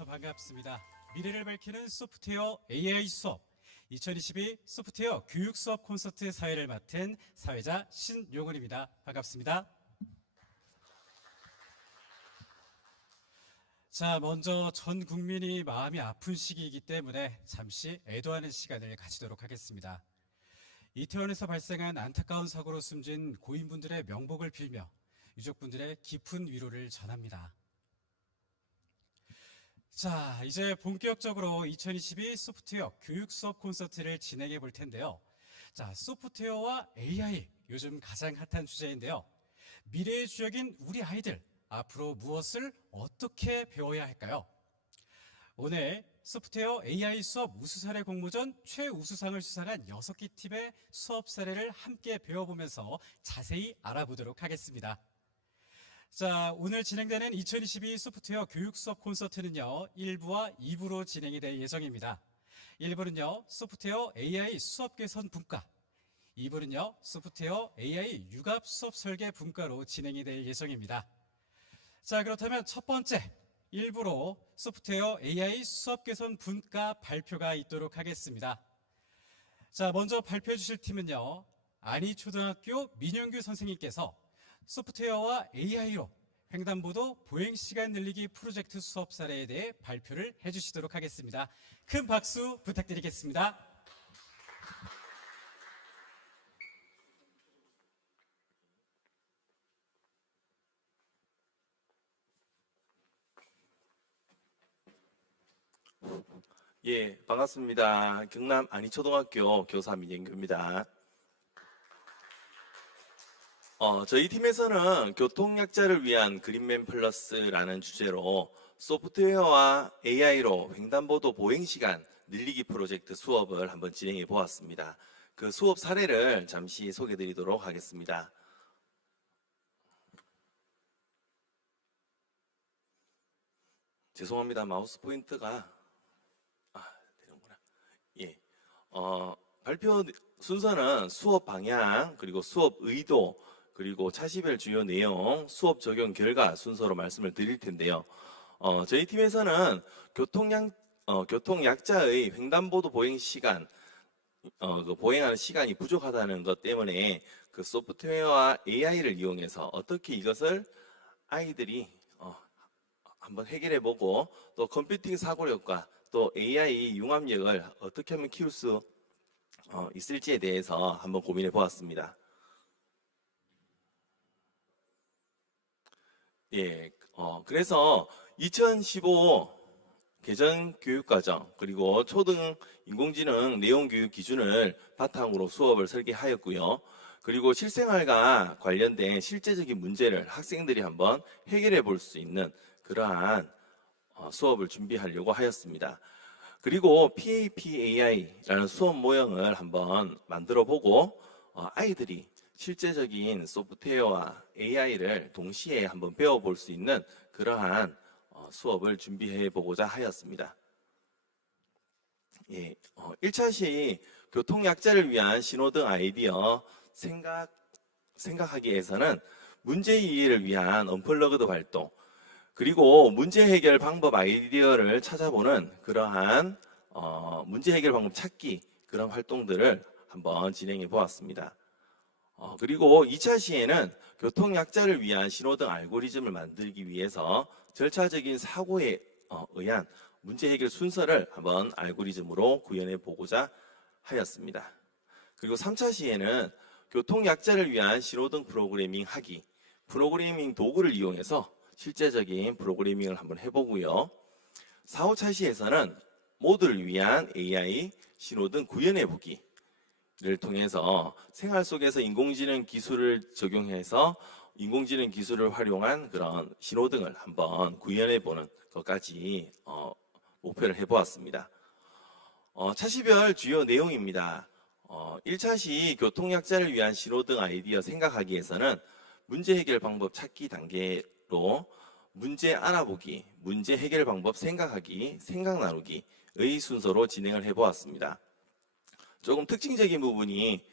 만나서 반갑습니다. 미래를 밝히는 소프트웨어 AI 수업 2022 소프트웨어 교육 수업 콘서트 사회를 맡은 사회자 신용훈입니다. 반갑습니다. 자, 먼저 전 국민이 마음이 아픈 시기이기 때문에 잠시 애도하는 시간을 가지도록 하겠습니다. 이태원에서 발생한 안타까운 사고로 숨진 고인분들의 명복을 빌며 유족분들의 깊은 위로를 전합니다. 자, 이제 본격적으로 2022 소프트웨어 교육 수업 콘서트를 진행해 볼 텐데요. 자, 소프트웨어와 AI, 요즘 가장 핫한 주제인데요. 미래의 주역인 우리 아이들, 앞으로 무엇을 어떻게 배워야 할까요? 오늘 소프트웨어 AI 수업 우수사례 공모전 최우수상을 수상한 6개 팀의 수업 사례를 함께 배워보면서 자세히 알아보도록 하겠습니다. 자, 오늘 진행되는 2022 소프트웨어 교육 수업 콘서트는요, 1부와 2부로 진행이 될 예정입니다. 1부는요, 소프트웨어 AI 수업 개선 분과, 2부는요, 소프트웨어 AI 융합 수업 설계 분과로 진행이 될 예정입니다. 자, 그렇다면 첫 번째, 1부로 소프트웨어 AI 수업 개선 분과 발표가 있도록 하겠습니다. 자, 먼저 발표해 주실 팀은요, 안희초등학교 민영규 선생님께서 소프트웨어와 AI로 횡단보도 보행시간 늘리기 프로젝트 수업 사례에 대해 발표를 해주시도록 하겠습니다. 큰 박수 부탁드리겠습니다. 예, 반갑습니다. 경남 안희초등학교 교사 민영규입니다. 저희 팀에서는 교통약자를 위한 그린맨 플러스라는 주제로 소프트웨어와 AI로 횡단보도 보행시간 늘리기 프로젝트 수업을 한번 진행해 보았습니다. 그 수업 사례를 잠시 소개해 드리도록 하겠습니다. 죄송합니다. 마우스 포인트가 되는구나. 예. 발표 순서는 수업 방향, 그리고 수업 의도, 그리고 차시별 주요 내용, 수업 적용 결과 순서로 말씀을 드릴 텐데요. 저희 팀에서는 교통약자의 횡단보도 보행 시간, 그 보행하는 시간이 부족하다는 것 때문에 그 소프트웨어와 AI를 이용해서 어떻게 이것을 아이들이 한번 해결해보고, 또 컴퓨팅 사고력과 또 AI 융합력을 어떻게 하면 키울 수 있을지에 대해서 한번 고민해 보았습니다. 예, 그래서 2015 개정 교육과정, 그리고 초등 인공지능 내용 교육 기준을 바탕으로 수업을 설계하였고요. 그리고 실생활과 관련된 실제적인 문제를 학생들이 한번 해결해 볼 수 있는 그러한 수업을 준비하려고 하였습니다. 그리고 PAPAI라는 수업 모형을 한번 만들어 보고 아이들이 실제적인 소프트웨어와 AI를 동시에 한번 배워볼 수 있는 그러한 수업을 준비해 보고자 하였습니다. 예, 1차 시 교통약자를 위한 신호등 아이디어 생각하기에서는 문제 이해를 위한 언플러그드 활동, 그리고 문제 해결 방법 아이디어를 찾아보는 그러한 문제 해결 방법 찾기, 그런 활동들을 한번 진행해 보았습니다. 그리고 2차 시에는 교통약자를 위한 신호등 알고리즘을 만들기 위해서 절차적인 사고에 의한 문제 해결 순서를 한번 알고리즘으로 구현해 보고자 하였습니다. 그리고 3차 시에는 교통약자를 위한 신호등 프로그래밍 하기, 프로그래밍 도구를 이용해서 실제적인 프로그래밍을 한번 해보고요. 4, 5차 시에서는 모두를 위한 AI 신호등 구현해보기 를 통해서 생활 속에서 인공지능 기술을 적용해서 인공지능 기술을 활용한 그런 신호등을 한번 구현해보는 것까지 목표를 해보았습니다. 차시별 주요 내용입니다. 1차 시 교통약자를 위한 신호등 아이디어 생각하기에서는 문제 해결 방법 찾기 단계로 문제 알아보기, 문제 해결 방법 생각하기, 생각 나누기의 순서로 진행을 해보았습니다. 조금 특징적인 부분이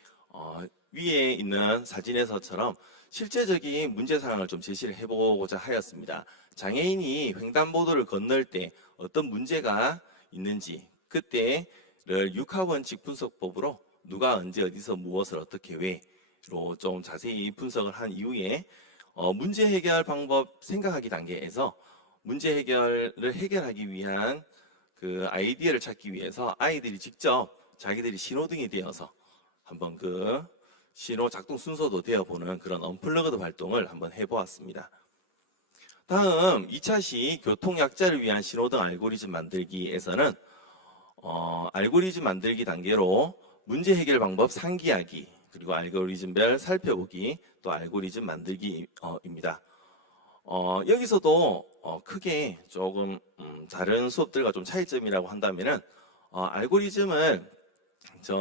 위에 있는 사진에서처럼 실제적인 문제 상황을 좀 제시를 해보고자 하였습니다. 장애인이 횡단보도를 건널 때 어떤 문제가 있는지, 그때를 육하원칙 분석법으로 누가 언제 어디서 무엇을 어떻게 왜로 좀 자세히 분석을 한 이후에 문제 해결 방법 생각하기 단계에서 문제 해결을 해결하기 위한 그 아이디어를 찾기 위해서 아이들이 직접 자기들이 신호등이 되어서 한번 그 신호 작동 순서도 되어보는 그런 언플러그드 활동을 한번 해보았습니다. 다음 2차시 교통약자를 위한 신호등 알고리즘 만들기에서는 알고리즘 만들기 단계로 문제 해결 방법 상기하기, 그리고 알고리즘별 살펴보기, 또 알고리즘 만들기입니다. 여기서도 크게 조금 다른 수업들과 좀 차이점이라고 한다면은 알고리즘을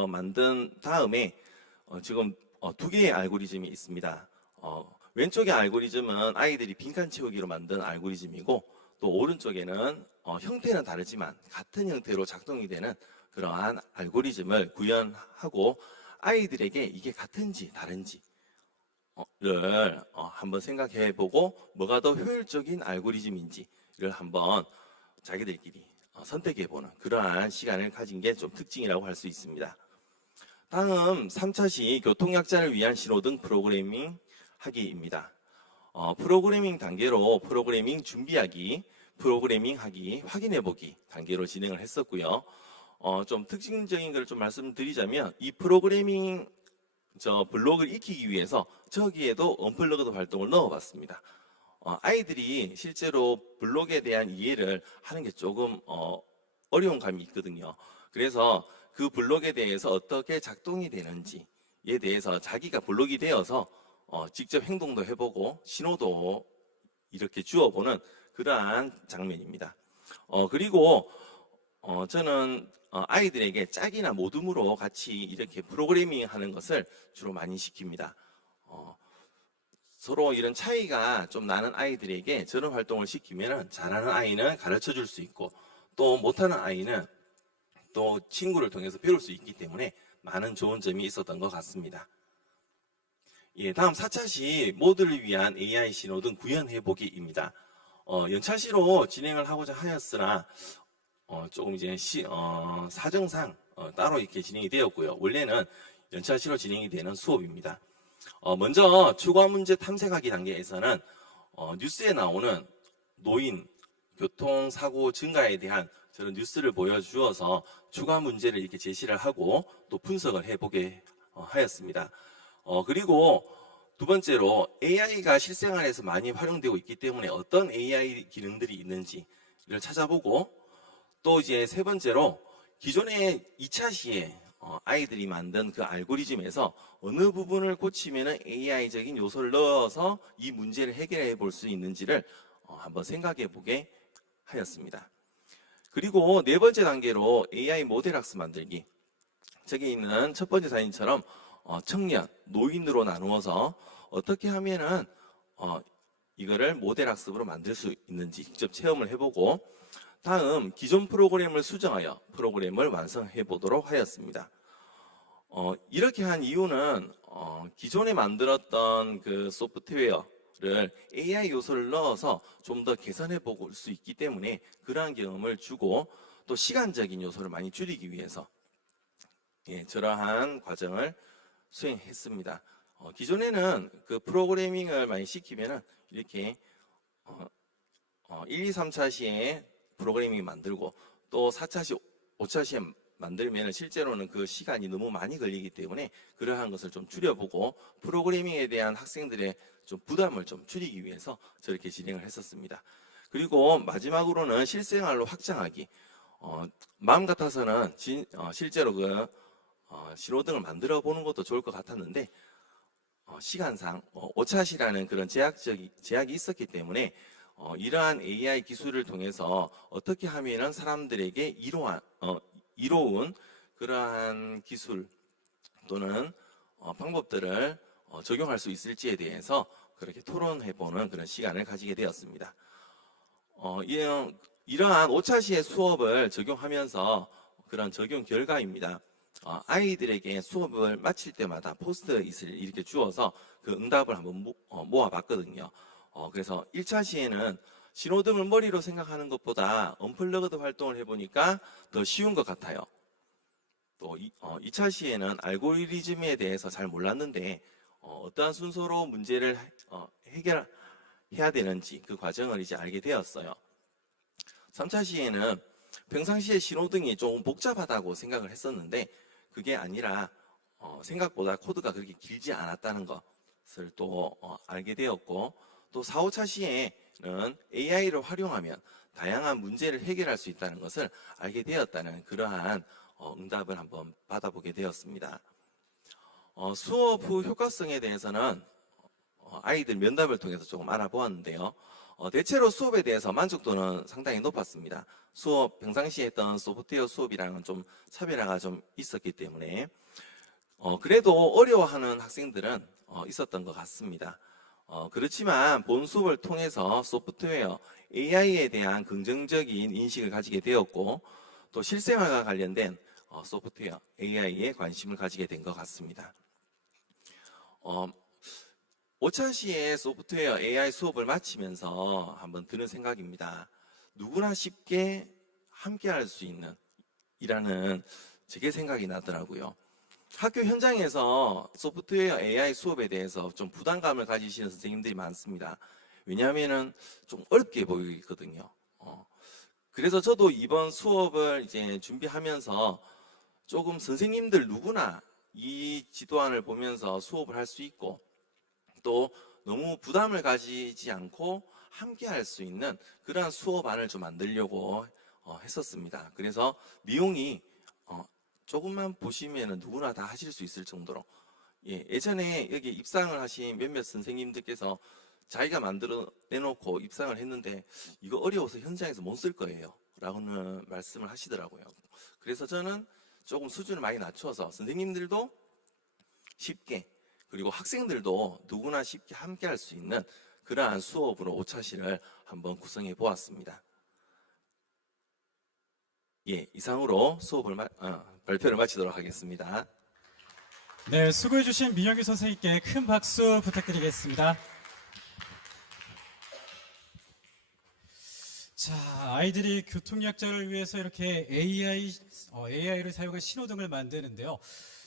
만든 다음에 지금 두 개의 알고리즘이 있습니다. 왼쪽의 알고리즘은 아이들이 빈칸 채우기로 만든 알고리즘이고, 또 오른쪽에는 형태는 다르지만 같은 형태로 작동이 되는 그러한 알고리즘을 구현하고 아이들에게 이게 같은지 다른지 를 한번 생각해 보고 뭐가 더 효율적인 알고리즘인지를 한번 자기들끼리 선택해 보는 그러한 시간을 가진 게 좀 특징이라고 할 수 있습니다. 다음 3차시 교통약자를 위한 신호등 프로그래밍 하기입니다. 프로그래밍 단계로 프로그래밍 준비하기, 프로그래밍 하기, 확인해 보기 단계로 진행을 했었고요. 좀 특징적인 걸 좀 말씀드리자면 이 프로그래밍 블록을 익히기 위해서 저기에도 언플러그드 활동을 넣어봤습니다. 아이들이 실제로 블록에 대한 이해를 하는 게 조금 어려운 감이 있거든요. 그래서 그 블록에 대해서 어떻게 작동이 되는지에 대해서 자기가 블록이 되어서 직접 행동도 해보고 신호도 이렇게 주어보는 그러한 장면입니다. 그리고 저는 아이들에게 짝이나 모둠으로 같이 이렇게 프로그래밍 하는 것을 주로 많이 시킵니다. 서로 이런 차이가 좀 나는 아이들에게 저런 활동을 시키면 잘하는 아이는 가르쳐 줄 수 있고, 또 못하는 아이는 또 친구를 통해서 배울 수 있기 때문에 많은 좋은 점이 있었던 것 같습니다. 예, 다음 4차시 모두를 위한 AI 신호등 구현해보기입니다. 연차시로 진행을 하고자 하였으나 조금 이제 사정상 따로 이렇게 진행이 되었고요. 원래는 연차시로 진행이 되는 수업입니다. 먼저 추가 문제 탐색하기 단계에서는 뉴스에 나오는 노인 교통사고 증가에 대한 저런 뉴스를 보여주어서 추가 문제를 이렇게 제시를 하고 또 분석을 해보게 하였습니다. 그리고 두 번째로 AI가 실생활에서 많이 활용되고 있기 때문에 어떤 AI 기능들이 있는지를 찾아보고, 또 이제 세 번째로 기존의 2차 시에 아이들이 만든 그 알고리즘에서 어느 부분을 고치면 AI적인 요소를 넣어서 이 문제를 해결해 볼 수 있는지를 한번 생각해 보게 하였습니다. 그리고 네 번째 단계로 AI 모델 학습 만들기. 저기 있는 첫 번째 사진처럼 청년, 노인으로 나누어서 어떻게 하면은 이거를 모델 학습으로 만들 수 있는지 직접 체험을 해보고, 다음 기존 프로그램을 수정하여 프로그램을 완성해 보도록 하였습니다. 이렇게 한 이유는 기존에 만들었던 그 소프트웨어를 AI 요소를 넣어서 좀 더 개선해 볼 수 있기 때문에 그러한 경험을 주고, 또 시간적인 요소를 많이 줄이기 위해서 저러한 과정을 수행했습니다. 기존에는 그 프로그래밍을 많이 시키면은 이렇게 1, 2, 3차 시에 프로그래밍 만들고 또 4차 시, 5차 시에 만들면 실제로는 그 시간이 너무 많이 걸리기 때문에 그러한 것을 좀 줄여보고 프로그래밍에 대한 학생들의 좀 부담을 좀 줄이기 위해서 저렇게 진행을 했었습니다. 그리고 마지막으로는 실생활로 확장하기. 마음 같아서는 실제로 그 신호등을 만들어 보는 것도 좋을 것 같았는데 시간상 5차시라는 그런 제약이 있었기 때문에 이러한 AI 기술을 통해서 어떻게 하면은 사람들에게 이로운 그러한 기술 또는 방법들을 적용할 수 있을지에 대해서 그렇게 토론해보는 그런 시간을 가지게 되었습니다. 이러한 5차시의 수업을 적용하면서 그런 적용 결과입니다. 아이들에게 수업을 마칠 때마다 포스트잇을 이렇게 주어서 그 응답을 한번 모아봤거든요. 그래서 1차 시에는 신호등을 머리로 생각하는 것보다 언플러그드 활동을 해보니까 더 쉬운 것 같아요. 또 2차 시에는 알고리즘에 대해서 잘 몰랐는데 어떠한 순서로 문제를 해결해야 되는지 그 과정을 이제 알게 되었어요. 3차 시에는 평상시에 신호등이 조금 복잡하다고 생각을 했었는데 그게 아니라 생각보다 코드가 그렇게 길지 않았다는 것을 또 알게 되었고, 또 4, 5차 시에는 AI를 활용하면 다양한 문제를 해결할 수 있다는 것을 알게 되었다는 그러한 응답을 한번 받아보게 되었습니다. 수업 후 효과성에 대해서는 아이들 면담을 통해서 조금 알아보았는데요. 대체로 수업에 대해서 만족도는 상당히 높았습니다. 수업, 평상시에 했던 소프트웨어 수업이랑은 좀 차별화가 좀 있었기 때문에 그래도 어려워하는 학생들은 있었던 것 같습니다. 그렇지만 본 수업을 통해서 소프트웨어, AI에 대한 긍정적인 인식을 가지게 되었고 또 실생활과 관련된 소프트웨어, AI에 관심을 가지게 된 것 같습니다. 5차 시에 소프트웨어 AI 수업을 마치면서 한번 드는 생각입니다. 누구나 쉽게 함께 할 수 있는 이라는 제게 생각이 나더라고요. 학교 현장에서 소프트웨어 AI 수업에 대해서 좀 부담감을 가지시는 선생님들이 많습니다. 왜냐하면 좀 어렵게 보이거든요. 그래서 저도 이번 수업을 이제 준비하면서 조금 선생님들 누구나 이 지도안을 보면서 수업을 할 수 있고 또 너무 부담을 가지지 않고 함께 할 수 있는 그러한 수업안을 좀 만들려고 했었습니다. 그래서 내용이 조금만 보시면 누구나 다 하실 수 있을 정도로, 예전에 여기 입상을 하신 몇몇 선생님들께서 자기가 만들어 내놓고 입상을 했는데 이거 어려워서 현장에서 못 쓸 거예요 라고는 말씀을 하시더라고요. 그래서 저는 조금 수준을 많이 낮춰서 선생님들도 쉽게, 그리고 학생들도 누구나 쉽게 함께 할 수 있는 그러한 수업으로 5차시를 한번 구성해 보았습니다. 이상으로 수업을 발표를 마치도록 하겠습니다. 네, 수고해주신 민영규 선생님께 큰 박수 부탁드리겠습니다. 자, 아이들이 교통약자를 위해서 이렇게 AI를 사용한 신호등을 만드는데요.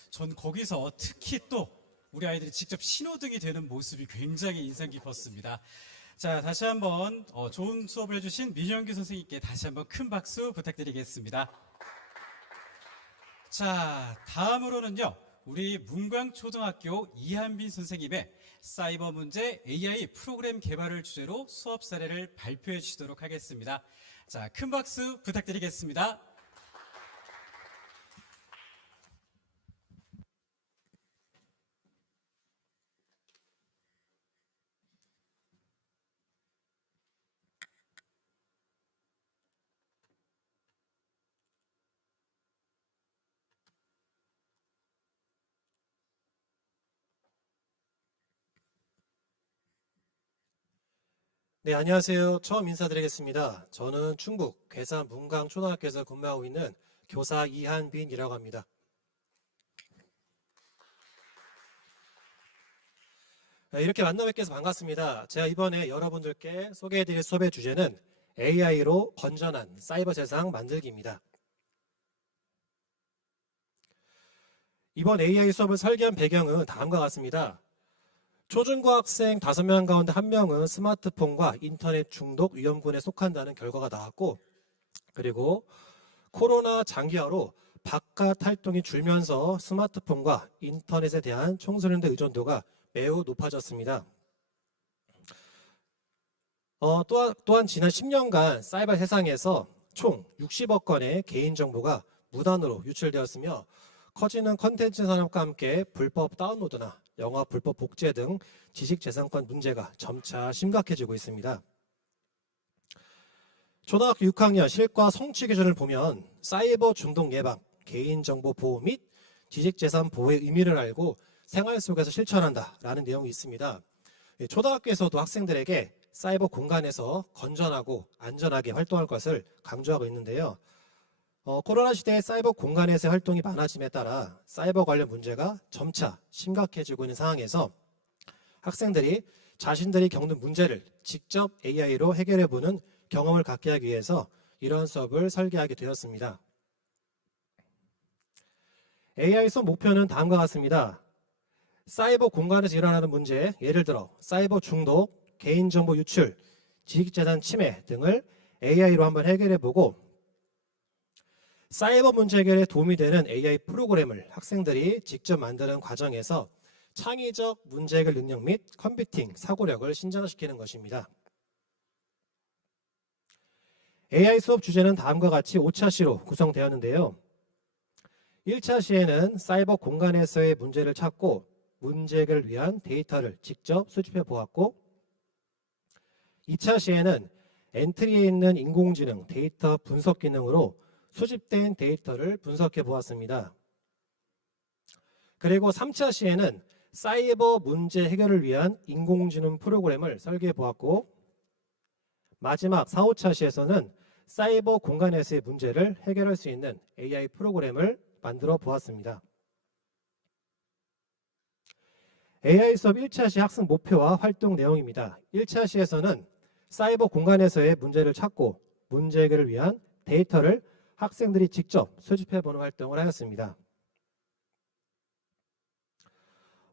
전 거기서 특히 또 우리 아이들이 직접 신호등이 되는 모습이 굉장히 인상 깊었습니다. 자, 다시 한번 좋은 수업을 해주신 민영규 선생님께 다시 한번 큰 박수 부탁드리겠습니다. 자, 다음으로는요, 우리 문광초등학교 이한빈 선생님의 사이버 문제 AI 프로그램 개발을 주제로 수업 사례를 발표해 주시도록 하겠습니다. 자, 큰 박수 부탁드리겠습니다. 네, 안녕하세요. 처음 인사드리겠습니다. 저는 충북 괴산 문광초등학교에서 근무하고 있는 교사 이한빈이라고 합니다. 이렇게 만나 뵙게 해서 반갑습니다. 제가 이번에 여러분들께 소개해드릴 수업의 주제는 AI로 건전한 사이버 세상 만들기입니다. 이번 AI 수업을 설계한 배경은 다음과 같습니다. 초중고 학생 5명 가운데 1명은 스마트폰과 인터넷 중독 위험군에 속한다는 결과가 나왔고, 그리고 코로나 장기화로 바깥 활동이 줄면서 스마트폰과 인터넷에 대한 청소년들 의존도가 매우 높아졌습니다. 또한 지난 10년간 사이버 세상에서 총 60억 건의 개인정보가 무단으로 유출되었으며 커지는 컨텐츠 산업과 함께 불법 다운로드나 영화 불법 복제 등 지식재산권 문제가 점차 심각해지고 있습니다. 초등학교 6학년 실과 성취 기준을 보면 사이버 중독 예방, 개인정보 보호 및 지식재산 보호의 의미를 알고 생활 속에서 실천한다라는 내용이 있습니다. 초등학교에서도 학생들에게 사이버 공간에서 건전하고 안전하게 활동할 것을 강조하고 있는데요. 코로나 시대에 사이버 공간에서의 활동이 많아짐에 따라 사이버 관련 문제가 점차 심각해지고 있는 상황에서 학생들이 자신들이 겪는 문제를 직접 AI로 해결해보는 경험을 갖게 하기 위해서 이런 수업을 설계하게 되었습니다. AI 수업 목표는 다음과 같습니다. 사이버 공간에서 일어나는 문제, 예를 들어 사이버 중독, 개인정보 유출, 지식재산 침해 등을 AI로 한번 해결해보고 사이버 문제 해결에 도움이 되는 AI 프로그램을 학생들이 직접 만드는 과정에서 창의적 문제 해결 능력 및 컴퓨팅 사고력을 신장시키는 것입니다. AI 수업 주제는 다음과 같이 5차 시로 구성되었는데요. 1차 시에는 사이버 공간에서의 문제를 찾고 문제 해결을 위한 데이터를 직접 수집해 보았고 2차 시에는 엔트리에 있는 인공지능 데이터 분석 기능으로 수집된 데이터를 분석해 보았습니다. 그리고 3차 시에는 사이버 문제 해결을 위한 인공지능 프로그램을 설계해 보았고 마지막 4, 5차 시에서는 사이버 공간에서의 문제를 해결할 수 있는 AI 프로그램을 만들어 보았습니다. AI 수업 1차 시 학습 목표와 활동 내용입니다. 1차 시에서는 사이버 공간에서의 문제를 찾고 문제 해결을 위한 데이터를 학생들이 직접 수집해보는 활동을 하였습니다.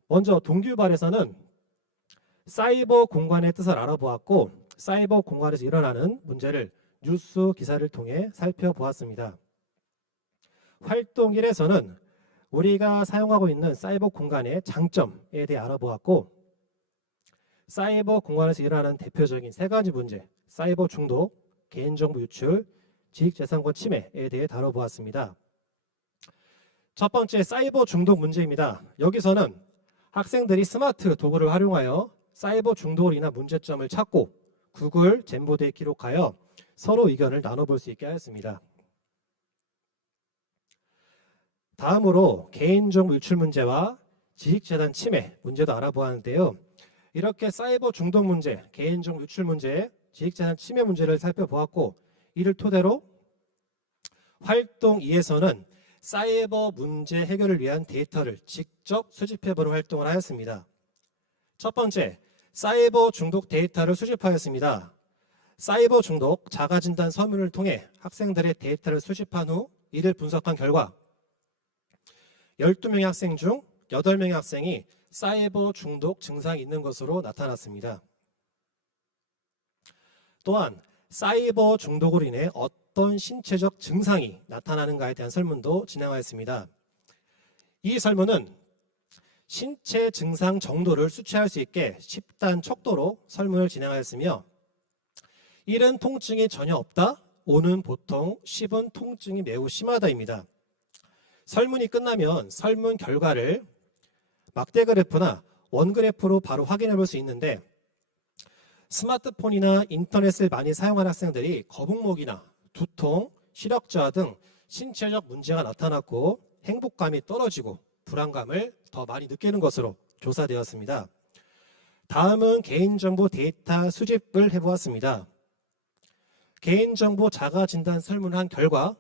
먼저 동기유발에서는 사이버 공간의 뜻을 알아보았고 사이버 공간에서 일어나는 문제를 뉴스 기사를 통해 살펴보았습니다. 활동 1에서는 우리가 사용하고 있는 사이버 공간의 장점에 대해 알아보았고 사이버 공간에서 일어나는 대표적인 3가지 문제, 사이버 중독, 개인정보 유출, 지식재산권 침해에 대해 다뤄보았습니다. 첫 번째 사이버 중독 문제입니다. 여기서는 학생들이 스마트 도구를 활용하여 사이버 중독으로 인한 문제점을 찾고 구글 젠보드에 기록하여 서로 의견을 나눠볼 수 있게 하였습니다. 다음으로 개인정보 유출 문제와 지식재산 침해 문제도 알아보았는데요. 이렇게 사이버 중독 문제, 개인정보 유출 문제, 지식재산 침해 문제를 살펴보았고 이를 토대로 활동 2에서는 사이버 문제 해결을 위한 데이터를 직접 수집해보는 활동을 하였습니다. 첫 번째, 사이버 중독 데이터를 수집하였습니다. 사이버 중독 자가진단 서면을 통해 학생들의 데이터를 수집한 후 이를 분석한 결과 12명의 학생 중 8명의 학생이 사이버 중독 증상이 있는 것으로 나타났습니다. 또한 사이버 중독으로 인해 어떤 신체적 증상이 나타나는가에 대한 설문도 진행하였습니다. 이 설문은 신체 증상 정도를 수치할 수 있게 10단 척도로 설문을 진행하였으며 1은 통증이 전혀 없다, 5는 보통, 10은 통증이 매우 심하다입니다. 설문이 끝나면 설문 결과를 막대 그래프나 원 그래프로 바로 확인해 볼 수 있는데 스마트폰이나 인터넷을 많이 사용하는 학생들이 거북목이나 두통, 시력 저하 등 신체적 문제가 나타났고 행복감이 떨어지고 불안감을 더 많이 느끼는 것으로 조사되었습니다. 다음은 개인정보 데이터 수집을 해보았습니다. 개인정보 자가진단 설문을 한 결과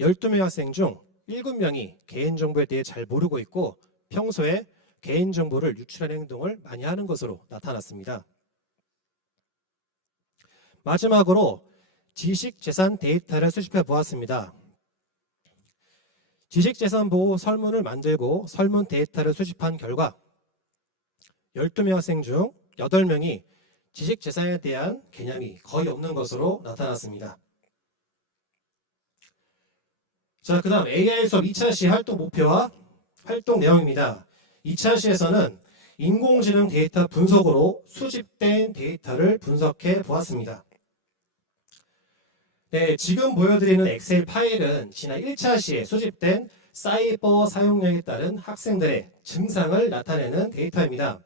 12명 학생 중 7명이 개인정보에 대해 잘 모르고 있고 평소에 개인정보를 유출하는 행동을 많이 하는 것으로 나타났습니다. 마지막으로 지식재산 데이터를 수집해 보았습니다. 지식재산 보호 설문을 만들고 설문 데이터를 수집한 결과 12명 학생 중 8명이 지식재산에 대한 개념이 거의 없는 것으로 나타났습니다. 자, 그 다음 AI 수업 2차 시 활동 목표와 활동 내용입니다. 2차 시에서는 인공지능 데이터 분석으로 수집된 데이터를 분석해 보았습니다. 네, 지금 보여드리는 엑셀 파일은 지난 1차 시에 수집된 사이버 사용량에 따른 학생들의 증상을 나타내는 데이터입니다.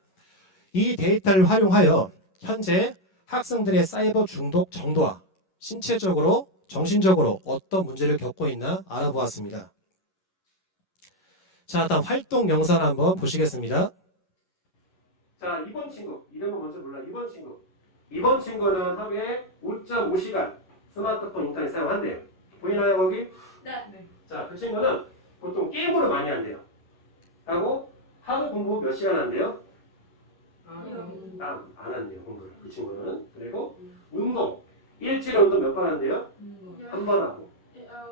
이 데이터를 활용하여 현재 학생들의 사이버 중독 정도와 신체적으로, 정신적으로 어떤 문제를 겪고 있나 알아보았습니다. 자, 다음 활동 영상을 한번 보시겠습니다. 자, 이번 친구, 이름은 먼저 몰라. 이번 친구. 이번 친구는 하루에 5.5시간 스마트폰 인터넷 사용한대요. 보이나요 거기? 네. 자, 그 친구는 보통 게임으로 많이 한대요. 하고 하루 공부 몇 시간 한대요? 안 한대요 공부를. 이 친구는. 그리고 운동 일주일에 운동 몇 번 한대요? 한 번 하고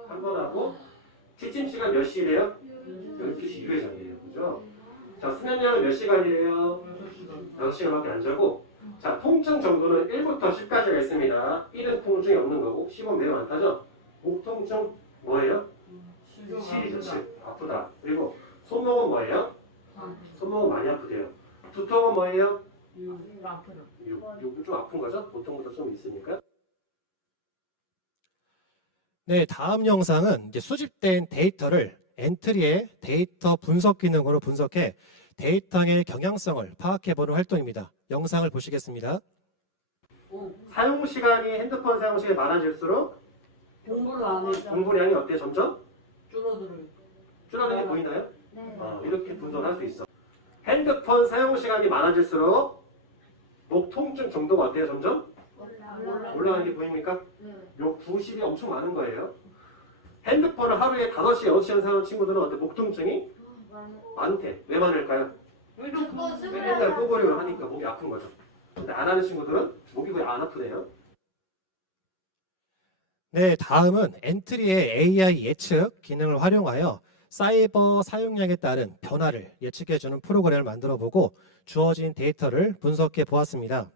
한 번 하고 취침 시간 몇 시래요? 12시 이후에 잔대요. 그죠? 자, 수면량은 몇 시간이래요? 6시간밖에 안 자고. 자, 통증 정도는 1부터 10까지가 있습니다. 1은 통증이 없는 거고 10은 매우 많다죠? 목 통증 뭐예요? 실이죠. 실. 아프다. 그리고 손목은 뭐예요? 손목은 많이 아프대요. 두통은 뭐예요? 육 좀 아픈 거죠? 보통보다 좀 있으니까. 네, 다음 영상은 이제 수집된 데이터를 엔트리의 데이터 분석 기능으로 분석해 데이터의 경향성을 파악해보는 활동입니다. 영상을 보시겠습니다. 사용 시간이 핸드폰 사용 시간이 많아질수록 공부를 안 해. 공부량이 어때요? 점점 줄어들어요. 줄어드는 게 보이나요? 네. 이렇게 분석할 수 있어. 핸드폰 사용 시간이 많아질수록 목 통증 정도가 어때요? 점점 올라가는 게 보입니까? 요 90이 엄청 많은 거예요. 핸드폰을 하루에 5시, 6시간 사용하는 친구들은 어때? 목 통증이 많대. 왜 많을까요? 맨날 끄고리고 하니까 목이 아픈 거죠. 근데 안 하는 친구들은 목이 거의 안 아프대요. 네, 다음은 엔트리의 AI 예측 기능을 활용하여 사이버 사용량에 따른 변화를 예측해주는 프로그램을 만들어보고 주어진 데이터를 분석해 보았습니다.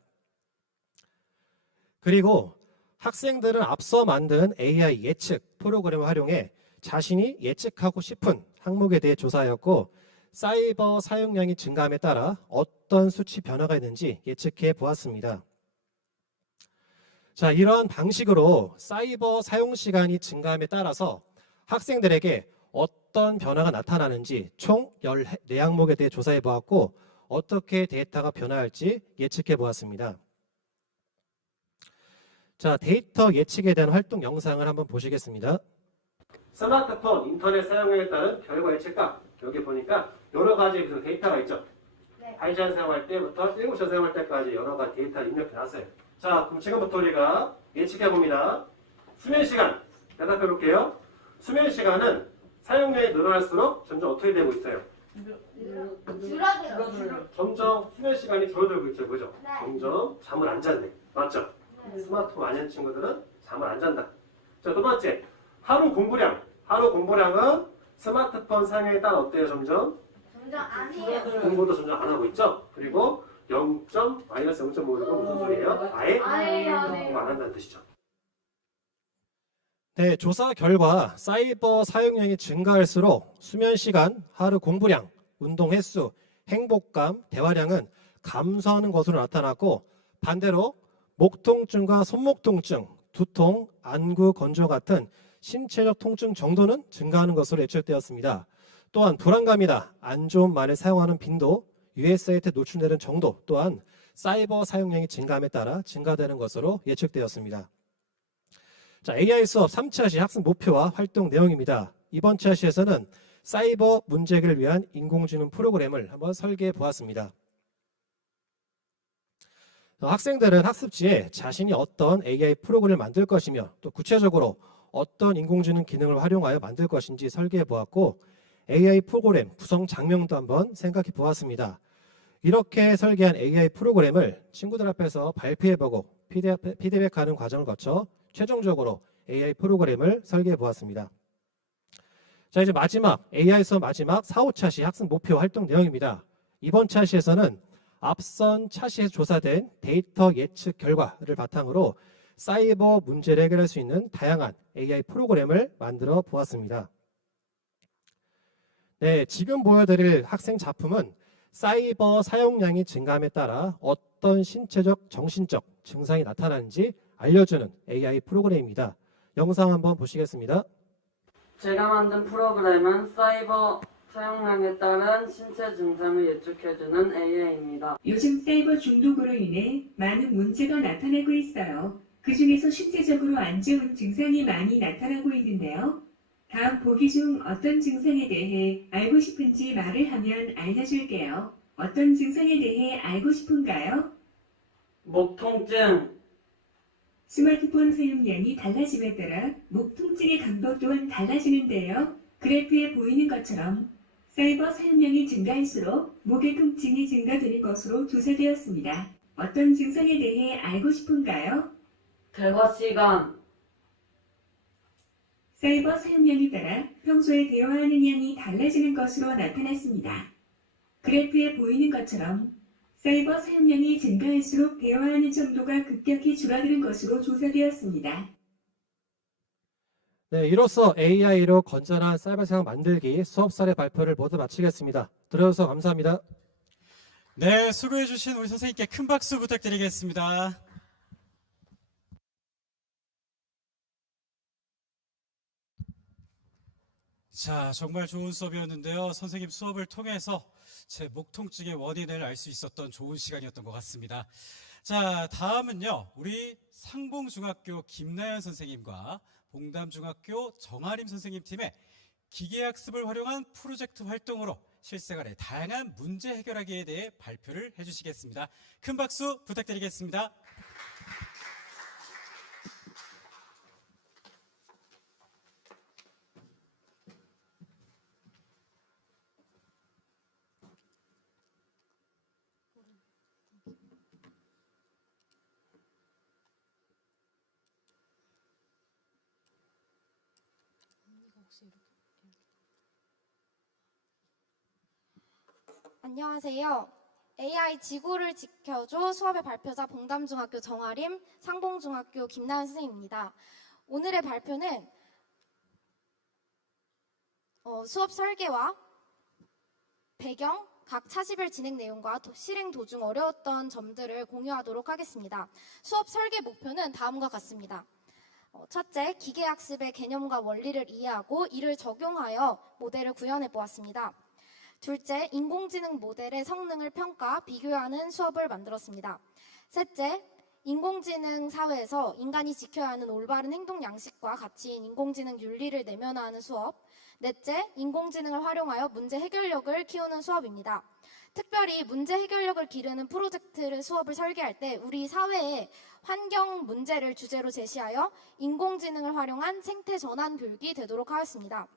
그리고 학생들은 앞서 만든 AI 예측 프로그램을 활용해 자신이 예측하고 싶은 항목에 대해 조사하였고 사이버 사용량이 증가함에 따라 어떤 수치 변화가 있는지 예측해 보았습니다. 자, 이러한 방식으로 사이버 사용 시간이 증가함에 따라서 학생들에게 어떤 변화가 나타나는지 총 14항목에 대해 조사해 보았고 어떻게 데이터가 변화할지 예측해 보았습니다. 자, 데이터 예측에 대한 활동 영상을 한번 보시겠습니다. 스마트폰, 인터넷 사용량에 따른 결과 예측값. 여기 보니까 여러 가지 데이터가 있죠. 네. 8시간 사용할 때부터 7시간 사용할 때까지 여러 가지 데이터를 입력해 놨어요. 자, 그럼 지금부터 우리가 예측해 봅니다. 수면 시간 대답해 볼게요. 수면 시간은 사용량이 늘어날수록 점점 어떻게 되고 있어요? 줄어들어요. 점점 수면 시간이 줄어들고 있죠, 그죠? 네. 점점 잠을 안 잔대, 맞죠? 스마트폰 많이 하는 친구들은 잠을 안 잔다. 자, 두 번째, 하루 공부량. 하루 공부량은 스마트폰 사용에 따라 어때요, 점점? 점점 아니에요. 공부도 점점 안 하고 있죠? 그리고 마이너스 0.5가 무슨 소리예요? 아예 공부 안 한다는 뜻이죠. 네, 조사 결과 사이버 사용량이 증가할수록 수면 시간, 하루 공부량, 운동 횟수, 행복감, 대화량은 감소하는 것으로 나타났고 반대로 목 통증과 손목 통증, 두통, 안구 건조 같은 신체적 통증 정도는 증가하는 것으로 예측되었습니다. 또한 불안감이나 안 좋은 말을 사용하는 빈도, USA한테 노출되는 정도 또한 사이버 사용량이 증가함에 따라 증가되는 것으로 예측되었습니다. 자, AI 수업 3차 시 학습 목표와 활동 내용입니다. 이번 차 시에서는 사이버 문제 해결을 위한 인공지능 프로그램을 한번 설계해 보았습니다. 학생들은 학습지에 자신이 어떤 AI 프로그램을 만들 것이며 또 구체적으로 어떤 인공지능 기능을 활용하여 만들 것인지 설계해 보았고 AI 프로그램 구성 장면도 한번 생각해 보았습니다. 이렇게 설계한 AI 프로그램을 친구들 앞에서 발표해보고 피드백하는 과정을 거쳐 최종적으로 AI 프로그램을 설계해 보았습니다. 자, 이제 마지막 AI 수업 마지막 4, 5차 시 학습 목표 활동 내용입니다. 이번 차시에서는 앞선 차시에서 조사된 데이터 예측 결과를 바탕으로 사이버 문제를 해결할 수 있는 다양한 AI 프로그램을 만들어 보았습니다. 네, 지금 보여드릴 학생 작품은 사이버 사용량이 증가함에 따라 어떤 신체적, 정신적 증상이 나타나는지 알려주는 AI 프로그램입니다. 영상 한번 보시겠습니다. 제가 만든 프로그램은 사이버 사용량에 따른 신체 증상을 예측해주는 AI입니다. 요즘 사이버 중독으로 인해 많은 문제가 나타나고 있어요. 그 중에서 신체적으로 안 좋은 증상이 많이 나타나고 있는데요. 다음 보기 중 어떤 증상에 대해 알고 싶은지 말을 하면 알려줄게요. 어떤 증상에 대해 알고 싶은가요? 목 통증, 스마트폰 사용량이 달라짐에 따라 목 통증의 강도 또한 달라지는데요. 그래프에 보이는 것처럼 사이버 사용량이 증가할수록 목의 통증이 증가되는 것으로 조사되었습니다. 어떤 증상에 대해 알고 싶은가요? 대화 시간, 사이버 사용량에 따라 평소에 대화하는 양이 달라지는 것으로 나타났습니다. 그래프에 보이는 것처럼 사이버 사용량이 증가할수록 대화하는 정도가 급격히 줄어드는 것으로 조사되었습니다. 네, 이로써 AI로 건전한 사이버 세상 만들기 수업 사례 발표를 모두 마치겠습니다. 들어주셔서 감사합니다. 네, 수고해주신 우리 선생님께 큰 박수 부탁드리겠습니다. 자, 정말 좋은 수업이었는데요. 선생님 수업을 통해서 제 목 통증의 원인을 알 수 있었던 좋은 시간이었던 것 같습니다. 자, 다음은요. 우리 상봉중학교 김나연 선생님과 봉담중학교 정아림 선생님 팀의 기계학습을 활용한 프로젝트 활동으로 실생활의 다양한 문제 해결하기에 대해 발표를 해주시겠습니다. 큰 박수 부탁드리겠습니다. 안녕하세요. AI 지구를 지켜줘 수업의 발표자 봉담중학교 정아림, 상봉중학교 김나연 선생님입니다. 오늘의 발표는 수업 설계와 배경, 각 차시별 진행 내용과 실행 도중 어려웠던 점들을 공유하도록 하겠습니다. 수업 설계 목표는 다음과 같습니다. 첫째, 기계학습의 개념과 원리를 이해하고 이를 적용하여 모델을 구현해 보았습니다. 둘째, 인공지능 모델의 성능을 평가, 비교하는 수업을 만들었습니다. 셋째, 인공지능 사회에서 인간이 지켜야 하는 올바른 행동 양식과 가치인 인공지능 윤리를 내면화하는 수업. 넷째, 인공지능을 활용하여 문제 해결력을 키우는 수업입니다. 특별히 문제 해결력을 기르는 프로젝트를 수업을 설계할 때 우리 사회의 환경 문제를 주제로 제시하여 인공지능을 활용한 생태 전환 교육이 되도록 하였습니다.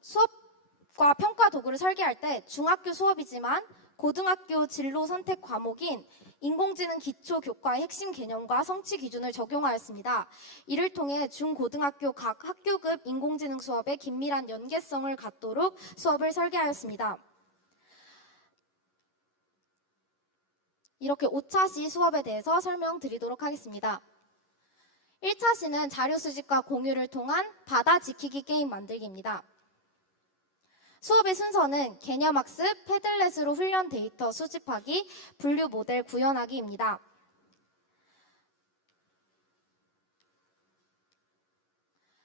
수업과 평가 도구를 설계할 때 중학교 수업이지만 고등학교 진로 선택 과목인 인공지능 기초 교과의 핵심 개념과 성취 기준을 적용하였습니다. 이를 통해 중고등학교 각 학교급 인공지능 수업에 긴밀한 연계성을 갖도록 수업을 설계하였습니다. 이렇게 5차시 수업에 대해서 설명드리도록 하겠습니다. 1차시는 자료 수집과 공유를 통한 바다 지키기 게임 만들기입니다. 수업의 순서는 개념학습, 패들렛으로 훈련 데이터 수집하기, 분류 모델 구현하기입니다.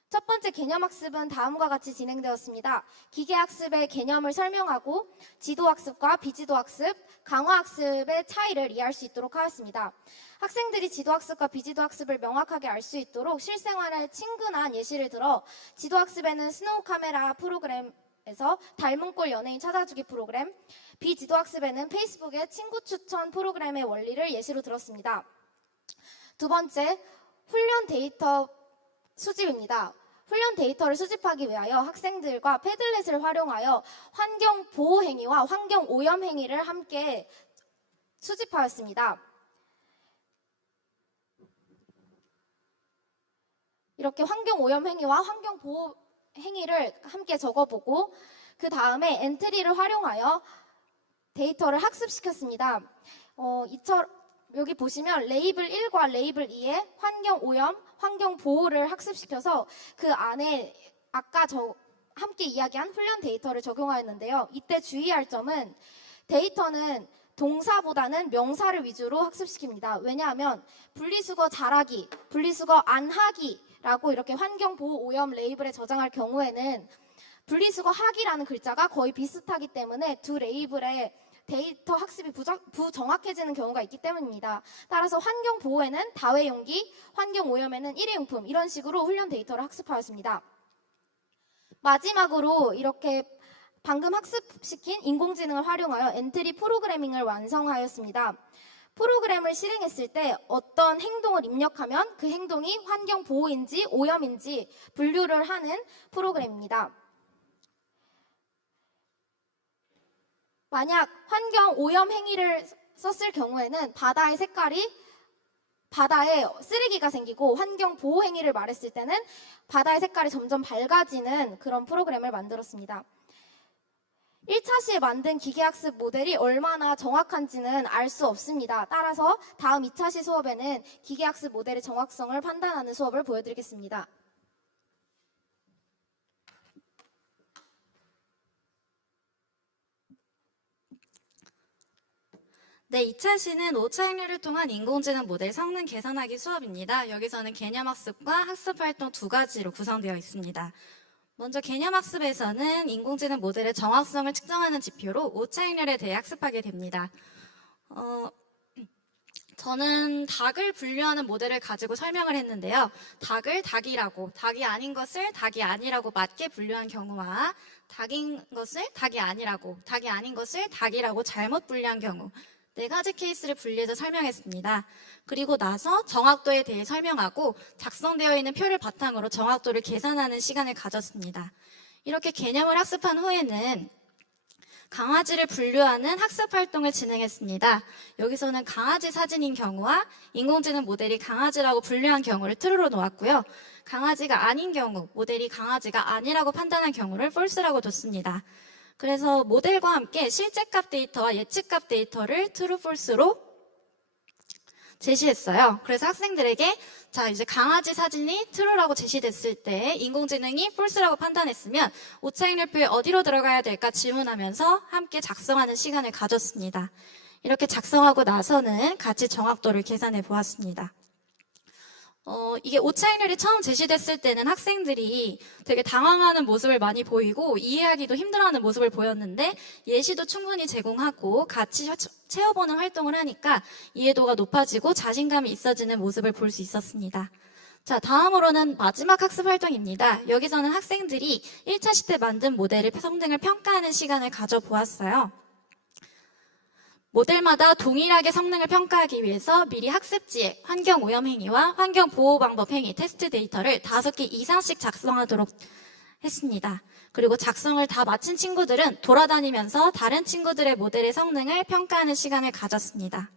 첫 번째 개념학습은 다음과 같이 진행되었습니다. 기계학습의 개념을 설명하고 지도학습과 비지도학습, 강화학습의 차이를 이해할 수 있도록 하였습니다. 학생들이 지도학습과 비지도학습을 명확하게 알 수 있도록 실생활에 친근한 예시를 들어 지도학습에는 스노우 카메라 프로그램에서 닮은 꼴 연예인 찾아주기 프로그램, 비지도학습에는 페이스북의 친구 추천 프로그램의 원리를 예시로 들었습니다. 두 번째, 훈련 데이터 수집입니다. 훈련 데이터를 수집하기 위하여 학생들과 패들렛을 활용하여 환경 보호 행위와 환경 오염 행위를 함께 수집하였습니다. 이렇게 환경 오염 행위와 환경 보호 행위를 함께 적어보고 그 다음에 엔트리를 활용하여 데이터를 학습시켰습니다. 여기 보시면 레이블 1과 레이블 2에 환경 오염, 환경 보호를 학습시켜서 그 안에 아까 함께 이야기한 훈련 데이터를 적용하였는데요. 이때 주의할 점은 데이터는 동사보다는 명사를 위주로 학습시킵니다. 왜냐하면 분리수거 잘하기, 분리수거 안 하기라고 이렇게 환경 보호 오염 레이블에 저장할 경우에는 분리수거 하기라는 글자가 거의 비슷하기 때문에 두 레이블의 데이터 학습이 부정확해지는 경우가 있기 때문입니다. 따라서 환경 보호에는 다회용기, 환경 오염에는 일회용품 이런 식으로 훈련 데이터를 학습하였습니다. 마지막으로 이렇게 방금 학습시킨 인공지능을 활용하여 엔트리 프로그래밍을 완성하였습니다. 프로그램을 실행했을 때 어떤 행동을 입력하면 그 행동이 환경 보호인지 오염인지 분류를 하는 프로그램입니다. 만약 환경 오염 행위를 썼을 경우에는 바다의 색깔이 바다에 쓰레기가 생기고 환경 보호 행위를 말했을 때는 바다의 색깔이 점점 밝아지는 그런 프로그램을 만들었습니다. 1차 시에 만든 기계학습 모델이 얼마나 정확한지는 알 수 없습니다. 따라서 다음 2차 시 수업에는 기계학습 모델의 정확성을 판단하는 수업을 보여드리겠습니다. 네, 2차 시는 5차 행렬을 통한 인공지능 모델 성능 계산하기 수업입니다. 여기서는 개념학습과 학습활동 두 가지로 구성되어 있습니다. 먼저 개념학습에서는 인공지능 모델의 정확성을 측정하는 지표로 5차 행렬에 대해 학습하게 됩니다. 저는 닭을 분류하는 모델을 가지고 설명을 했는데요. 닭을 닭이라고, 닭이 아닌 것을 닭이 아니라고 맞게 분류한 경우와 닭인 것을 닭이 아니라고, 닭이 아닌 것을 닭이라고 잘못 분류한 경우, 네 가지 케이스를 분리해서 설명했습니다. 그리고 나서 정확도에 대해 설명하고 작성되어 있는 표를 바탕으로 정확도를 계산하는 시간을 가졌습니다. 이렇게 개념을 학습한 후에는 강아지를 분류하는 학습 활동을 진행했습니다. 여기서는 강아지 사진인 경우와 인공지능 모델이 강아지라고 분류한 경우를 true로 놓았고요. 강아지가 아닌 경우, 모델이 강아지가 아니라고 판단한 경우를 false라고 뒀습니다. 그래서 모델과 함께 실제값 데이터와 예측값 데이터를 true, false로 제시했어요. 그래서 학생들에게 자 이제 강아지 사진이 true라고 제시됐을 때 인공지능이 false라고 판단했으면 5차 행렬표에 어디로 들어가야 될까 질문하면서 함께 작성하는 시간을 가졌습니다. 이렇게 작성하고 나서는 같이 정확도를 계산해 보았습니다. 이게 5차 행렬이 처음 제시됐을 때는 학생들이 되게 당황하는 모습을 많이 보이고 이해하기도 힘들어하는 모습을 보였는데 예시도 충분히 제공하고 같이 채워보는 활동을 하니까 이해도가 높아지고 자신감이 있어지는 모습을 볼 수 있었습니다. 자, 다음으로는 마지막 학습 활동입니다. 여기서는 학생들이 1차 시 때 만든 모델의 성능을 평가하는 시간을 가져보았어요. 모델마다 동일하게 성능을 평가하기 위해서 미리 학습지에 환경오염 행위와 환경보호방법 행위 테스트 데이터를 5개 이상씩 작성하도록 했습니다. 그리고 작성을 다 마친 친구들은 돌아다니면서 다른 친구들의 모델의 성능을 평가하는 시간을 가졌습니다.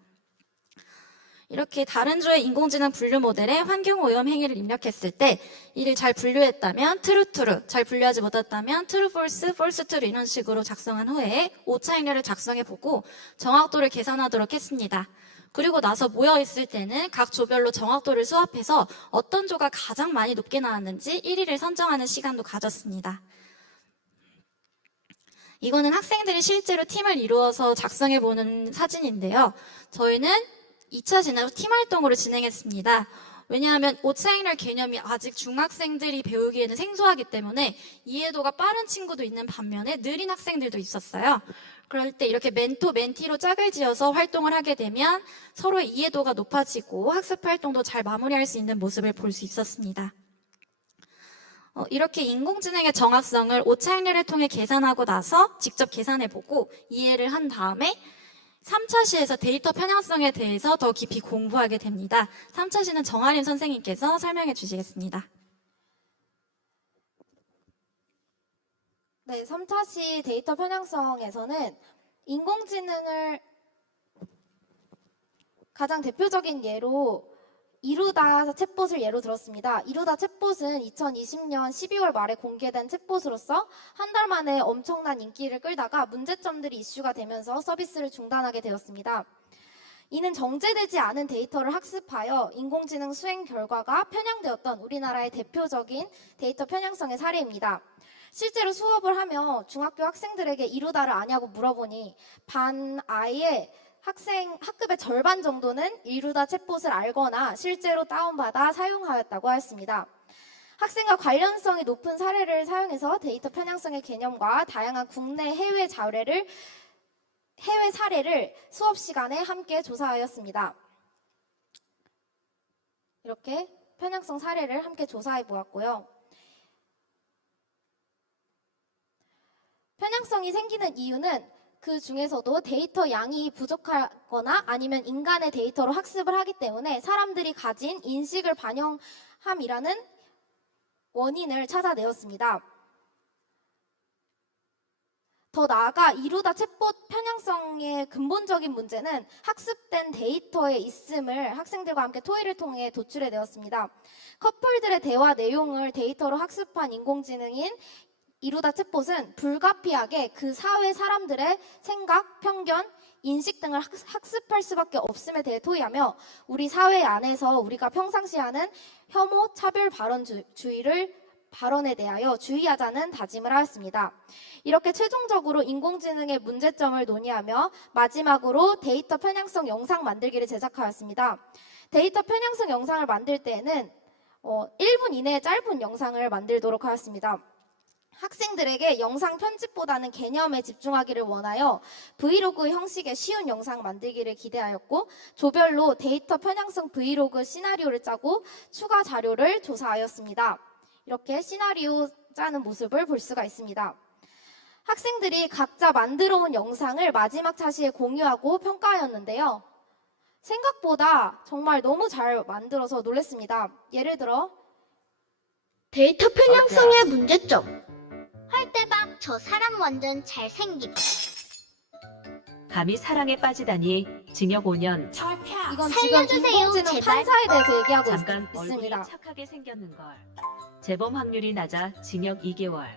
이렇게 다른 조의 인공지능 분류 모델에 환경오염 행위를 입력했을 때 이를 잘 분류했다면 true, true, 잘 분류하지 못했다면 true, false, false, true 이런 식으로 작성한 후에 5차 행렬을 작성해보고 정확도를 계산하도록 했습니다. 그리고 나서 모여있을 때는 각 조별로 정확도를 수합해서 어떤 조가 가장 많이 높게 나왔는지 1위를 선정하는 시간도 가졌습니다. 이거는 학생들이 실제로 팀을 이루어서 작성해보는 사진인데요. 저희는 2차 시는 팀 활동으로 진행했습니다. 왜냐하면 5차 행렬 개념이 아직 중학생들이 배우기에는 생소하기 때문에 이해도가 빠른 친구도 있는 반면에 느린 학생들도 있었어요. 그럴 때 이렇게 멘토, 멘티로 짝을 지어서 활동을 하게 되면 서로의 이해도가 높아지고 학습 활동도 잘 마무리할 수 있는 모습을 볼 수 있었습니다. 이렇게 인공지능의 정확성을 5차 행렬을 통해 계산하고 나서 직접 계산해보고 이해를 한 다음에 3차 시에서 데이터 편향성에 대해서 더 깊이 공부하게 됩니다. 3차 시는 정아림 선생님께서 설명해 주시겠습니다. 네, 3차 시 데이터 편향성에서는 인공지능을 가장 대표적인 예로 이루다 챗봇을 예로 들었습니다. 이루다 챗봇은 2020년 12월 말에 공개된 챗봇으로서 한 달 만에 엄청난 인기를 끌다가 문제점들이 이슈가 되면서 서비스를 중단하게 되었습니다. 이는 정제되지 않은 데이터를 학습하여 인공지능 수행 결과가 편향되었던 우리나라의 대표적인 데이터 편향성의 사례입니다. 실제로 수업을 하며 중학교 학생들에게 이루다를 아냐고 물어보니 반 아이의 학급의 절반 정도는 이루다 챗봇을 알거나 실제로 다운받아 사용하였다고 하였습니다. 학생과 관련성이 높은 사례를 사용해서 데이터 편향성의 개념과 다양한 국내 해외 사례를 수업 시간에 함께 조사하였습니다. 이렇게 편향성 사례를 함께 조사해 보았고요. 편향성이 생기는 이유는 그 중에서도 데이터 양이 부족하거나 아니면 인간의 데이터로 학습을 하기 때문에 사람들이 가진 인식을 반영함이라는 원인을 찾아내었습니다. 더 나아가 이루다 챗봇 편향성의 근본적인 문제는 학습된 데이터의 있음을 학생들과 함께 토의를 통해 도출해 내었습니다. 커플들의 대화 내용을 데이터로 학습한 인공지능인 이루다 챗봇은 불가피하게 그 사회 사람들의 생각, 편견, 인식 등을 학습할 수밖에 없음에 대해 토의하며 우리 사회 안에서 우리가 평상시 하는 혐오, 차별 발언에 대하여 주의하자는 다짐을 하였습니다. 이렇게 최종적으로 인공지능의 문제점을 논의하며 마지막으로 데이터 편향성 영상 만들기를 제작하였습니다. 데이터 편향성 영상을 만들 때에는 1분 이내의 짧은 영상을 만들도록 하였습니다. 학생들에게 영상 편집보다는 개념에 집중하기를 원하여 브이로그 형식의 쉬운 영상 만들기를 기대하였고 조별로 데이터 편향성 브이로그 시나리오를 짜고 추가 자료를 조사하였습니다. 이렇게 시나리오 짜는 모습을 볼 수가 있습니다. 학생들이 각자 만들어 온 영상을 마지막 차시에 공유하고 평가하였는데요. 생각보다 정말 너무 잘 만들어서 놀랐습니다. 예를 들어 데이터 편향성의 문제점. 헐대박 저 사람 완전 잘생김. 감히 사랑에 빠지다니 징역 5년. 이건 지금 살려주세요, 인공지능 제발. 판사에 대해서 얘기하고 잠깐 있습니다. 얼굴이 착하게 생겼는 걸. 재범 확률이 낮아 징역 2개월.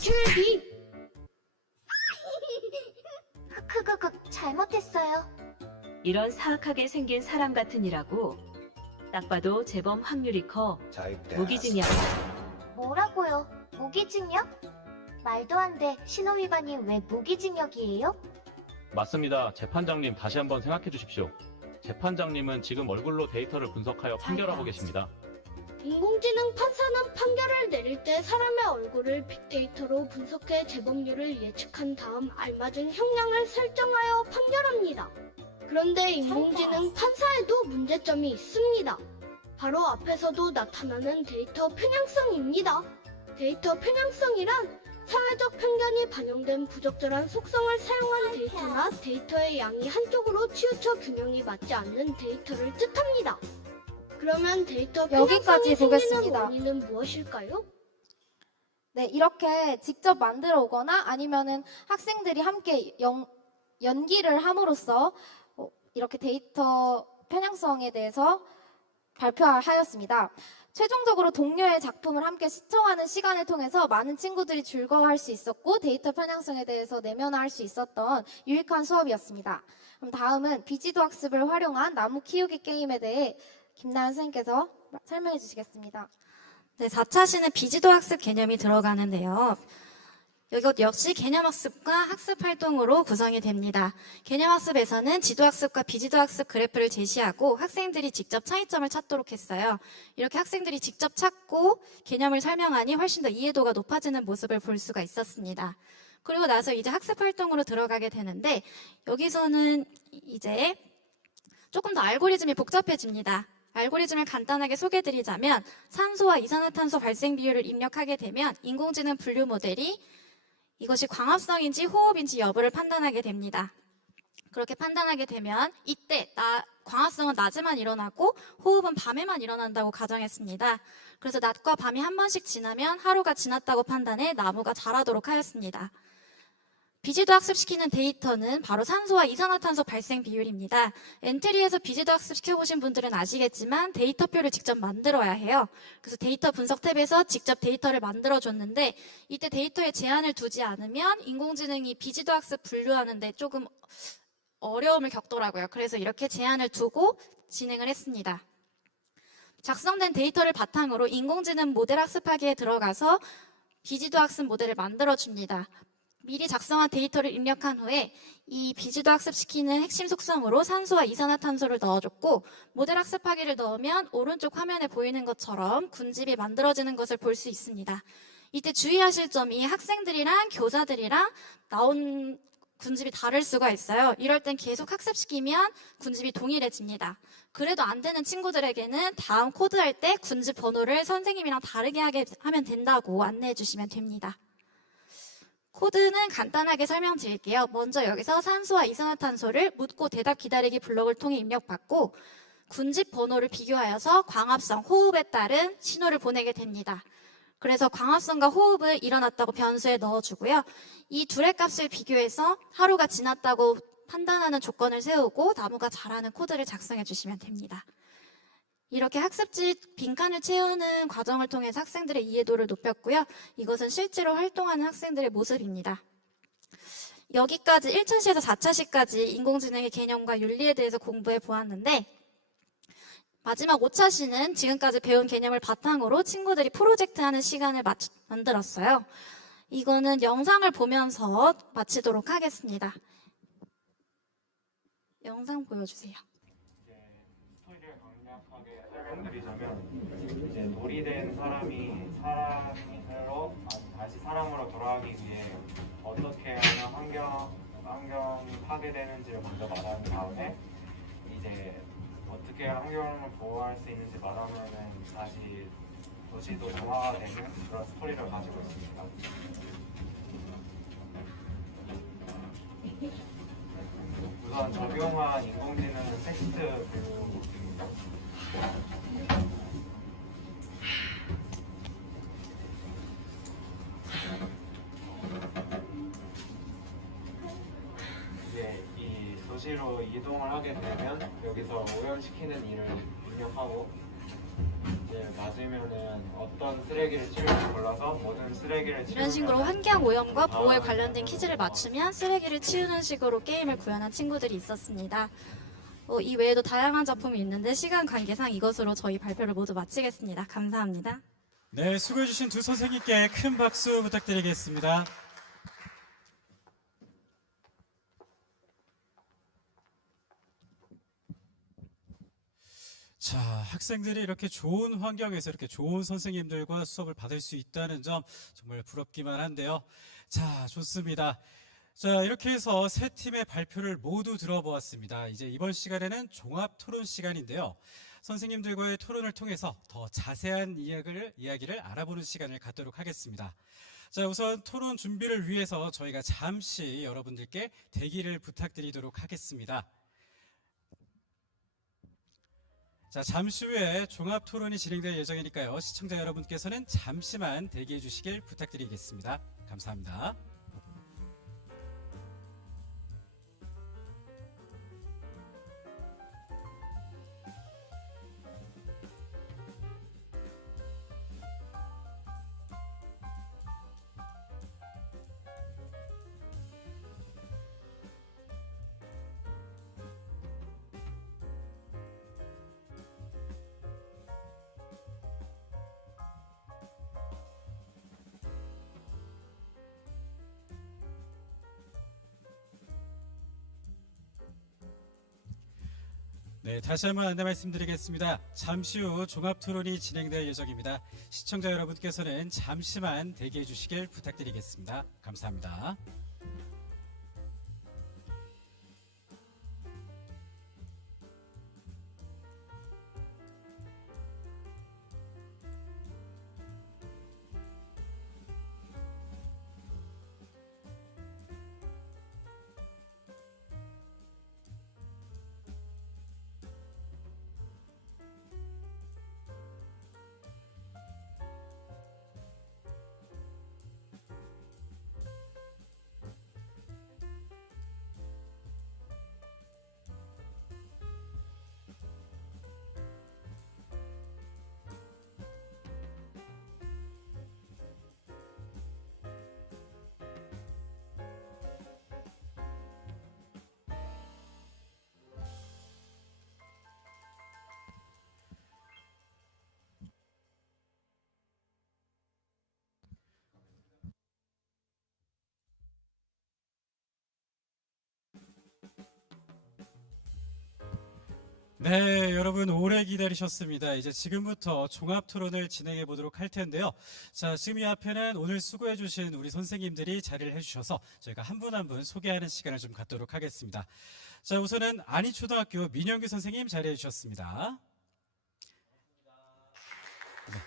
줄기. 잘못했어요. 이런 사악하게 생긴 사람 같으니라고. 딱 봐도 재범 확률이 커. 무기징역. 뭐라고요? 무기징역? 말도 안 돼. 신호위반이 왜 무기징역이에요? 맞습니다. 재판장님 다시 한번 생각해 주십시오. 재판장님은 지금 얼굴로 데이터를 분석하여 판결하고 계십니다. 인공지능 판사는 판결을 내릴 때 사람의 얼굴을 빅데이터로 분석해 재범률을 예측한 다음 알맞은 형량을 설정하여 판결합니다. 그런데 인공지능 판사에도 문제점이 있습니다. 바로 앞에서도 나타나는 데이터 편향성입니다. 데이터 편향성이란 사회적 편견이 반영된 부적절한 속성을 사용한 데이터나 데이터의 양이 한쪽으로 치우쳐 균형이 맞지 않는 데이터를 뜻합니다. 그러면 데이터 여기까지 편향성이 생기는 보겠습니다. 원인은 무엇일까요? 네, 이렇게 직접 만들어 오거나 아니면은 학생들이 함께 연기를 함으로써 이렇게 데이터 편향성에 대해서 발표하였습니다. 최종적으로 동료의 작품을 함께 시청하는 시간을 통해서 많은 친구들이 즐거워할 수 있었고 데이터 편향성에 대해서 내면화할 수 있었던 유익한 수업이었습니다. 그럼 다음은 비지도 학습을 활용한 나무 키우기 게임에 대해 김나연 선생님께서 설명해 주시겠습니다. 네, 4차 시는 비지도 학습 개념이 들어가는데요. 이것 역시 개념학습과 학습활동으로 구성이 됩니다. 개념학습에서는 지도학습과 비지도학습 그래프를 제시하고 학생들이 직접 차이점을 찾도록 했어요. 이렇게 학생들이 직접 찾고 개념을 설명하니 훨씬 더 이해도가 높아지는 모습을 볼 수가 있었습니다. 그리고 나서 이제 학습활동으로 들어가게 되는데 여기서는 이제 조금 더 알고리즘이 복잡해집니다. 알고리즘을 간단하게 소개해드리자면 산소와 이산화탄소 발생 비율을 입력하게 되면 인공지능 분류 모델이 이것이 광합성인지 호흡인지 여부를 판단하게 됩니다. 그렇게 판단하게 되면 이때 광합성은 낮에만 일어나고 호흡은 밤에만 일어난다고 가정했습니다. 그래서 낮과 밤이 한 번씩 지나면 하루가 지났다고 판단해 나무가 자라도록 하였습니다. 비지도 학습시키는 데이터는 바로 산소와 이산화탄소 발생 비율입니다. 엔트리에서 비지도 학습시켜보신 분들은 아시겠지만 데이터표를 직접 만들어야 해요. 그래서 데이터 분석 탭에서 직접 데이터를 만들어줬는데 이때 데이터에 제한을 두지 않으면 인공지능이 비지도 학습 분류하는데 조금 어려움을 겪더라고요. 그래서 이렇게 제한을 두고 진행을 했습니다. 작성된 데이터를 바탕으로 인공지능 모델 학습하기에 들어가서 비지도 학습 모델을 만들어줍니다. 미리 작성한 데이터를 입력한 후에 이 비지도 학습시키는 핵심 속성으로 산소와 이산화탄소를 넣어줬고 모델 학습하기를 넣으면 오른쪽 화면에 보이는 것처럼 군집이 만들어지는 것을 볼 수 있습니다. 이때 주의하실 점이 학생들이랑 교사들이랑 나온 군집이 다를 수가 있어요. 이럴 땐 계속 학습시키면 군집이 동일해집니다. 그래도 안 되는 친구들에게는 다음 코드할 때 군집 번호를 선생님이랑 다르게 하면 된다고 안내해 주시면 됩니다. 코드는 간단하게 설명드릴게요. 먼저 여기서 산소와 이산화탄소를 묻고 대답 기다리기 블록을 통해 입력받고 군집 번호를 비교하여서 광합성, 호흡에 따른 신호를 보내게 됩니다. 그래서 광합성과 호흡을 일어났다고 변수에 넣어주고요. 이 둘의 값을 비교해서 하루가 지났다고 판단하는 조건을 세우고 나무가 자라는 코드를 작성해 주시면 됩니다. 이렇게 학습지 빈칸을 채우는 과정을 통해서 학생들의 이해도를 높였고요. 이것은 실제로 활동하는 학생들의 모습입니다. 여기까지 1차시에서 4차시까지 인공지능의 개념과 윤리에 대해서 공부해 보았는데 마지막 5차시는 지금까지 배운 개념을 바탕으로 친구들이 프로젝트 하는 시간을 만들었어요. 이거는 영상을 보면서 마치도록 하겠습니다. 영상 보여주세요. 스토리를 강력하게 설명드리자면 이제 놀이된 사람이 사람으로 다시 사람으로 돌아가기 위해 어떻게 하면 환경이 파괴되는지를 먼저 말한 다음에 이제 어떻게 환경을 보호할 수 있는지 말하면은 다시 도시도 정화가 되는 그런 스토리를 가지고 있습니다. 우선 적용한 인공지능은 텍스트 블록입니다. 이제 이 도시로 이동을 하게 되면 여기서 오염시키는 일을 입력하고 이제 맞으면은 어떤 쓰레기를 치울지 골라서 모든 쓰레기를 치우면 이런 식으로 환경 오염과 보호에 관련된 퀴즈를 맞추면 쓰레기를 치우는 식으로 게임을 구현한 친구들이 있었습니다. 이 외에도 다양한 작품이 있는데 시간 관계상 이것으로 저희 발표를 모두 마치겠습니다. 감사합니다. 네, 수고해주신 두 선생님께 큰 박수 부탁드리겠습니다. 자, 학생들이 이렇게 좋은 환경에서 이렇게 좋은 선생님들과 수업을 받을 수 있다는 점 정말 부럽기만 한데요. 자, 좋습니다. 자, 이렇게 해서 세 팀의 발표를 모두 들어보았습니다. 이제 이번 시간에는 종합 토론 시간인데요. 선생님들과의 토론을 통해서 더 자세한 이야기를 알아보는 시간을 갖도록 하겠습니다. 자, 우선 토론 준비를 위해서 저희가 잠시 여러분들께 대기를 부탁드리도록 하겠습니다. 자, 잠시 후에 종합 토론이 진행될 예정이니까요. 시청자 여러분께서는 잠시만 대기해 주시길 부탁드리겠습니다. 감사합니다. 네, 다시 한번 안내 말씀드리겠습니다. 잠시 후 종합 토론이 진행될 예정입니다. 시청자 여러분께서는 잠시만 대기해 주시길 부탁드리겠습니다. 감사합니다. 네, 여러분 오래 기다리셨습니다. 이제 지금부터 종합 토론을 진행해 보도록 할 텐데요. 자, 지금 이 앞에는 오늘 수고해 주신 우리 선생님들이 자리를 해주셔서 저희가 한 분 한 분 소개하는 시간을 좀 갖도록 하겠습니다. 자, 우선은 안희초등학교 민영규 선생님 자리해 주셨습니다. 네.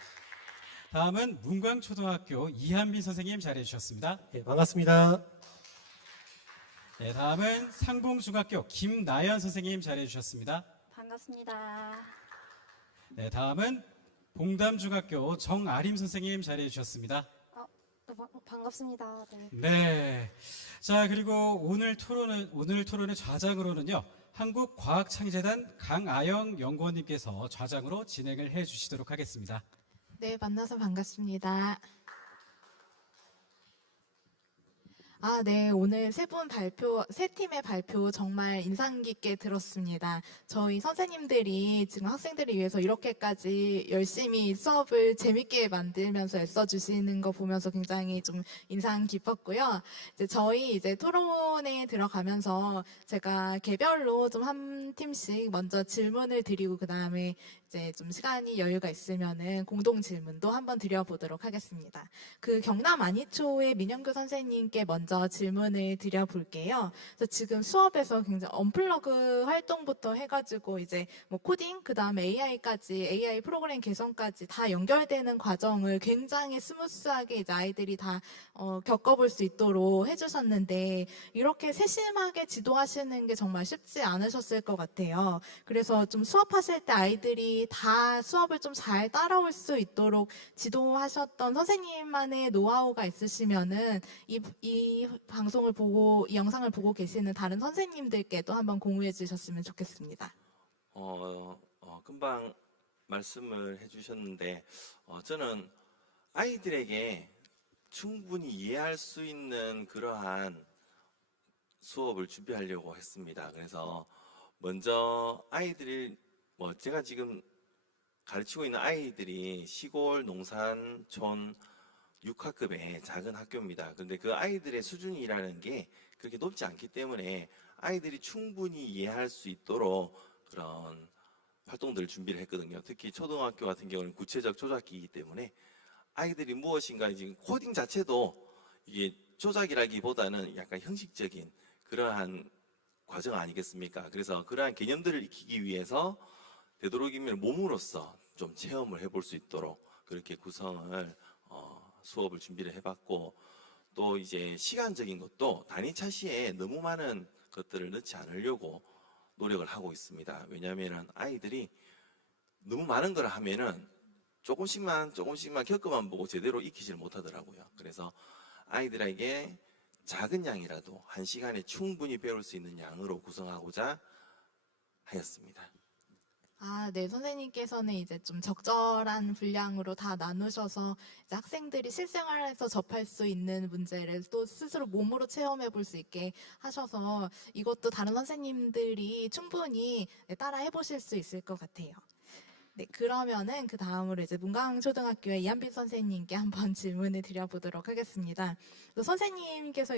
다음은 문광초등학교 이한빈 선생님 자리해 주셨습니다. 예, 반갑습니다. 네, 다음은 상봉중학교 김나연 선생님 자리해 주셨습니다. 반갑습니다. 네, 다음은 봉담중학교 정아림 선생님 자리해 주셨습니다. 반갑습니다. 네. 네. 자, 그리고 오늘 토론의 좌장으로는요, 한국과학창의재단 강아영 연구원님께서 좌장으로 진행을 해 주시도록 하겠습니다. 네, 만나서 반갑습니다. 네, 오늘 세 팀의 발표 정말 인상 깊게 들었습니다. 저희 선생님들이 지금 학생들을 위해서 이렇게까지 열심히 수업을 재밌게 만들면서 애써주시는 거 보면서 굉장히 좀 인상 깊었고요. 저희 토론에 들어가면서 제가 개별로 좀 한 팀씩 먼저 질문을 드리고 그 다음에 좀 시간이 여유가 있으면은 공동 질문도 한번 드려보도록 하겠습니다. 그 경남 안이초의 민영규 선생님께 먼저 질문을 드려볼게요. 그래서 지금 수업에서 굉장히 언플러그 활동부터 해가지고 뭐 코딩, 그 다음에 AI까지, AI 프로그램 개선까지 다 연결되는 과정을 굉장히 스무스하게 아이들이 다 겪어볼 수 있도록 해주셨는데 이렇게 세심하게 지도하시는 게 정말 쉽지 않으셨을 것 같아요. 그래서 좀 수업하실 때 아이들이 다 수업을 좀 잘 따라올 수 있도록 지도하셨던 선생님만의 노하우가 있으시면은 이 방송을 보고 이 영상을 보고 계시는 다른 선생님들께도 한번 공유해 주셨으면 좋겠습니다. 금방 말씀을 해주셨는데 저는 아이들에게 충분히 이해할 수 있는 그러한 수업을 준비하려고 했습니다. 그래서 먼저 아이들이 제가 지금 가르치고 있는 아이들이 시골 농산촌 6학급의 작은 학교입니다. 그런데 그 아이들의 수준이라는 게 그렇게 높지 않기 때문에 아이들이 충분히 이해할 수 있도록 그런 활동들을 준비를 했거든요. 특히 초등학교 같은 경우는 구체적 조작기이기 때문에 아이들이 무엇인가 지금 코딩 자체도 이게 조작이라기보다는 약간 형식적인 그러한 과정 아니겠습니까? 그래서 그러한 개념들을 익히기 위해서 되도록이면 몸으로써 좀 체험을 해볼 수 있도록 그렇게 구성을 수업을 준비를 해봤고 또 이제 시간적인 것도 단위 차시에 너무 많은 것들을 넣지 않으려고 노력을 하고 있습니다. 왜냐하면 아이들이 너무 많은 걸 하면은 조금씩만 겪어만 보고 제대로 익히질 못하더라고요. 그래서 아이들에게 작은 양이라도 한 시간에 충분히 배울 수 있는 양으로 구성하고자 하였습니다. 네, 선생님께서는 좀 적절한 분량으로 다 나누셔서 학생들이 실생활에서 접할 수 있는 문제를 또 스스로 몸으로 체험해 볼 수 있게 하셔서 이것도 다른 선생님들이 충분히 따라 해보실 수 있을 것 같아요. 네, 그러면은 그 다음으로 문광초등학교의 이한빈 선생님께 한번 질문을 드려보도록 하겠습니다. 선생님께서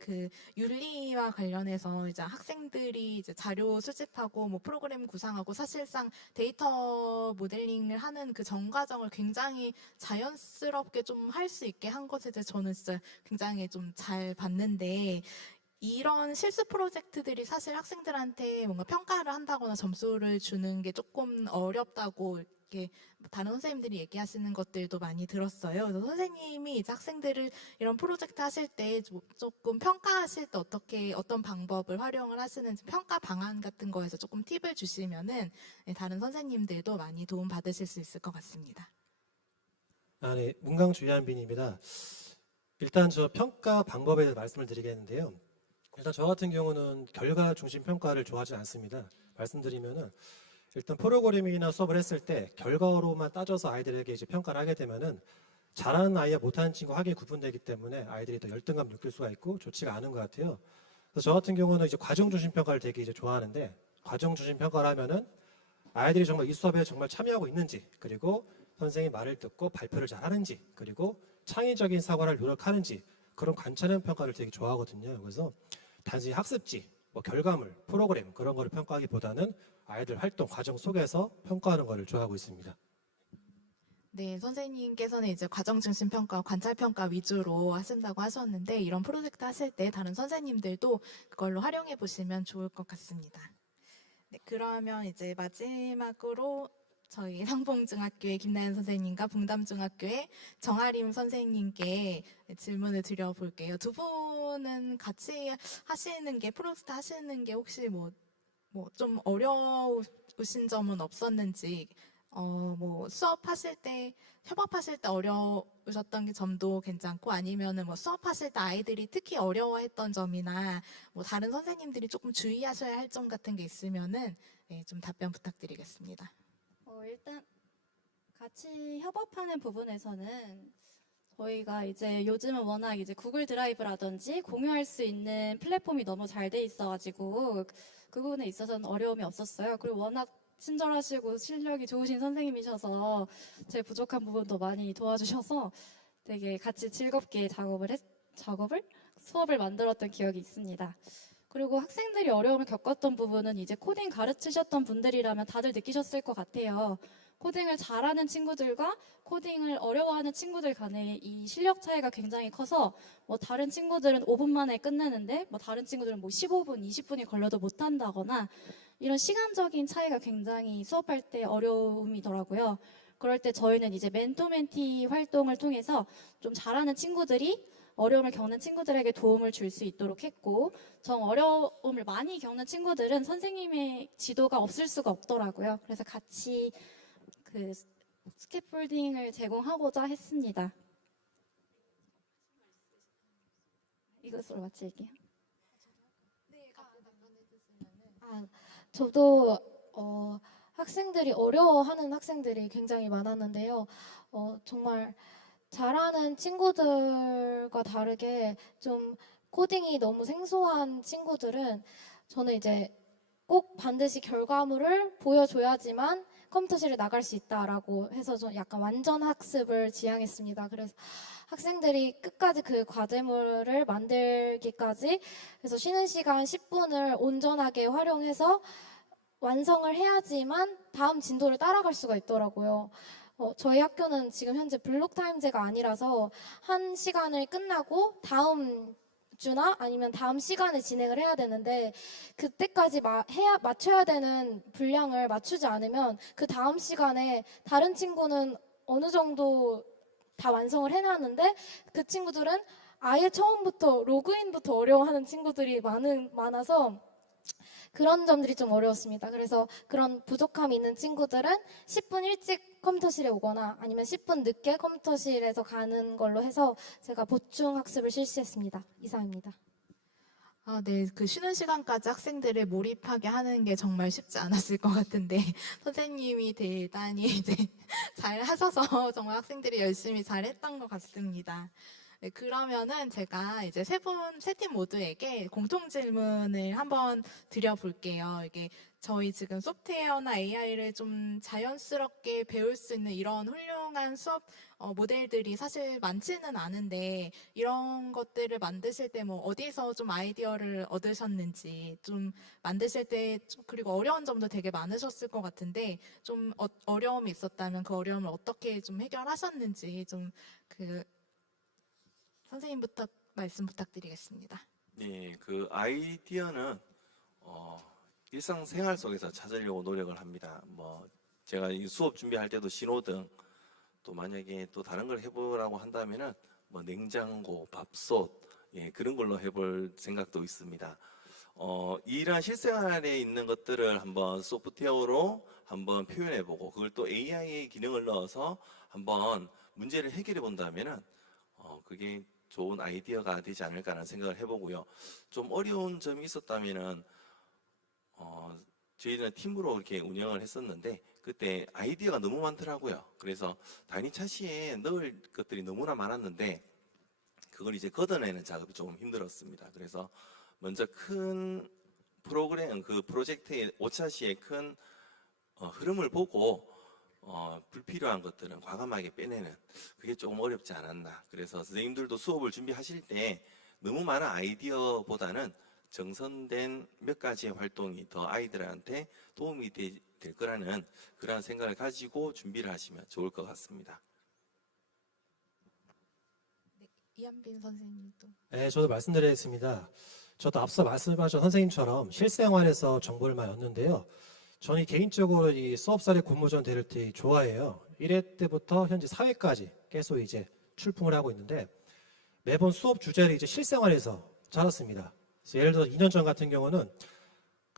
그 윤리와 관련해서 학생들이 자료 수집하고 프로그램 구상하고 사실상 데이터 모델링을 하는 그 전 과정을 굉장히 자연스럽게 좀 할 수 있게 한 것에 대해서 저는 진짜 굉장히 좀 잘 봤는데 이런 실습 프로젝트들이 사실 학생들한테 뭔가 평가를 한다거나 점수를 주는 게 조금 어렵다고 이렇게 다른 선생님들이 얘기하시는 것들도 많이 들었어요. 그래서 선생님이 학생들을 이런 프로젝트 하실 때 조금 평가하실 때 어떤 방법을 활용을 하시는지 평가 방안 같은 거에서 조금 팁을 주시면은 다른 선생님들도 많이 도움 받으실 수 있을 것 같습니다. 네, 문광초 이한빈입니다. 일단 저 평가 방법에 대해서 말씀을 드리겠는데요. 일단 저 같은 경우는 결과 중심 평가를 좋아하지 않습니다. 말씀드리면은 일단 프로그래밍이나 수업을 했을 때 결과로만 따져서 아이들에게 평가를 하게 되면은 잘하는 아이와 못하는 친구 확연히 구분되기 때문에 아이들이 더 열등감 느낄 수가 있고 좋지가 않은 것 같아요. 그래서 저 같은 경우는 과정 중심 평가를 되게 좋아하는데 과정 중심 평가를 하면은 아이들이 정말 이 수업에 정말 참여하고 있는지 그리고 선생님 말을 듣고 발표를 잘 하는지 그리고 창의적인 사고를 노력하는지 그런 관찰형 평가를 되게 좋아하거든요. 그래서 단순히 학습지, 결과물, 프로그램 그런 거를 평가하기보다는 아이들 활동 과정 속에서 평가하는 거를 좋아하고 있습니다. 네, 선생님께서는 과정 중심 평가, 관찰 평가 위주로 하신다고 하셨는데 이런 프로젝트 하실 때 다른 선생님들도 그걸로 활용해 보시면 좋을 것 같습니다. 네, 그러면 마지막으로 저희 상봉중학교의 김나연 선생님과 봉담중학교의 정아림 선생님께 질문을 드려볼게요. 두 분은 같이 하시는 게 프로젝트 하시는 게 혹시 뭐 좀 어려우신 점은 없었는지, 뭐 수업하실 때 협업하실 때 어려우셨던 게 점도 괜찮고, 아니면은 뭐 수업하실 때 아이들이 특히 어려워했던 점이나 뭐 다른 선생님들이 조금 주의하셔야 할 점 같은 게 있으면은 네, 좀 답변 부탁드리겠습니다. 일단 같이 협업하는 부분에서는 저희가 이제 요즘은 워낙 이제 구글 드라이브라든지 공유할 수 있는 플랫폼이 너무 잘 돼 있어가지고 그 부분에 있어서는 어려움이 없었어요. 그리고 워낙 친절하시고 실력이 좋으신 선생님이셔서 제 부족한 부분도 많이 도와주셔서 되게 같이 즐겁게 수업을 만들었던 기억이 있습니다. 그리고 학생들이 어려움을 겪었던 부분은 이제 코딩 가르치셨던 분들이라면 다들 느끼셨을 것 같아요. 코딩을 잘하는 친구들과 코딩을 어려워하는 친구들 간의 이 실력 차이가 굉장히 커서 뭐 다른 친구들은 5분 만에 끝내는데 뭐 다른 친구들은 뭐 15분, 20분이 걸려도 못한다거나 이런 시간적인 차이가 굉장히 수업할 때 어려움이더라고요. 그럴 때 저희는 이제 멘토-멘티 활동을 통해서 좀 잘하는 친구들이 어려움을 겪는 친구들에게 도움을 줄 수 있도록 했고, 정 어려움을 많이 겪는 친구들은 선생님의 지도가 없을 수가 없더라고요. 그래서 같이 그 스캐폴딩을 제공하고자 했습니다. 이것으로 마칠게요. 저도 학생들이 어려워하는 학생들이 굉장히 많았는데요. 정말 잘하는 친구들과 다르게 좀 코딩이 너무 생소한 친구들은 저는 이제 꼭 반드시 결과물을 보여줘야지만 컴퓨터실에 나갈 수 있다라고 해서 좀 약간 완전 학습을 지향했습니다. 그래서 학생들이 끝까지 그 과제물을 만들기까지, 그래서 쉬는 시간 10분을 온전하게 활용해서 완성을 해야지만 다음 진도를 따라갈 수가 있더라고요. 저희 학교는 지금 현재 블록 타임제가 아니라서 한 시간을 끝나고 다음 주나 아니면 다음 시간에 진행을 해야 되는데, 그때까지 맞춰야 되는 분량을 맞추지 않으면 그 다음 시간에 다른 친구는 어느 정도 다 완성을 해놨는데 그 친구들은 아예 처음부터 로그인부터 어려워하는 친구들이 많아서 그런 점들이 좀 어려웠습니다. 그래서 그런 부족함이 있는 친구들은 10분 일찍 컴퓨터실에 오거나 아니면 10분 늦게 컴퓨터실에서 가는 걸로 해서 제가 보충 학습을 실시했습니다. 이상입니다. 네, 그 쉬는 시간까지 학생들을 몰입하게 하는 게 정말 쉽지 않았을 것 같은데 선생님이 대단히 이제 잘 하셔서 정말 학생들이 열심히 잘 했던 것 같습니다. 네, 그러면은 제가 이제 세 팀 모두에게 공통 질문을 한번 드려볼게요. 이게 저희 지금 소프트웨어나 AI를 좀 자연스럽게 배울 수 있는 이런 훌륭한 수업 모델들이 사실 많지는 않은데, 이런 것들을 만드실 때 뭐 어디서 좀 아이디어를 얻으셨는지, 좀 만드실 때 그리고 어려운 점도 되게 많으셨을 것 같은데 좀 어려움이 있었다면 그 어려움을 어떻게 좀 해결하셨는지 좀 선생님부터 말씀 부탁드리겠습니다. 네, 그 아이디어는 일상생활 속에서 찾으려고 노력을 합니다. 뭐 제가 이 수업 준비할 때도 신호등, 또 만약에 또 다른 걸 해보라고 한다면은 뭐 냉장고, 밥솥, 그런 걸로 해볼 생각도 있습니다. 이런 실생활에 있는 것들을 한번 소프트웨어로 한번 표현해보고, 그걸 또 AI의 기능을 넣어서 한번 문제를 해결해 본다면은 그게 좋은 아이디어가 되지 않을까라는 생각을 해보고요. 좀 어려운 점이 있었다면은 저희는 팀으로 이렇게 운영을 했었는데 그때 아이디어가 너무 많더라고요. 그래서 단위 차시에 넣을 것들이 너무나 많았는데 그걸 이제 걷어내는 작업이 조금 힘들었습니다. 그래서 먼저 큰 프로그램, 그 프로젝트의 오차시의 큰 흐름을 보고 불필요한 것들은 과감하게 빼내는, 그게 조금 어렵지 않았나. 그래서 선생님들도 수업을 준비하실 때 너무 많은 아이디어보다는 정선된 몇 가지의 활동이 더 아이들한테 도움이 될 거라는 그런 생각을 가지고 준비를 하시면 좋을 것 같습니다. 네, 이한빈 선생님도. 네, 저도 말씀드리겠습니다. 저도 앞서 말씀하신 선생님처럼 실생활에서 정보를 많이 얻는데요. 저는 개인적으로 이 수업사례 공모전 대회를 되게 좋아해요. 1회 때부터 현재 4회까지 계속 이제 출품을 하고 있는데 매번 수업 주제를 이제 실생활에서 찾았습니다. 그래서 예를 들어 2년 전 같은 경우는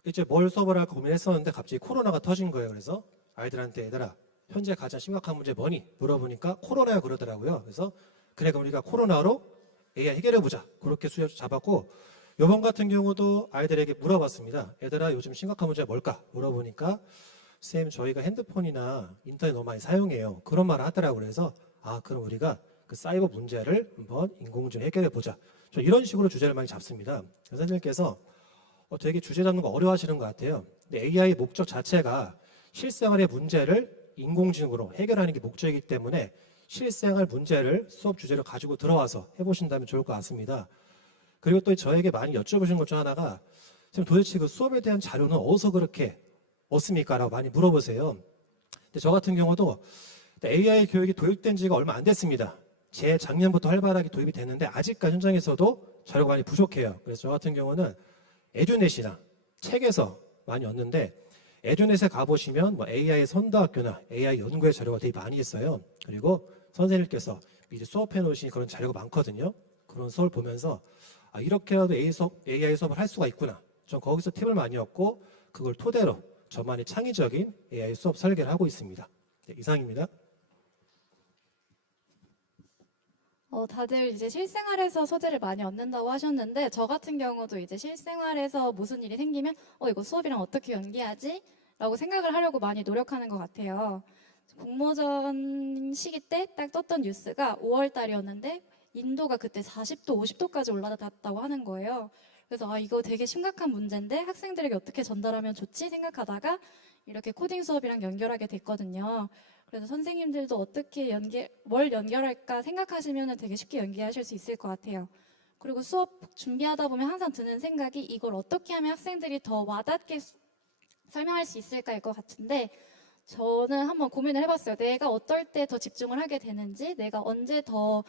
이제 뭘 수업을 할까 고민했었는데 갑자기 코로나가 터진 거예요. 그래서 아이들한테 얘들아 현재 가장 심각한 문제 뭐니? 물어보니까 코로나야 그러더라고요. 그래서 그래 그럼 우리가 코로나로 AI 해결해보자. 그렇게 수업 잡았고 이번 같은 경우도 아이들에게 물어봤습니다. 얘들아 요즘 심각한 문제가 뭘까? 물어보니까 선생님 저희가 핸드폰이나 인터넷 너무 많이 사용해요. 그런 말을 하더라고요. 그래서 아 그럼 우리가 그 사이버 문제를 한번 인공지능 해결해보자. 저 이런 식으로 주제를 많이 잡습니다. 선생님께서 되게 주제 잡는 거 어려워하시는 것 같아요. 근데 AI 목적 자체가 실생활의 문제를 인공지능으로 해결하는 게 목적이기 때문에 실생활 문제를 수업 주제로 가지고 들어와서 해보신다면 좋을 것 같습니다. 그리고 또 저에게 많이 여쭤보신 것 중 하나가 선생님 도대체 그 수업에 대한 자료는 어디서 그렇게 얻습니까? 라고 많이 물어보세요. 근데 저 같은 경우도 AI 교육이 도입된 지가 얼마 안 됐습니다. 재작년부터 활발하게 도입이 됐는데 아직까지 현장에서도 자료가 많이 부족해요. 그래서 저 같은 경우는 에듀넷이나 책에서 많이 얻는데 에듀넷에 가보시면 뭐 AI 선도학교나 AI 연구의 자료가 되게 많이 있어요. 그리고 선생님께서 미리 수업해 놓으신 그런 자료가 많거든요. 그런 수업을 보면서 아, 이렇게라도 AI 수업을 할 수가 있구나. 전 거기서 팁을 많이 얻고 그걸 토대로 저만의 창의적인 AI 수업 설계를 하고 있습니다. 네, 이상입니다. 다들 이제 실생활에서 소재를 많이 얻는다고 하셨는데, 저 같은 경우도 이제 실생활에서 무슨 일이 생기면, 이거 수업이랑 어떻게 연계하지? 라고 생각을 하려고 많이 노력하는 것 같아요. 공모전 시기 때 딱 떴던 뉴스가 5월 달이었는데, 인도가 그때 40도, 50도까지 올라갔다고 하는 거예요. 그래서 이거 되게 심각한 문제인데 학생들에게 어떻게 전달하면 좋지? 생각하다가 이렇게 코딩 수업이랑 연결하게 됐거든요. 그래서 선생님들도 어떻게 뭘 연결할까 생각하시면 되게 쉽게 연계하실 수 있을 것 같아요. 그리고 수업 준비하다 보면 항상 드는 생각이 이걸 어떻게 하면 학생들이 더 와닿게 설명할 수 있을까일 것 같은데, 저는 한번 고민을 해봤어요. 내가 어떨 때 더 집중을 하게 되는지, 내가 언제 더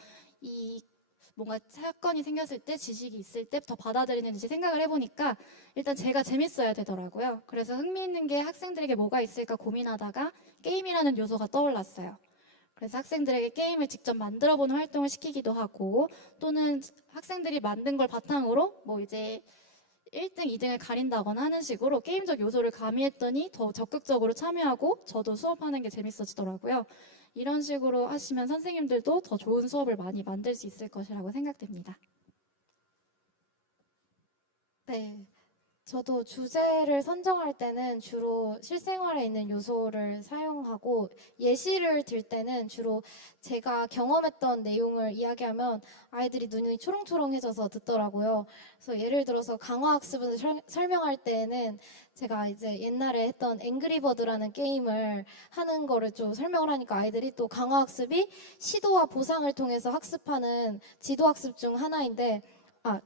뭔가 사건이 생겼을 때, 지식이 있을 때 더 받아들이는지 생각을 해보니까 일단 제가 재밌어야 되더라고요. 그래서 흥미있는 게 학생들에게 뭐가 있을까 고민하다가 게임이라는 요소가 떠올랐어요. 그래서 학생들에게 게임을 직접 만들어보는 활동을 시키기도 하고, 또는 학생들이 만든 걸 바탕으로 뭐 이제 1등, 2등을 가린다거나 하는 식으로 게임적 요소를 가미했더니 더 적극적으로 참여하고 저도 수업하는 게 재밌어지더라고요. 이런 식으로 하시면 선생님들도 더 좋은 수업을 많이 만들 수 있을 것이라고 생각됩니다. 네. 저도 주제를 선정할 때는 주로 실생활에 있는 요소를 사용하고, 예시를 들 때는 주로 제가 경험했던 내용을 이야기하면 아이들이 눈이 초롱초롱해져서 듣더라고요. 그래서 예를 들어서 강화학습을 설명할 때에는 제가 이제 옛날에 했던 앵그리버드라는 게임을 하는 거를 좀 설명을 하니까 아이들이 또 강화학습이 시도와 보상을 통해서 학습하는 지도학습 중 하나인데,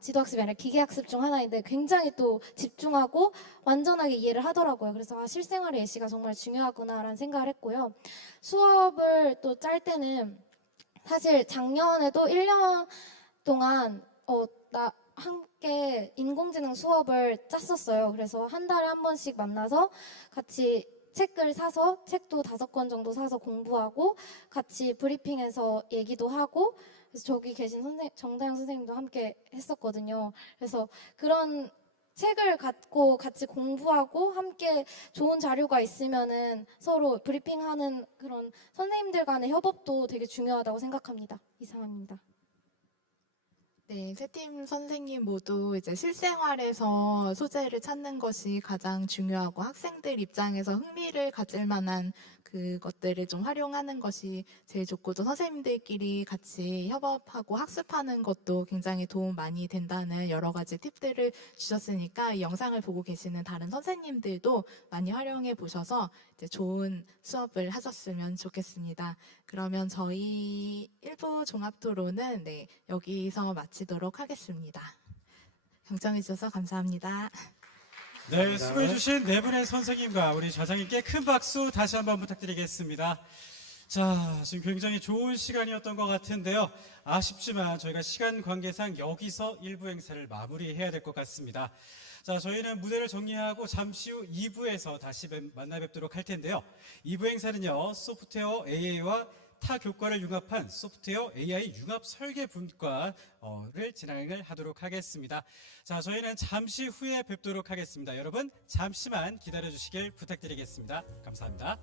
지도학습이 아니라 기계학습 중 하나인데 굉장히 또 집중하고 완전하게 이해를 하더라고요. 그래서 실생활의 예시가 정말 중요하구나라는 생각을 했고요. 수업을 또 짤 때는 사실 작년에도 1년 동안 함께 인공지능 수업을 짰었어요. 그래서 한 달에 한 번씩 만나서 같이 책을 사서 책도 5권 정도 사서 공부하고 같이 브리핑해서 얘기도 하고, 그래서 저기 계신 정다영 선생님도 함께 했었거든요. 그래서 그런 책을 갖고 같이 공부하고 함께 좋은 자료가 있으면은 서로 브리핑하는 그런 선생님들 간의 협업도 되게 중요하다고 생각합니다. 이상입니다. 네, 세 팀 선생님 모두 이제 실생활에서 소재를 찾는 것이 가장 중요하고 학생들 입장에서 흥미를 가질 만한 그것들을 좀 활용하는 것이 제일 좋고, 또 선생님들끼리 같이 협업하고 학습하는 것도 굉장히 도움 많이 된다는 여러 가지 팁들을 주셨으니까 이 영상을 보고 계시는 다른 선생님들도 많이 활용해 보셔서 이제 좋은 수업을 하셨으면 좋겠습니다. 그러면 저희 1부 종합토론은 여기서 마치도록 하겠습니다. 경청해 주셔서 감사합니다. 네, 수고해주신 네 분의 선생님과 우리 저장님께 큰 박수 다시 한번 부탁드리겠습니다. 자, 지금 굉장히 좋은 시간이었던 것 같은데요. 아쉽지만 저희가 시간 관계상 여기서 1부 행사를 마무리해야 될 것 같습니다. 자, 저희는 무대를 정리하고 잠시 후 2부에서 다시 만나 뵙도록 할 텐데요. 2부 행사는요, 소프트웨어 AI와 타 교과를 융합한 소프트웨어 AI 융합 설계 분과를 진행을 하도록 하겠습니다. 자, 저희는 잠시 후에 뵙도록 하겠습니다. 여러분, 잠시만 기다려 주시길 부탁드리겠습니다. 감사합니다.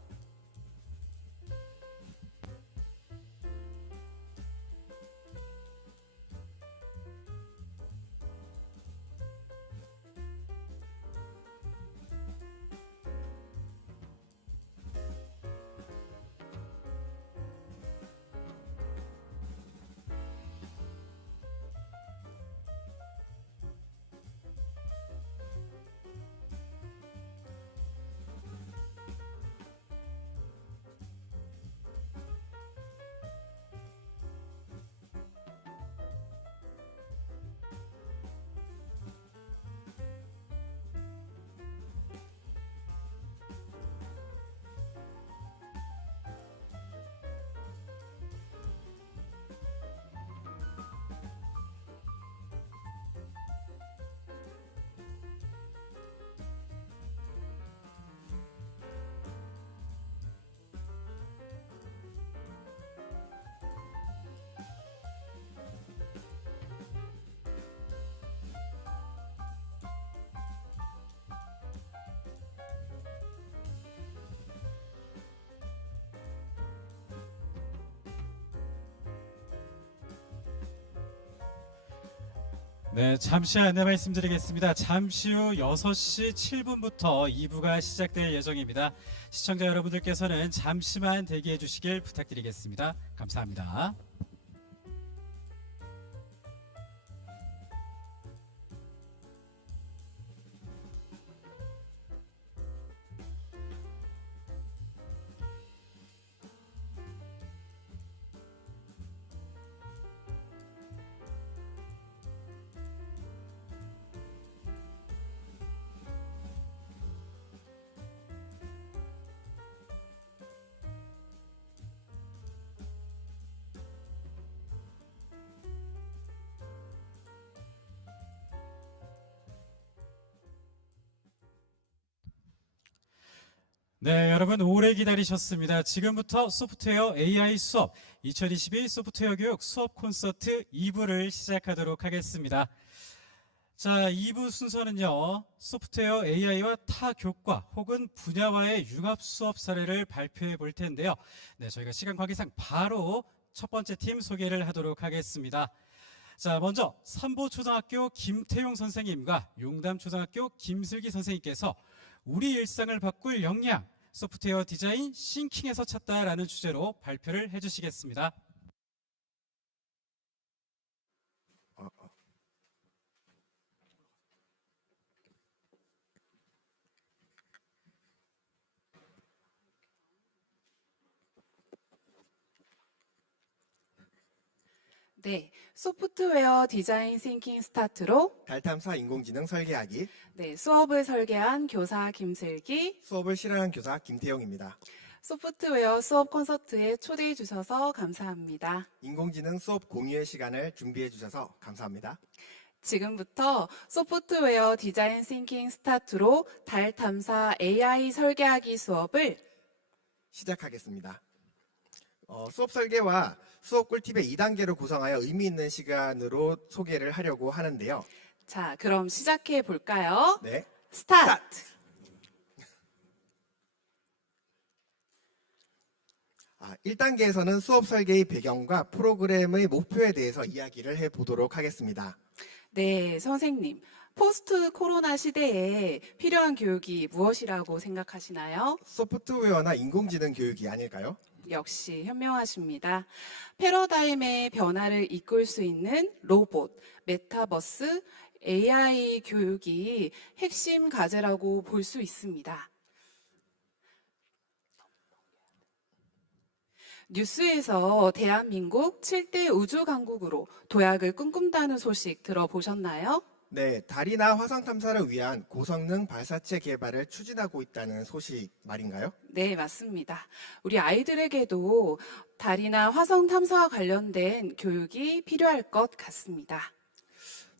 네, 잠시 안내 말씀드리겠습니다. 잠시 후 6시 7분부터 2부가 시작될 예정입니다. 시청자 여러분들께서는 잠시만 대기해 주시길 부탁드리겠습니다. 감사합니다. 네, 여러분 오래 기다리셨습니다. 지금부터 소프트웨어 AI 수업 2022 소프트웨어 교육 수업 콘서트 2부를 시작하도록 하겠습니다. 자, 2부 순서는요, 소프트웨어 AI와 타 교과 혹은 분야와의 융합 수업 사례를 발표해 볼 텐데요. 네, 저희가 시간 관계상 바로 첫 번째 팀 소개를 하도록 하겠습니다. 자, 먼저 삼보초등학교 김태용 선생님과 용담초등학교 김슬기 선생님께서 우리 일상을 바꿀 역량, 소프트웨어 디자인 싱킹에서 찾다라는 주제로 발표를 해주시겠습니다. 네, 소프트웨어 디자인 싱킹 스타트로 달 탐사 인공지능 설계하기 네, 수업을 설계한 교사 김슬기, 수업을 실행한 교사 김태용입니다. 소프트웨어 수업 콘서트에 초대해 주셔서 감사합니다. 인공지능 수업 공유의 시간을 준비해 주셔서 감사합니다. 지금부터 소프트웨어 디자인 싱킹 스타트로 달 탐사 AI 설계하기 수업을 시작하겠습니다. 수업 설계와 수업 꿀팁의 2단계로 구성하여 의미 있는 시간으로 소개를 하려고 하는데요. 자, 그럼 시작해 볼까요? 네. 스타트! 1단계에서는 수업 설계의 배경과 프로그램의 목표에 대해서 이야기를 해보도록 하겠습니다. 네, 선생님. 포스트 코로나 시대에 필요한 교육이 무엇이라고 생각하시나요? 소프트웨어나 인공지능 교육이 아닐까요? 역시 현명하십니다. 패러다임의 변화를 이끌 수 있는 로봇, 메타버스, AI 교육이 핵심 과제라고 볼 수 있습니다. 뉴스에서 대한민국 7대 우주 강국으로 도약을 꿈꾼다는 소식 들어보셨나요? 네, 달이나 화성 탐사를 위한 고성능 발사체 개발을 추진하고 있다는 소식 말인가요? 네, 맞습니다. 우리 아이들에게도 달이나 화성 탐사와 관련된 교육이 필요할 것 같습니다.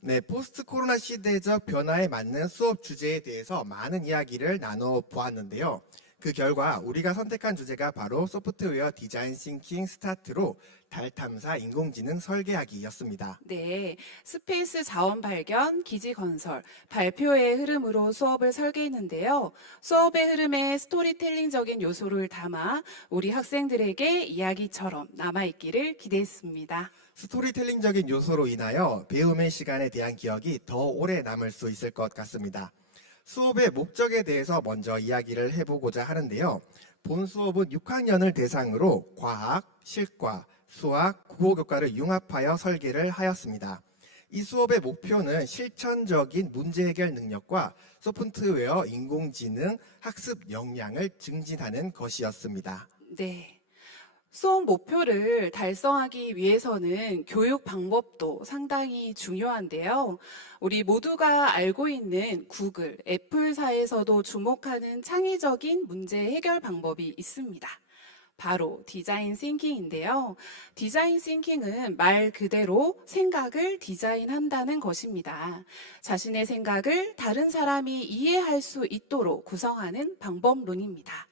네, 포스트 코로나 시대적 변화에 맞는 수업 주제에 대해서 많은 이야기를 나눠 보았는데요. 그 결과 우리가 선택한 주제가 바로 소프트웨어 디자인 싱킹 스타트로 달 탐사 인공지능 설계하기였습니다. 네, 스페이스 자원 발견, 기지 건설, 발표의 흐름으로 수업을 설계했는데요. 수업의 흐름에 스토리텔링적인 요소를 담아 우리 학생들에게 이야기처럼 남아있기를 기대했습니다. 스토리텔링적인 요소로 인하여 배움의 시간에 대한 기억이 더 오래 남을 수 있을 것 같습니다. 수업의 목적에 대해서 먼저 이야기를 해보고자 하는데요. 본 수업은 6학년을 대상으로 과학, 실과, 수학, 국어교과를 융합하여 설계를 하였습니다. 이 수업의 목표는 실천적인 문제 해결 능력과 소프트웨어 인공지능 학습 역량을 증진하는 것이었습니다. 네. 수업 목표를 달성하기 위해서는 교육 방법도 상당히 중요한데요. 우리 모두가 알고 있는 구글, 애플사에서도 주목하는 창의적인 문제 해결 방법이 있습니다. 바로 디자인 싱킹인데요. 디자인 싱킹은 말 그대로 생각을 디자인한다는 것입니다. 자신의 생각을 다른 사람이 이해할 수 있도록 구성하는 방법론입니다.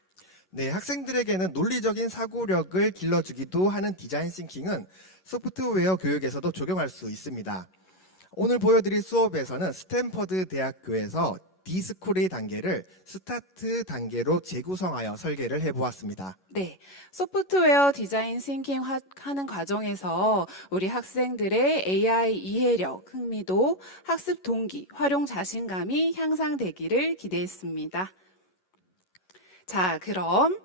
네, 학생들에게는 논리적인 사고력을 길러주기도 하는 디자인 싱킹은 소프트웨어 교육에서도 적용할 수 있습니다. 오늘 보여드릴 수업에서는 스탠퍼드 대학교에서 디스코리 단계를 스타트 단계로 재구성하여 설계를 해보았습니다. 네, 소프트웨어 디자인 싱킹 하는 과정에서 우리 학생들의 AI 이해력, 흥미도, 학습 동기, 활용 자신감이 향상되기를 기대했습니다. 자, 그럼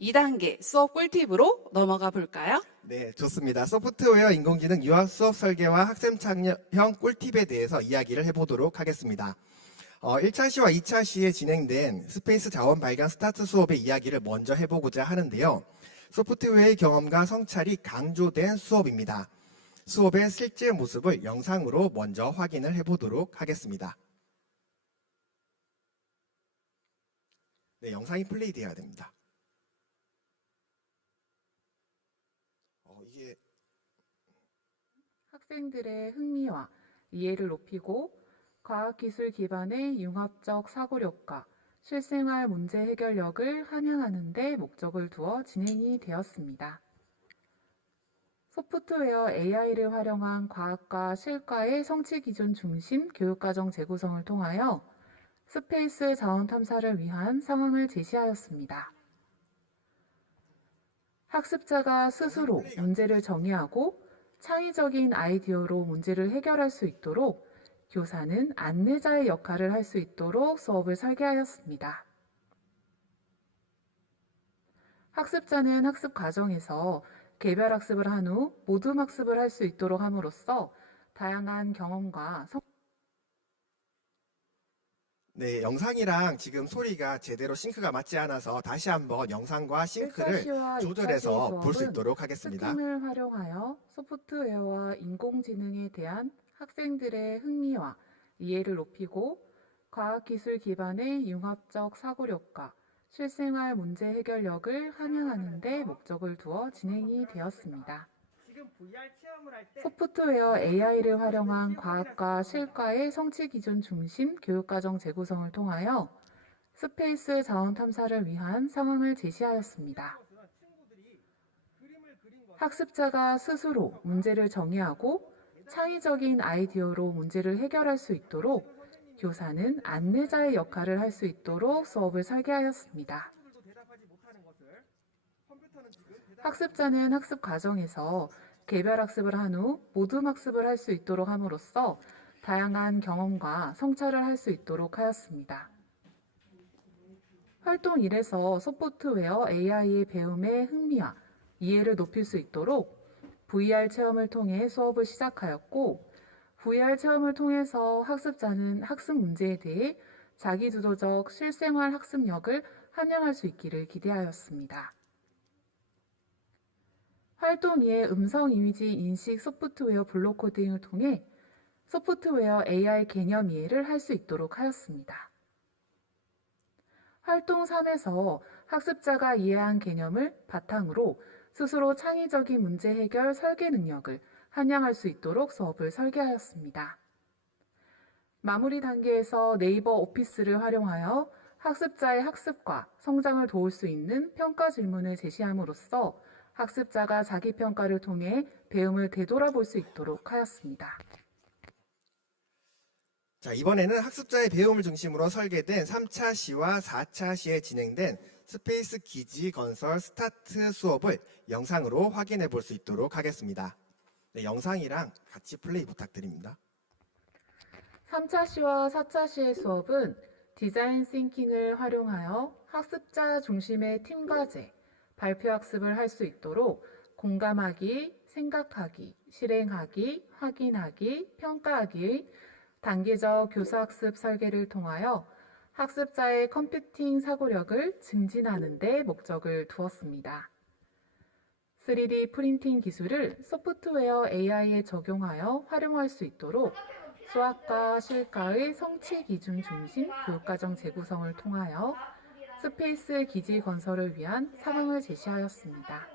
2단계 수업 꿀팁으로 넘어가 볼까요? 네, 좋습니다. 소프트웨어 인공지능 유아 수업 설계와 학생 참여형 꿀팁에 대해서 이야기를 해보도록 하겠습니다. 1차 시와 2차 시에 진행된 스페이스 자원 발견 스타트 수업의 이야기를 먼저 해보고자 하는데요. 소프트웨어의 경험과 성찰이 강조된 수업입니다. 수업의 실제 모습을 영상으로 먼저 확인을 해보도록 하겠습니다. 네, 영상이 플레이되어야 됩니다. 이게 학생들의 흥미와 이해를 높이고 과학기술 기반의 융합적 사고력과 실생활 문제 해결력을 함양하는 데 목적을 두어 진행이 되었습니다. 소프트웨어 AI를 활용한 과학과 실과의 성취 기준 중심 교육과정 재구성을 통하여 스페이스 자원 탐사를 위한 상황을 제시하였습니다. 학습자가 스스로 문제를 정의하고 창의적인 아이디어로 문제를 해결할 수 있도록 교사는 안내자의 역할을 할 수 있도록 수업을 설계하였습니다. 학습자는 학습 과정에서 개별 학습을 한 후 모둠 학습을 할 수 있도록 함으로써 다양한 경험과 네, 영상이랑 지금 소리가 제대로 싱크가 맞지 않아서 다시 한번 영상과 싱크를 1차시와 조절해서 볼 수 있도록 하겠습니다. 스팀을 활용하여 소프트웨어와 인공지능에 대한 학생들의 흥미와 이해를 높이고 과학기술 기반의 융합적 사고력과 실생활 문제 해결력을 함양하는 데 목적을 두어 진행이 되었습니다. 소프트웨어 AI를 활용한 과학과 실과의 성취 기준 중심 교육과정 재구성을 통하여 스페이스 자원 탐사를 위한 상황을 제시하였습니다. 학습자가 스스로 문제를 정의하고 창의적인 아이디어로 문제를 해결할 수 있도록 교사는 안내자의 역할을 할 수 있도록 수업을 설계하였습니다. 학습자는 학습 과정에서 개별 학습을 한 후 모둠 학습을 할 수 있도록 함으로써 다양한 경험과 성찰을 할 수 있도록 하였습니다. 활동 1에서 소프트웨어 AI의 배움에 흥미와 이해를 높일 수 있도록 VR 체험을 통해 수업을 시작하였고, VR 체험을 통해서 학습자는 학습 문제에 대해 자기주도적 실생활 학습력을 함양할 수 있기를 기대하였습니다. 활동 2의 음성 이미지 인식 소프트웨어 블록 코딩을 통해 소프트웨어 AI 개념 이해를 할 수 있도록 하였습니다. 활동 3에서 학습자가 이해한 개념을 바탕으로 스스로 창의적인 문제 해결 설계 능력을 함양할 수 있도록 수업을 설계하였습니다. 마무리 단계에서 네이버 오피스를 활용하여 학습자의 학습과 성장을 도울 수 있는 평가 질문을 제시함으로써 학습자가 자기 평가를 통해 배움을 되돌아볼 수 있도록 하였습니다. 자, 이번에는 학습자의 배움을 중심으로 설계된 3차 시와 4차 시에 진행된 스페이스 기지 건설 스타트 수업을 영상으로 확인해 볼 수 있도록 하겠습니다. 네, 영상이랑 같이 플레이 부탁드립니다. 3차 시와 4차 시의 수업은 디자인 싱킹을 활용하여 학습자 중심의 팀 과제, 발표 학습을 할 수 있도록 공감하기, 생각하기, 실행하기, 확인하기, 평가하기의 단계적 교사학습 설계를 통하여 학습자의 컴퓨팅 사고력을 증진하는 데 목적을 두었습니다. 3D 프린팅 기술을 소프트웨어 AI에 적용하여 활용할 수 있도록 수학과 실과의 성취 기준 중심 교육과정 재구성을 통하여 스페이스 기지 건설을 위한 상황을 제시하였습니다.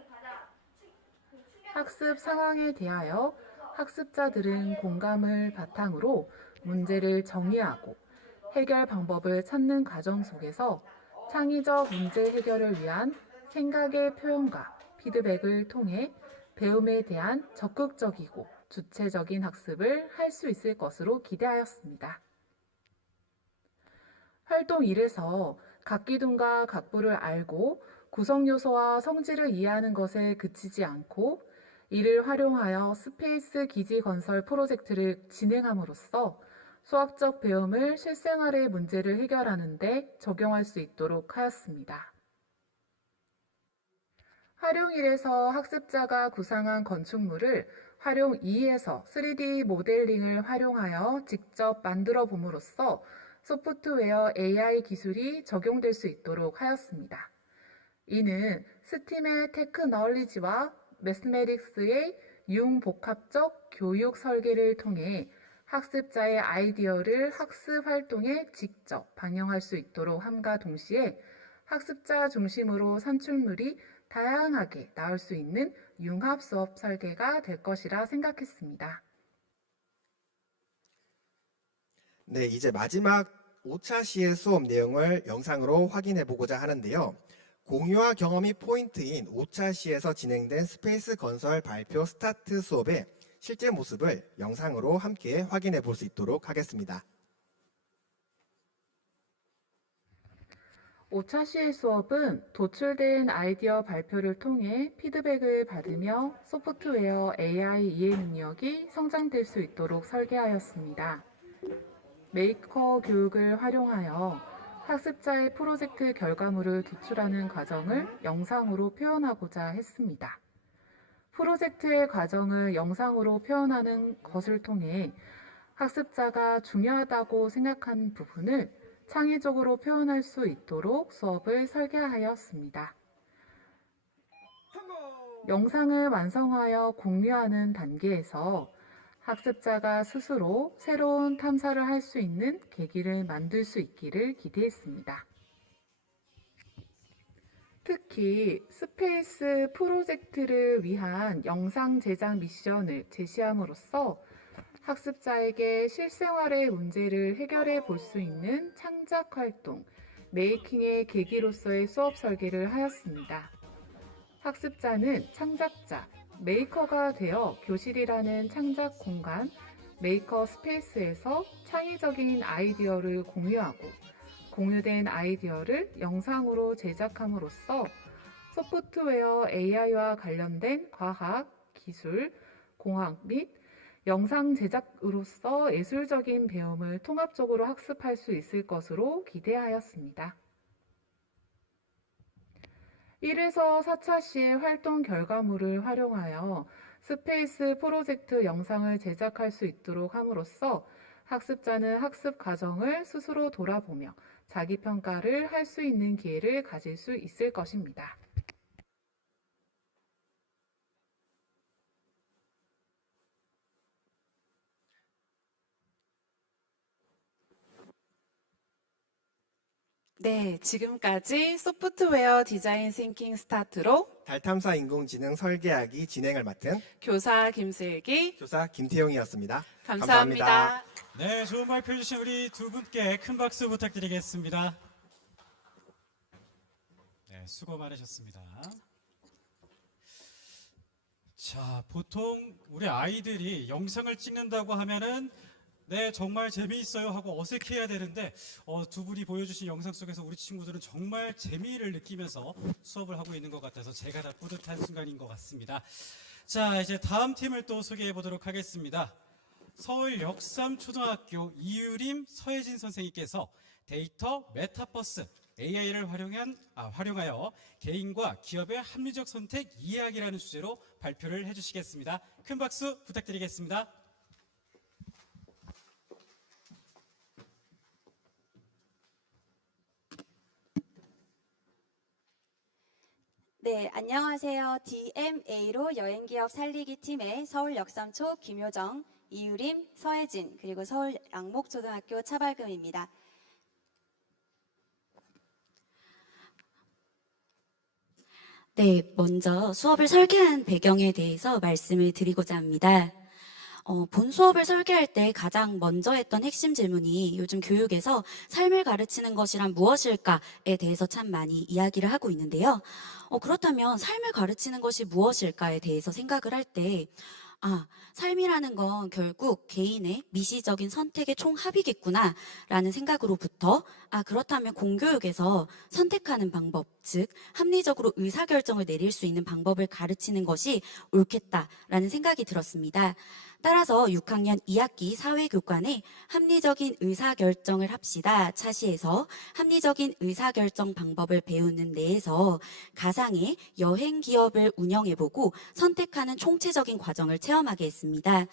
학습 상황에 대하여 학습자들은 공감을 바탕으로 문제를 정의하고 해결 방법을 찾는 과정 속에서 창의적 문제 해결을 위한 생각의 표현과 피드백을 통해 배움에 대한 적극적이고 주체적인 학습을 할 수 있을 것으로 기대하였습니다. 활동 1에서 각기둥과 각부를 알고 구성 요소와 성질을 이해하는 것에 그치지 않고 이를 활용하여 스페이스 기지 건설 프로젝트를 진행함으로써 수학적 배움을 실생활의 문제를 해결하는 데 적용할 수 있도록 하였습니다. 활용 1에서 학습자가 구상한 건축물을 활용 2에서 3D 모델링을 활용하여 직접 만들어 봄으로써 소프트웨어 AI 기술이 적용될 수 있도록 하였습니다. 이는 스팀의 테크놀리지와 매스메틱스의 융복합적 교육 설계를 통해 학습자의 아이디어를 학습 활동에 직접 반영할 수 있도록 함과 동시에 학습자 중심으로 산출물이 다양하게 나올 수 있는 융합 수업 설계가 될 것이라 생각했습니다. 네, 이제 마지막 5차 시의 수업 내용을 영상으로 확인해 보고자 하는데요. 공유와 경험이 포인트인 5차 시에서 진행된 스페이스 건설 발표 스타트 수업의 실제 모습을 영상으로 함께 확인해 볼 수 있도록 하겠습니다. 5차 시의 수업은 도출된 아이디어 발표를 통해 피드백을 받으며 소프트웨어 AI 이해 능력이 성장될 수 있도록 설계하였습니다. 메이커 교육을 활용하여 학습자의 프로젝트 결과물을 도출하는 과정을 영상으로 표현하고자 했습니다. 프로젝트의 과정을 영상으로 표현하는 것을 통해 학습자가 중요하다고 생각한 부분을 창의적으로 표현할 수 있도록 수업을 설계하였습니다. 영상을 완성하여 공유하는 단계에서 학습자가 스스로 새로운 탐사를 할 수 있는 계기를 만들 수 있기를 기대했습니다. 특히 스페이스 프로젝트를 위한 영상 제작 미션을 제시함으로써 학습자에게 실생활의 문제를 해결해 볼 수 있는 창작 활동, 메이킹의 계기로서의 수업 설계를 하였습니다. 학습자는 창작자, 메이커가 되어 교실이라는 창작 공간, 메이커 스페이스에서 창의적인 아이디어를 공유하고 공유된 아이디어를 영상으로 제작함으로써 소프트웨어 AI와 관련된 과학, 기술, 공학 및 영상 제작으로서 예술적인 배움을 통합적으로 학습할 수 있을 것으로 기대하였습니다. 1에서 4차 시의 활동 결과물을 활용하여 스페이스 프로젝트 영상을 제작할 수 있도록 함으로써 학습자는 학습 과정을 스스로 돌아보며 자기 평가를 할 수 있는 기회를 가질 수 있을 것입니다. 네, 지금까지 소프트웨어 디자인 싱킹 스타트로 달 탐사 인공지능 설계하기 진행을 맡은 교사 김슬기, 교사 김태용이었습니다. 감사합니다. 네, 좋은 발표 해주신 우리 두 분께 큰 박수 부탁드리겠습니다. 네, 수고 많으셨습니다. 자, 보통 우리 아이들이 영상을 찍는다고 하면은 네, 정말 재미있어요 하고 어색해야 되는데 두 분이 보여주신 영상 속에서 우리 친구들은 정말 재미를 느끼면서 수업을 하고 있는 것 같아서 제가 다 뿌듯한 순간인 것 같습니다. 자, 이제 다음 팀을 또 소개해 보도록 하겠습니다. 서울 역삼초등학교 이유림 서혜진 선생님께서 데이터 메타버스 AI를 활용하여 개인과 기업의 합리적 선택 이해하기라는 주제로 발표를 해주시겠습니다. 큰 박수 부탁드리겠습니다. 네, 안녕하세요. DMA로 여행기업 살리기 팀의 서울 역삼초 김효정, 이유림, 서혜진, 그리고 서울 양목초등학교 차발금입니다. 네, 먼저 수업을 설계한 배경에 대해서 말씀을 드리고자 합니다. 본 수업을 설계할 때 가장 먼저 했던 핵심 질문이 요즘 교육에서 삶을 가르치는 것이란 무엇일까에 대해서 참 많이 이야기를 하고 있는데요. 그렇다면 삶을 가르치는 것이 무엇일까에 대해서 생각을 할 때 삶이라는 건 결국 개인의 미시적인 선택의 총합이겠구나 라는 생각으로부터 그렇다면 공교육에서 선택하는 방법, 즉 합리적으로 의사결정을 내릴 수 있는 방법을 가르치는 것이 옳겠다라는 생각이 들었습니다. 따라서 6학년 2학기 사회교과에 합리적인 의사결정을 합시다 차시에서 합리적인 의사결정 방법을 배우는 데에서 가상의 여행 기업을 운영해보고 선택하는 총체적인 과정을 체험하게 했습니다.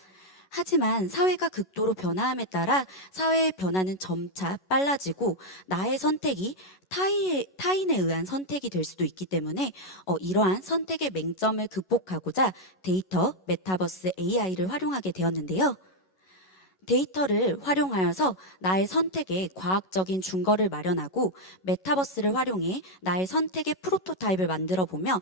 하지만 사회가 극도로 변화함에 따라 사회의 변화는 점차 빨라지고 나의 선택이 타인에 의한 선택이 될 수도 있기 때문에 이러한 선택의 맹점을 극복하고자 데이터, 메타버스 AI를 활용하게 되었는데요. 데이터를 활용하여서 나의 선택에 과학적인 증거를 마련하고 메타버스를 활용해 나의 선택의 프로토타입을 만들어 보며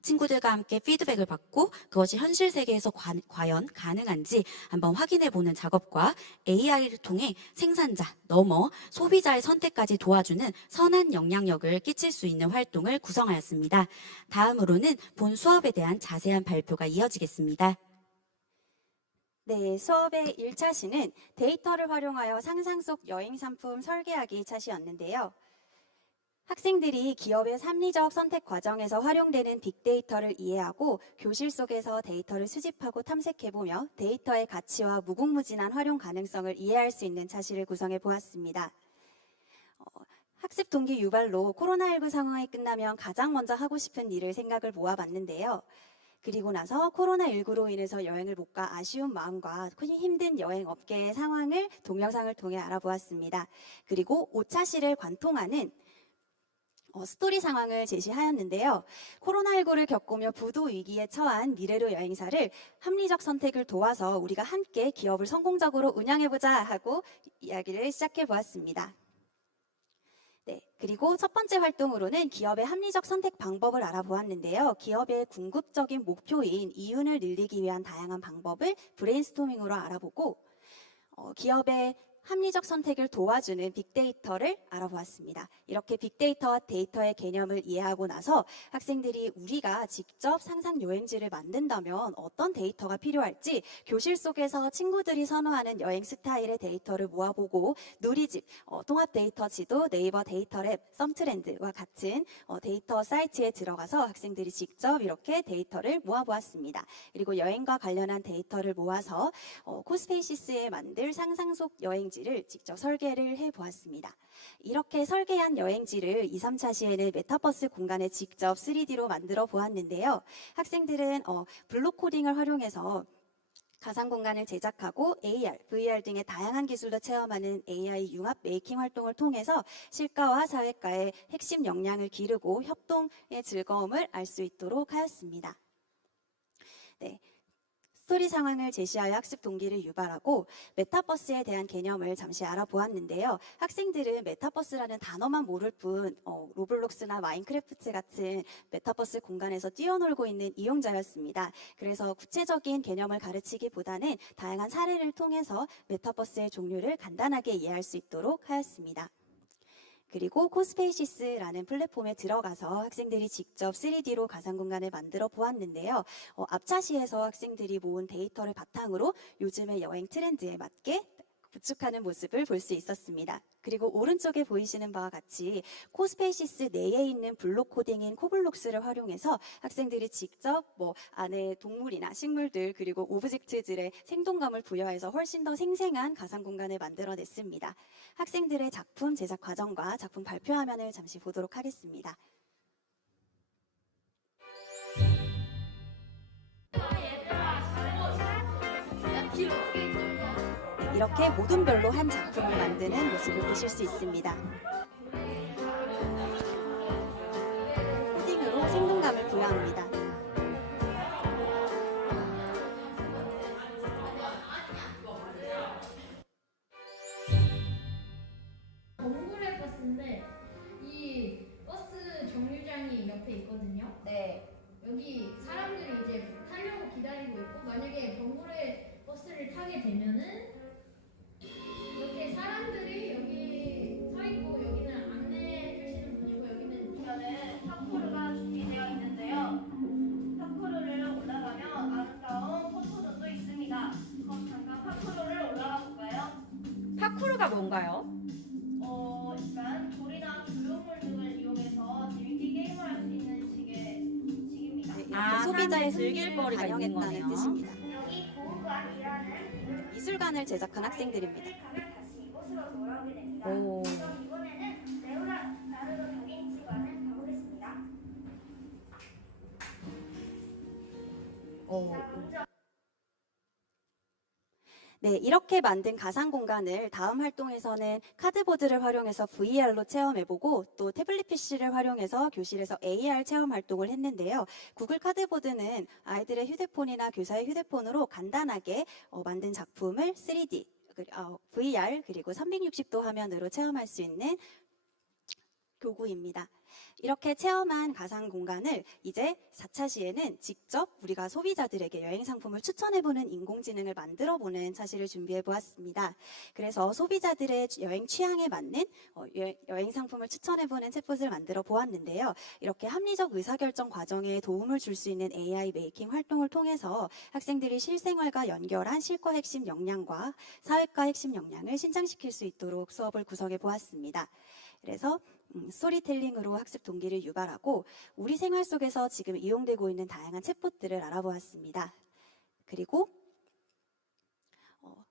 친구들과 함께 피드백을 받고 그것이 현실 세계에서 과연 가능한지 한번 확인해보는 작업과 AI를 통해 생산자 넘어 소비자의 선택까지 도와주는 선한 영향력을 끼칠 수 있는 활동을 구성하였습니다. 다음으로는 본 수업에 대한 자세한 발표가 이어지겠습니다. 네, 수업의 1차 시는 데이터를 활용하여 상상 속 여행 상품 설계하기 차시였는데요. 학생들이 기업의 합리적 선택 과정에서 활용되는 빅데이터를 이해하고 교실 속에서 데이터를 수집하고 탐색해보며 데이터의 가치와 무궁무진한 활용 가능성을 이해할 수 있는 차시를 구성해 보았습니다. 학습 동기 유발로 코로나19 상황이 끝나면 가장 먼저 하고 싶은 일을 생각을 모아봤는데요. 그리고 나서 코로나19로 인해서 여행을 못 가 아쉬운 마음과 힘든 여행 업계의 상황을 동영상을 통해 알아보았습니다. 그리고 5차 시를 관통하는 스토리 상황을 제시하였는데요. 코로나19를 겪으며 부도 위기에 처한 미래로 여행사를 합리적 선택을 도와서 우리가 함께 기업을 성공적으로 운영해보자 하고 이야기를 시작해 보았습니다. 네, 그리고 첫 번째 활동으로는 기업의 합리적 선택 방법을 알아보았는데요. 기업의 궁극적인 목표인 이윤을 늘리기 위한 다양한 방법을 브레인스토밍으로 알아보고 기업의 합리적 선택을 도와주는 빅데이터를 알아보았습니다. 이렇게 빅데이터와 데이터의 개념을 이해하고 나서 학생들이 우리가 직접 상상 여행지를 만든다면 어떤 데이터가 필요할지 교실 속에서 친구들이 선호하는 여행 스타일의 데이터를 모아보고 누리집, 통합 데이터 지도, 네이버 데이터랩, 썸트렌드와 같은 데이터 사이트에 들어가서 학생들이 직접 이렇게 데이터를 모아보았습니다. 그리고 여행과 관련한 데이터를 모아서 코스페이시스에 만들 상상 속 여행지를 직접 설계를 해보았습니다. 이렇게 설계한 여행지를 2, 3차 시에는 메타버스 공간에 직접 3D로 만들어 보았는데요. 학생들은 블록 코딩을 활용해서 가상 공간을 제작하고 AR, VR 등의 다양한 기술도 체험하는 AI 융합 메이킹 활동을 통해서 실과와 사회과의 핵심 역량을 기르고 협동의 즐거움을 알 수 있도록 하였습니다. 네. 스토리 상황을 제시하여 학습 동기를 유발하고 메타버스에 대한 개념을 잠시 알아보았는데요. 학생들은 메타버스라는 단어만 모를 뿐 로블록스나 마인크래프트 같은 메타버스 공간에서 뛰어놀고 있는 이용자였습니다. 그래서 구체적인 개념을 가르치기보다는 다양한 사례를 통해서 메타버스의 종류를 간단하게 이해할 수 있도록 하였습니다. 그리고 코스페이시스라는 플랫폼에 들어가서 학생들이 직접 3D로 가상 공간을 만들어 보았는데요. 앞차시에서 학생들이 모은 데이터를 바탕으로 요즘의 여행 트렌드에 맞게 구축하는 모습을 볼 수 있었습니다. 그리고 오른쪽에 보이시는 바와 같이 코스페이시스 내에 있는 블록 코딩인 코블록스를 활용해서 학생들이 직접 안에 동물이나 식물들 그리고 오브젝트들의 생동감을 부여해서 훨씬 더 생생한 가상 공간을 만들어냈습니다. 학생들의 작품 제작 과정과 작품 발표 화면을 잠시 보도록 하겠습니다. 이렇게 모둠별로 한 작품을 만드는 모습을 보실 수 있습니다. 코딩으로 생동감을 부여합니다. 동물의 버스인데 이 버스 정류장이 옆에 있거든요. 네. 여기 사람들이 이제 타려고 기다리고 있고 만약에 동물의 버스를 타게 되면은 이렇게 사람들이 여기 서 있고 여기는 안내해 주시는 분이고 여기는 보면은 파쿠르가 준비되어 있는데요. 파쿠르를 올라가면 아름다운 포토존도 있습니다. 그럼 잠깐 파쿠르를 올라가 볼까요? 파쿠르가 뭔가요? 일단 돌이나 조형물 등을 이용해서 재밌게 게임을 할 수 있는 식입니다. 소비자의 즐길 흥미를 거리가 있는 반영했다는 거네요. 뜻입니다. 여기 보호관이라는 미술관을 제작한 학생들입니다. 가면 다시 이곳으로 돌아오게 됩니다. 오. 그럼 이번에는 레오나르도 다빈치관을 가보겠습니다. 자, 먼저 네, 이렇게 만든 가상 공간을 다음 활동에서는 카드보드를 활용해서 VR로 체험해보고 또 태블릿 PC를 활용해서 교실에서 AR 체험 활동을 했는데요. 구글 카드보드는 아이들의 휴대폰이나 교사의 휴대폰으로 간단하게 만든 작품을 3D, VR 그리고 360도 화면으로 체험할 수 있는 교구입니다. 이렇게 체험한 가상 공간을 이제 4차 시에는 직접 우리가 소비자들에게 여행 상품을 추천해보는 인공지능을 만들어보는 차시를 준비해보았습니다. 그래서 소비자들의 여행 취향에 맞는 여행 상품을 추천해보는 챗봇을 만들어 보았는데요. 이렇게 합리적 의사결정 과정에 도움을 줄 수 있는 AI 메이킹 활동을 통해서 학생들이 실생활과 연결한 실과 핵심 역량과 사회과 핵심 역량을 신장시킬 수 있도록 수업을 구성해 보았습니다. 그래서 스토리텔링으로 학습 동기를 유발하고 우리 생활 속에서 지금 이용되고 있는 다양한 챗봇들을 알아보았습니다. 그리고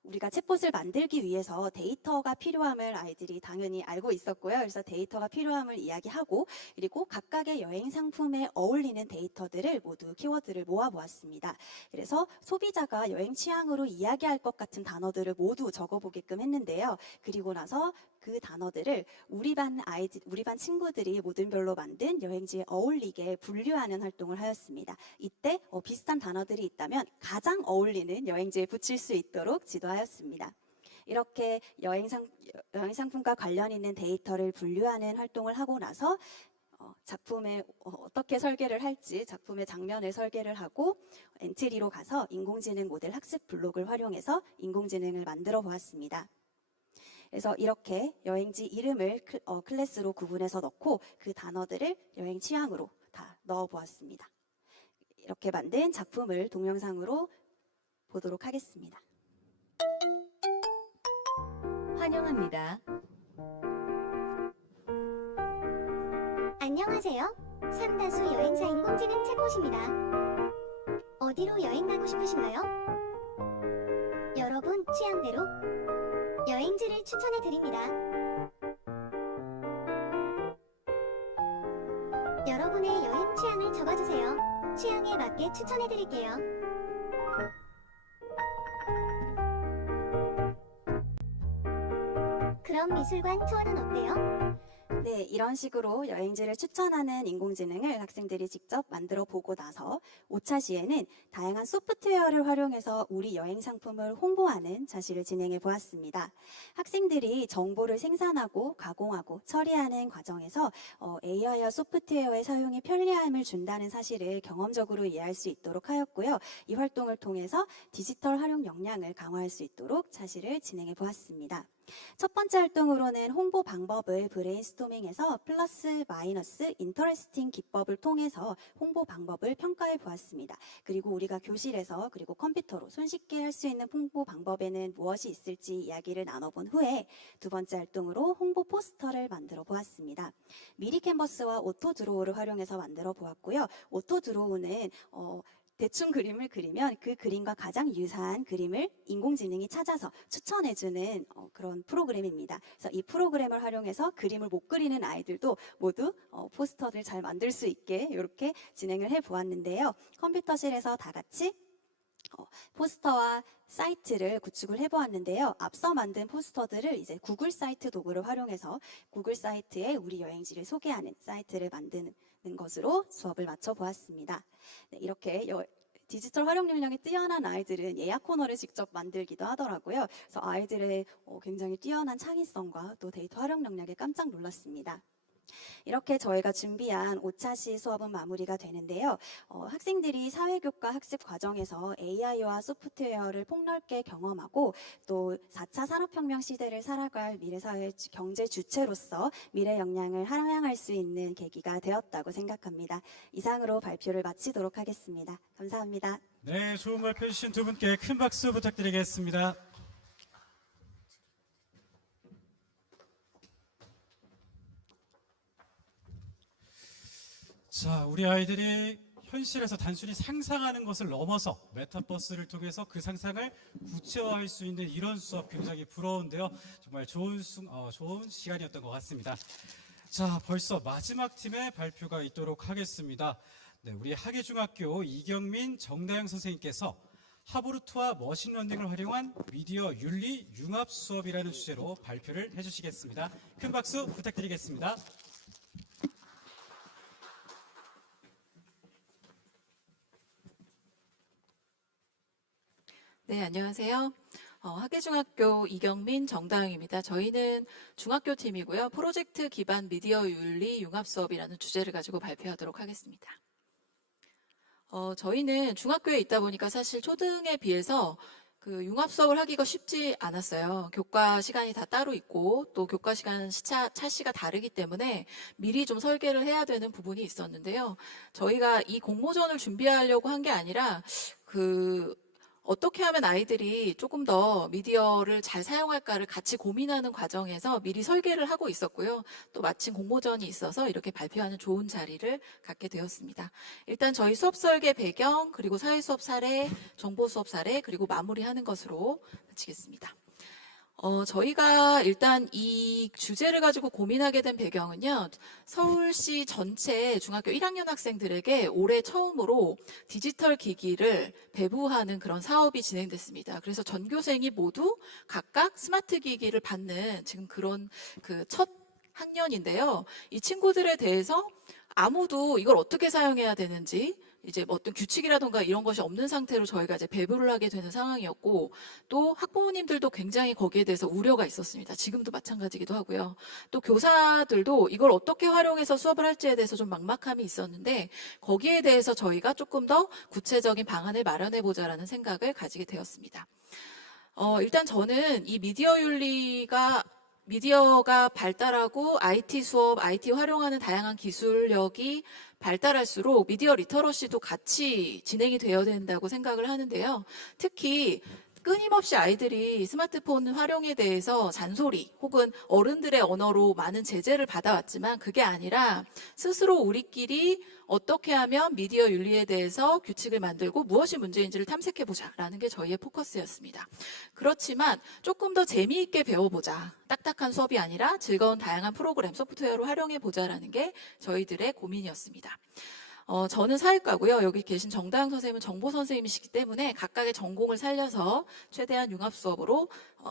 우리가 챗봇을 만들기 위해서 데이터가 필요함을 아이들이 당연히 알고 있었고요. 그래서 데이터가 필요함을 이야기하고 그리고 각각의 여행 상품에 어울리는 데이터들을 모두 키워드를 모아보았습니다. 그래서 소비자가 여행 취향으로 이야기할 것 같은 단어들을 모두 적어보게끔 했는데요. 그리고 나서 그 단어들을 우리 반 친구들이 모둠별로 만든 여행지에 어울리게 분류하는 활동을 하였습니다. 이때 비슷한 단어들이 있다면 가장 어울리는 여행지에 붙일 수 있도록 지도하였습니다. 이렇게 여행 상품과 관련 있는 데이터를 분류하는 활동을 하고 나서 작품에 어떻게 설계를 할지 작품의 장면을 설계를 하고 엔트리로 가서 인공지능 모델 학습 블록을 활용해서 인공지능을 만들어 보았습니다. 그래서 이렇게 여행지 이름을 클래스로 구분해서 넣고 그 단어들을 여행 취향으로 다 넣어 보았습니다. 이렇게 만든 작품을 동영상으로 보도록 하겠습니다. 환영합니다. 안녕하세요. 상다수 여행사 인공지능 챗봇입니다. 어디로 여행 가고 싶으신가요? 여러분 취향대로 여행지를 추천해 드립니다. 여러분의 여행 취향을 적어주세요. 취향에 맞게 추천해 드릴게요. 그럼 미술관 투어는 어때요? 네, 이런 식으로 여행지를 추천하는 인공지능을 학생들이 직접 만들어 보고 나서 5차 시에는 다양한 소프트웨어를 활용해서 우리 여행 상품을 홍보하는 자시를 진행해 보았습니다. 학생들이 정보를 생산하고 가공하고 처리하는 과정에서 AI와 소프트웨어의 사용이 편리함을 준다는 사실을 경험적으로 이해할 수 있도록 하였고요. 이 활동을 통해서 디지털 활용 역량을 강화할 수 있도록 자시를 진행해 보았습니다. 첫 번째 활동으로는 홍보 방법을 브레인스토밍해서 플러스, 마이너스, 인터레스팅 기법을 통해서 홍보 방법을 평가해 보았습니다. 그리고 우리가 교실에서 그리고 컴퓨터로 손쉽게 할 수 있는 홍보 방법에는 무엇이 있을지 이야기를 나눠본 후에 두 번째 활동으로 홍보 포스터를 만들어 보았습니다. 미리 캔버스와 오토 드로우를 활용해서 만들어 보았고요. 오토 드로우는 대충 그림을 그리면 그 그림과 가장 유사한 그림을 인공지능이 찾아서 추천해주는 그런 프로그램입니다. 그래서 이 프로그램을 활용해서 그림을 못 그리는 아이들도 모두 포스터를 잘 만들 수 있게 이렇게 진행을 해보았는데요. 컴퓨터실에서 다 같이 포스터와 사이트를 구축을 해보았는데요. 앞서 만든 포스터들을 이제 구글 사이트 도구를 활용해서 구글 사이트에 우리 여행지를 소개하는 사이트를 만드는 것으로 수업을 마쳐보았습니다. 네, 이렇게 디지털 활용 역량이 뛰어난 아이들은 예약 코너를 직접 만들기도 하더라고요. 그래서 아이들의 굉장히 뛰어난 창의성과 또 데이터 활용 역량에 깜짝 놀랐습니다. 이렇게 저희가 준비한 5차 시 수업은 마무리가 되는데요. 학생들이 사회교과 학습 과정에서 AI와 소프트웨어를 폭넓게 경험하고 또 4차 산업혁명 시대를 살아갈 미래사회 경제 주체로서 미래 역량을 함양할 수 있는 계기가 되었다고 생각합니다. 이상으로 발표를 마치도록 하겠습니다. 감사합니다. 네, 좋은 발표 해주신 두 분께 큰 박수 부탁드리겠습니다. 자, 우리 아이들이 현실에서 단순히 상상하는 것을 넘어서 메타버스를 통해서 그 상상을 구체화할 수 있는 이런 수업 굉장히 부러운데요. 정말 좋은 시간이었던 것 같습니다. 자, 벌써 마지막 팀의 발표가 있도록 하겠습니다. 네, 우리 하계중학교 이경민, 정다영 선생님께서 하브루트와 머신러닝을 활용한 미디어 윤리 융합 수업이라는 주제로 발표를 해주시겠습니다. 큰 박수 부탁드리겠습니다. 네, 안녕하세요. 하계중학교 이경민, 정다영입니다. 저희는 중학교 팀이고요. 프로젝트 기반 미디어 윤리 융합 수업이라는 주제를 가지고 발표하도록 하겠습니다. 저희는 중학교에 있다 보니까 사실 초등에 비해서 그 융합 수업을 하기가 쉽지 않았어요. 교과 시간이 다 따로 있고 또 교과 시간 차시가 다르기 때문에 미리 좀 설계를 해야 되는 부분이 있었는데요. 저희가 이 공모전을 준비하려고 한 게 아니라 어떻게 하면 아이들이 조금 더 미디어를 잘 사용할까를 같이 고민하는 과정에서 미리 설계를 하고 있었고요. 또 마침 공모전이 있어서 이렇게 발표하는 좋은 자리를 갖게 되었습니다. 일단 저희 수업 설계 배경, 그리고 사회수업 사례, 정보수업 사례, 그리고 마무리하는 것으로 마치겠습니다. 저희가 일단 이 주제를 가지고 고민하게 된 배경은요. 서울시 전체 중학교 1학년 학생들에게 올해 처음으로 디지털 기기를 배부하는 그런 사업이 진행됐습니다. 그래서 전교생이 모두 각각 스마트 기기를 받는 지금 그런 첫 학년인데요. 이 친구들에 대해서 아무도 이걸 어떻게 사용해야 되는지 이제 어떤 규칙이라던가 이런 것이 없는 상태로 저희가 이제 배부를 하게 되는 상황이었고, 또 학부모님들도 굉장히 거기에 대해서 우려가 있었습니다. 지금도 마찬가지기도 하고요. 또 교사들도 이걸 어떻게 활용해서 수업을 할지에 대해서 좀 막막함이 있었는데, 거기에 대해서 저희가 조금 더 구체적인 방안을 마련해보자라는 생각을 가지게 되었습니다. 일단 저는 이 미디어가 발달하고 IT 수업, IT 활용하는 다양한 기술력이 발달할수록 미디어 리터러시도 같이 진행이 되어야 된다고 생각을 하는데요. 특히 끊임없이 아이들이 스마트폰 활용에 대해서 잔소리 혹은 어른들의 언어로 많은 제재를 받아왔지만 그게 아니라 스스로 우리끼리 어떻게 하면 미디어 윤리에 대해서 규칙을 만들고 무엇이 문제인지를 탐색해보자라는 게 저희의 포커스였습니다. 그렇지만 조금 더 재미있게 배워보자. 딱딱한 수업이 아니라 즐거운 다양한 프로그램, 소프트웨어로 활용해보자라는 게 저희들의 고민이었습니다. 저는 사회과고요. 여기 계신 정다영 선생님은 정보 선생님이시기 때문에 각각의 전공을 살려서 최대한 융합 수업으로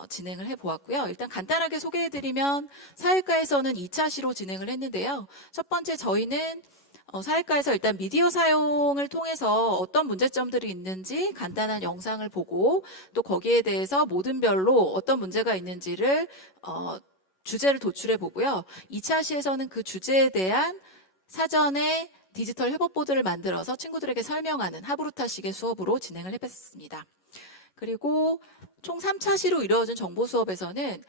진행을 해보았고요. 일단 간단하게 소개해드리면 사회과에서는 2차 시로 진행을 했는데요. 첫 번째 저희는 사회과에서 일단 미디어 사용을 통해서 어떤 문제점들이 있는지 간단한 영상을 보고 또 거기에 대해서 모든별로 어떤 문제가 있는지를 주제를 도출해 보고요. 2차 시에서는 그 주제에 대한 사전에 디지털 협업보드를 만들어서 친구들에게 설명하는 하브루타식의 수업으로 진행을 해봤습니다. 그리고 총 3차 시로 이루어진 정보 수업에서는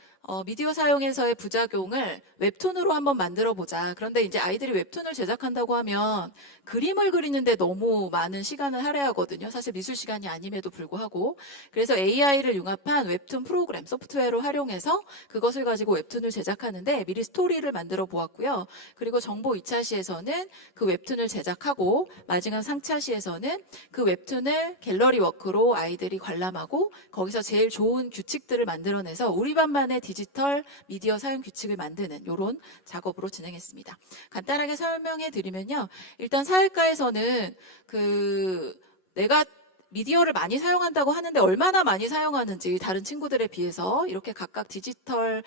미디어 사용에서의 부작용을 웹툰으로 한번 만들어 보자. 그런데 이제 아이들이 웹툰을 제작한다고 하면 그림을 그리는데 너무 많은 시간을 할애하거든요. 사실 미술 시간이 아님에도 불구하고. 그래서 AI를 융합한 웹툰 프로그램, 소프트웨어를 활용해서 그것을 가지고 웹툰을 제작하는데 미리 스토리를 만들어 보았고요. 그리고 정보 2차 시에서는 그 웹툰을 제작하고 마지막 3차 시에서는 그 웹툰을 갤러리 워크로 아이들이 관람하고 거기서 제일 좋은 규칙들을 만들어내서 우리 반만의 디지털 미디어 사용 규칙을 만드는 이런 작업으로 진행했습니다. 간단하게 설명해 드리면요. 일단 사회과에서는 내가 미디어를 많이 사용한다고 하는데 얼마나 많이 사용하는지 다른 친구들에 비해서 이렇게 각각 디지털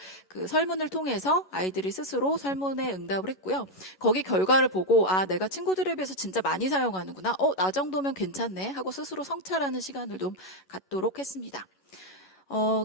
설문을 통해서 아이들이 스스로 설문에 응답을 했고요. 거기 결과를 보고 내가 친구들에 비해서 진짜 많이 사용하는구나. 나 정도면 괜찮네 하고 스스로 성찰하는 시간을 좀 갖도록 했습니다.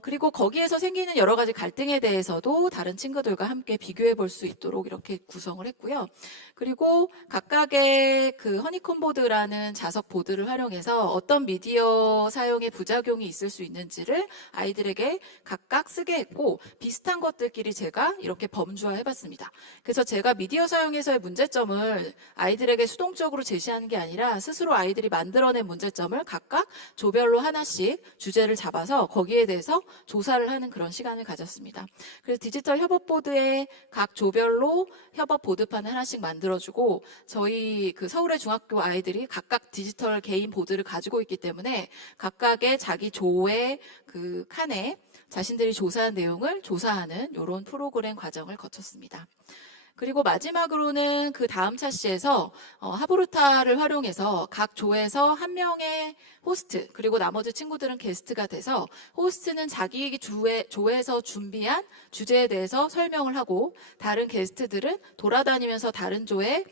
그리고 거기에서 생기는 여러 가지 갈등에 대해서도 다른 친구들과 함께 비교해 볼 수 있도록 이렇게 구성을 했고요. 그리고 각각의 허니콤보드라는 자석 보드를 활용해서 어떤 미디어 사용에 부작용이 있을 수 있는지를 아이들에게 각각 쓰게 했고 비슷한 것들끼리 제가 이렇게 범주화해 봤습니다. 그래서 제가 미디어 사용에서의 문제점을 아이들에게 수동적으로 제시하는 게 아니라 스스로 아이들이 만들어낸 문제점을 각각 조별로 하나씩 주제를 잡아서 거기에 대해서 조사를 하는 그런 시간을 가졌습니다. 그래서 디지털 협업보드에 각 조별로 협업 보드판을 하나씩 만들어주고 저희 서울의 중학교 아이들이 각각 디지털 개인 보드를 가지고 있기 때문에 각각의 자기 조의 칸에 자신들이 조사한 내용을 조사하는 이런 프로그램 과정을 거쳤습니다. 그리고 마지막으로는 그 다음 차시에서 하브루타를 활용해서 각 조에서 한 명의 호스트 그리고 나머지 친구들은 게스트가 돼서 호스트는 자기 조에서 준비한 주제에 대해서 설명을 하고 다른 게스트들은 돌아다니면서 다른 조의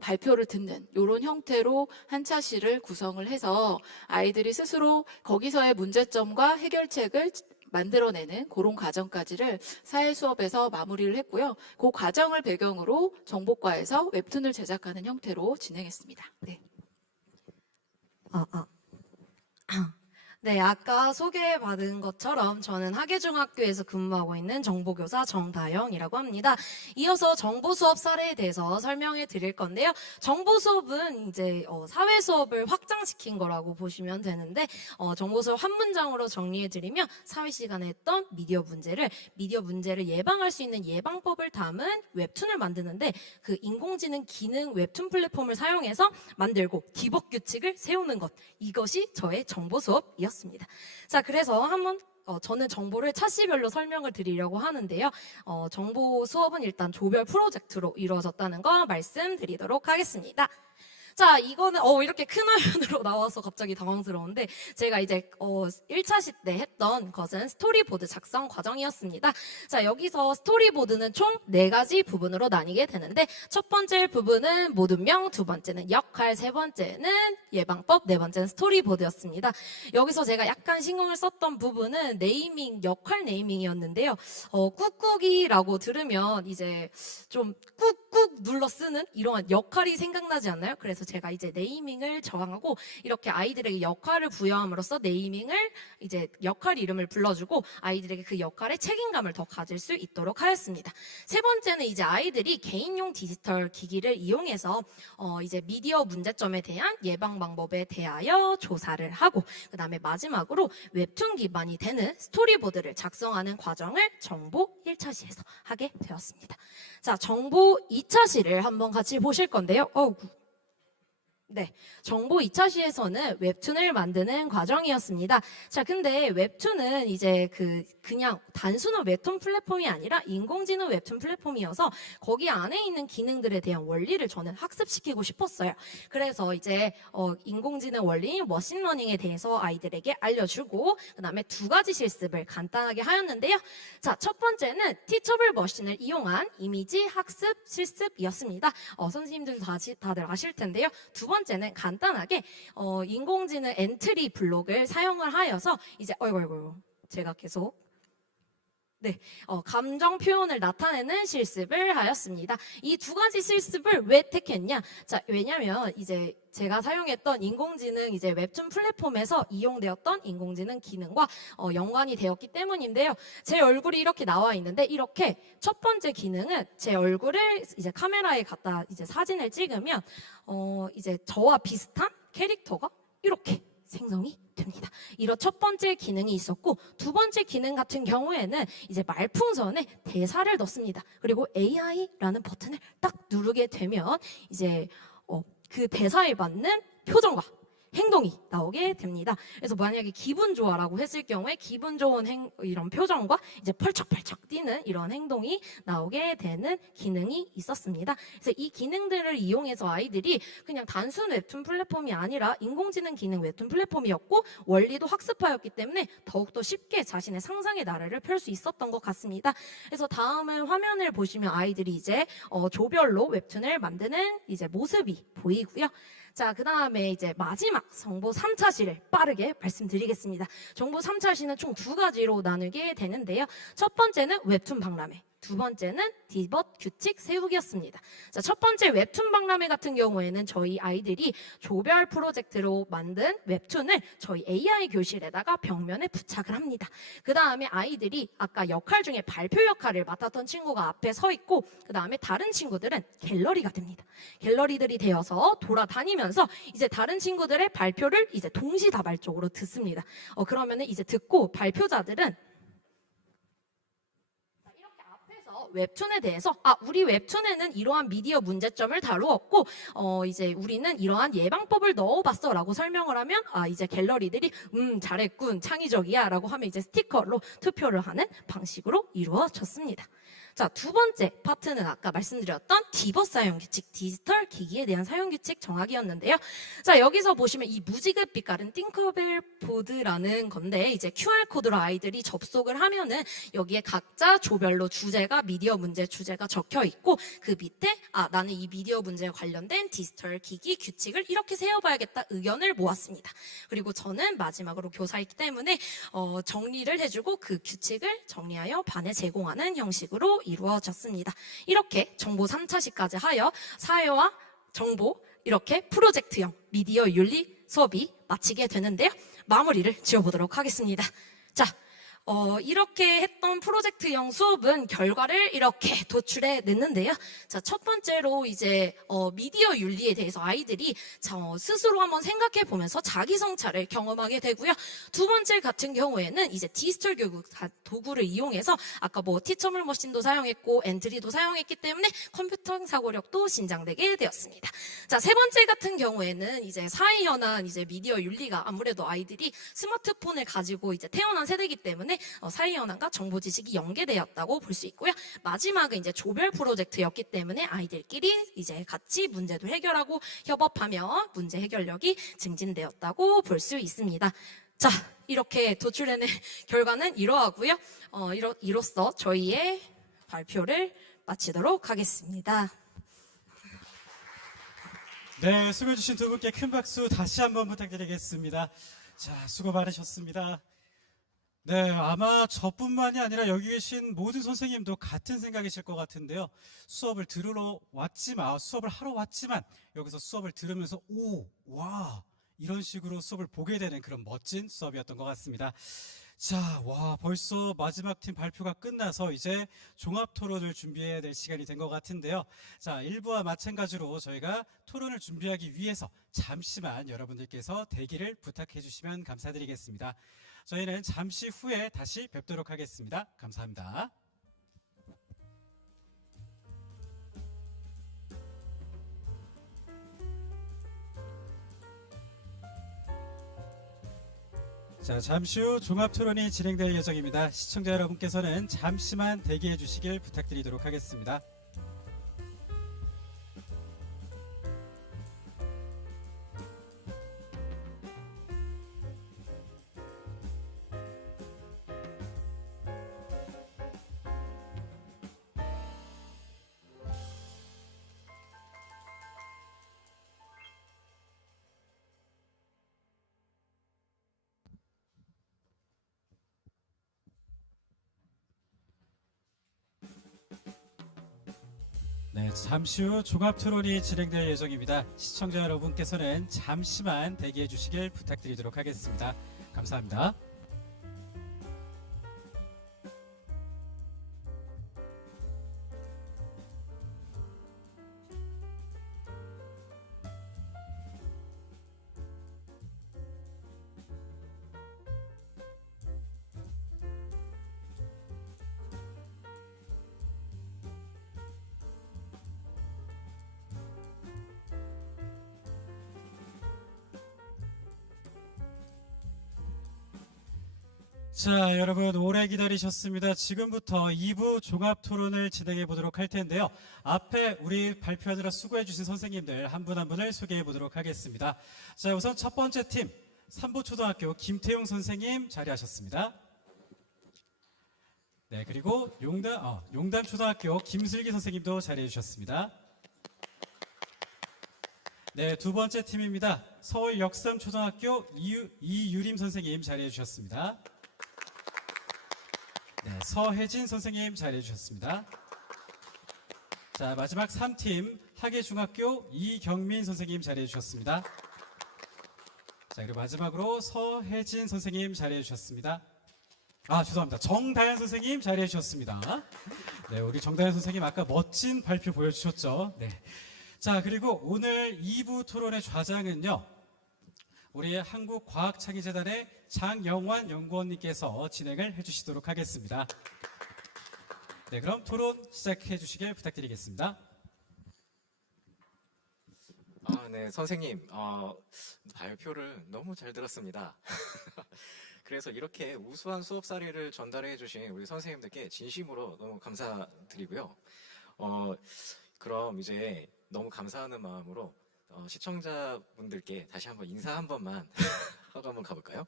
발표를 듣는 이런 형태로 한 차시를 구성을 해서 아이들이 스스로 거기서의 문제점과 해결책을 만들어내는 그런 과정까지를 사회 수업에서 마무리를 했고요. 그 과정을 배경으로 정보과에서 웹툰을 제작하는 형태로 진행했습니다. 네. 네, 아까 소개받은 것처럼 저는 하계중학교에서 근무하고 있는 정보교사 정다영이라고 합니다. 이어서 정보 수업 사례에 대해서 설명해 드릴 건데요. 정보 수업은 이제 사회 수업을 확장시킨 거라고 보시면 되는데 정보 수업 한 문장으로 정리해 드리면 사회 시간에 했던 미디어 문제를 예방할 수 있는 예방법을 담은 웹툰을 만드는데 그 인공지능 기능 웹툰 플랫폼을 사용해서 만들고 디벅 규칙을 세우는 것, 이것이 저의 정보 수업이었습니다. 자, 그래서 한번 저는 정보를 차시별로 설명을 드리려고 하는데요. 정보 수업은 일단 조별 프로젝트로 이루어졌다는 거 말씀드리도록 하겠습니다. 자, 이거는 이렇게 큰 화면으로 나와서 갑자기 당황스러운데 제가 이제 1차시 때 했던 것은 스토리보드 작성 과정이었습니다. 자, 여기서 스토리보드는 총 4가지 부분으로 나뉘게 되는데 첫 번째 부분은 모든명, 두 번째는 역할, 세 번째는 예방법, 네 번째는 스토리보드였습니다. 여기서 제가 약간 신경을 썼던 부분은 네이밍, 역할 네이밍이었는데요. 꾹꾹이라고 들으면 이제 좀 꾹꾹 눌러 쓰는 이러한 역할이 생각나지 않나요? 그래서 제가 이제 네이밍을 정하고 이렇게 아이들에게 역할을 부여함으로써 네이밍을 이제 역할 이름을 불러주고 아이들에게 그 역할의 책임감을 더 가질 수 있도록 하였습니다. 세 번째는 이제 아이들이 개인용 디지털 기기를 이용해서 이제 미디어 문제점에 대한 예방 방법에 대하여 조사를 하고 그 다음에 마지막으로 웹툰 기반이 되는 스토리보드를 작성하는 과정을 정보 1차시에서 하게 되었습니다. 자, 정보 2차시를 한번 같이 보실 건데요. 네, 정보 2차 시에서는 웹툰을 만드는 과정이었습니다. 자, 근데 웹툰은 이제 그냥 단순한 웹툰 플랫폼이 아니라 인공지능 웹툰 플랫폼이어서 거기 안에 있는 기능들에 대한 원리를 저는 학습시키고 싶었어요. 그래서 이제 인공지능 원리인 머신러닝에 대해서 아이들에게 알려주고 그다음에 2가지 실습을 간단하게 하였는데요. 자, 첫 번째는 티처블 머신을 이용한 이미지 학습 실습이었습니다. 선생님들도 다들 아실 텐데요. 두 번째는 간단하게 인공지능 엔트리 블록을 사용을 하여서 이제 제가 계속 감정 표현을 나타내는 실습을 하였습니다. 이 2가지 실습을 왜 택했냐? 자, 왜냐면 이제 제가 사용했던 인공지능 이제 웹툰 플랫폼에서 이용되었던 인공지능 기능과 연관이 되었기 때문인데요. 제 얼굴이 이렇게 나와 있는데 이렇게 첫 번째 기능은 제 얼굴을 이제 카메라에 갖다 이제 사진을 찍으면 이제 저와 비슷한 캐릭터가 이렇게 생성이 됩니다. 이런 첫 번째 기능이 있었고 두 번째 기능 같은 경우에는 이제 말풍선에 대사를 넣습니다. 그리고 AI라는 버튼을 딱 누르게 되면 이제 그 대사에 맞는 표정과 행동이 나오게 됩니다. 그래서 만약에 기분 좋아라고 했을 경우에 기분 좋은 이런 표정과 이제 펄쩍펄쩍 뛰는 이런 행동이 나오게 되는 기능이 있었습니다. 그래서 이 기능들을 이용해서 아이들이 그냥 단순 웹툰 플랫폼이 아니라 인공지능 기능 웹툰 플랫폼이었고 원리도 학습하였기 때문에 더욱더 쉽게 자신의 상상의 나래를 펼 수 있었던 것 같습니다. 그래서 다음은 화면을 보시면 아이들이 이제 조별로 웹툰을 만드는 이제 모습이 보이고요. 자, 그 다음에 이제 마지막 정보 3차 시를 빠르게 말씀드리겠습니다. 정보 3차 시는 총 2가지로 나누게 되는데요. 첫 번째는 웹툰 박람회. 두 번째는 디벗 규칙 세우기였습니다. 자, 첫 번째 웹툰 박람회 같은 경우에는 저희 아이들이 조별 프로젝트로 만든 웹툰을 저희 AI 교실에다가 벽면에 부착을 합니다. 그 다음에 아이들이 아까 역할 중에 발표 역할을 맡았던 친구가 앞에 서 있고 그 다음에 다른 친구들은 갤러리가 됩니다. 갤러리들이 되어서 돌아다니면서 이제 다른 친구들의 발표를 이제 동시다발적으로 듣습니다. 그러면은 이제 듣고 발표자들은 웹툰에 대해서 우리 웹툰에는 이러한 미디어 문제점을 다루었고 이제 우리는 이러한 예방법을 넣어봤어 라고 설명을 하면 이제 갤러리들이 잘했군 창의적이야 라고 하면 이제 스티커로 투표를 하는 방식으로 이루어졌습니다. 자, 두 번째 파트는 아까 말씀드렸던 디벗 사용 규칙, 디지털 기기에 대한 사용 규칙 정하기였는데요. 자, 여기서 보시면 이 무지개 빛깔은 띵커벨 보드라는 건데 이제 QR코드로 아이들이 접속을 하면은 여기에 각자 조별로 주제가 미디어 문제 주제가 적혀 있고 그 밑에 나는 이 미디어 문제에 관련된 디지털 기기 규칙을 이렇게 세워봐야겠다 의견을 모았습니다. 그리고 저는 마지막으로 교사이기 때문에 정리를 해주고 그 규칙을 정리하여 반에 제공하는 형식으로 이루어졌습니다. 이렇게 정보 3차시까지 하여 사회와 정보 이렇게 프로젝트형 미디어 윤리 수업이 마치게 되는데요. 마무리를 지어보도록 하겠습니다. 자, 이렇게 했던 프로젝트형 수업은 결과를 이렇게 도출해 냈는데요. 자, 첫 번째로 이제 미디어 윤리에 대해서 아이들이 스스로 한번 생각해 보면서 자기 성찰을 경험하게 되고요. 두 번째 같은 경우에는 이제 디지털 교육 도구를 이용해서 아까 티처블 머신도 사용했고 엔트리도 사용했기 때문에 컴퓨터 사고력도 신장되게 되었습니다. 자, 세 번째 같은 경우에는 이제 사회 현안 이제 미디어 윤리가 아무래도 아이들이 스마트폰을 가지고 이제 태어난 세대이기 때문에 사회 현안과 정보 지식이 연계되었다고 볼 수 있고요. 마지막은 이제 조별 프로젝트였기 때문에 아이들끼리 이제 같이 문제도 해결하고 협업하며 문제 해결력이 증진되었다고 볼 수 있습니다. 자, 이렇게 도출해낸 결과는 이러하고요. 이로써 저희의 발표를 마치도록 하겠습니다. 네, 수고해주신 두 분께 큰 박수 다시 한번 부탁드리겠습니다. 자, 수고 많으셨습니다. 네, 아마 저뿐만이 아니라 여기 계신 모든 선생님도 같은 생각이실 것 같은데요. 수업을 하러 왔지만 여기서 수업을 들으면서 와 이런 식으로 수업을 보게 되는 그런 멋진 수업이었던 것 같습니다. 자, 벌써 마지막 팀 발표가 끝나서 이제 종합 토론을 준비해야 될 시간이 된 것 같은데요. 자, 1부와 마찬가지로 저희가 토론을 준비하기 위해서 잠시만 여러분들께서 대기를 부탁해 주시면 감사드리겠습니다. 저희는 잠시 후에 다시 뵙도록 하겠습니다. 감사합니다. 자, 잠시 후 종합 토론이 진행될 예정입니다. 시청자 여러분께서는 잠시만 대기해 주시길 부탁드리도록 하겠습니다. 네, 잠시 후 종합 토론이 진행될 예정입니다. 시청자 여러분께서는 잠시만 대기해 주시길 부탁드리도록 하겠습니다. 감사합니다. 자, 여러분 오래 기다리셨습니다. 지금부터 2부 종합 토론을 진행해 보도록 할 텐데요. 앞에 우리 발표하느라 수고해 주신 선생님들 한 분 한 분을 소개해 보도록 하겠습니다. 자, 우선 첫 번째 팀 삼보초등학교 김태용 선생님 자리하셨습니다. 네, 그리고 용담초등학교 김슬기 선생님도 자리해 주셨습니다. 네, 두 번째 팀입니다. 서울 역삼초등학교 이유림 선생님 자리해 주셨습니다. 네, 서혜진 선생님 자리해 주셨습니다. 자, 마지막 3팀 하계중학교 이경민 선생님 자리해 주셨습니다. 자, 그리고 마지막으로 서혜진 선생님 자리해 주셨습니다. 아, 죄송합니다. 정다현 선생님 자리해 주셨습니다. 네, 우리 정다현 선생님 아까 멋진 발표 보여주셨죠? 네. 자, 그리고 오늘 2부 토론의 좌장은요, 우리 한국과학창의재단의 장영환 연구원님께서 진행을 해주시도록 하겠습니다. 네, 그럼 토론 시작해 주시길 부탁드리겠습니다. 네, 선생님, 발표를 너무 잘 들었습니다. 그래서 이렇게 우수한 수업 사례를 전달해 주신 우리 선생님들께 진심으로 너무 감사드리고요. 그럼 이제 너무 감사하는 마음으로 시청자분들께 다시 한번 인사 한 번만 하고 한번 가볼까요?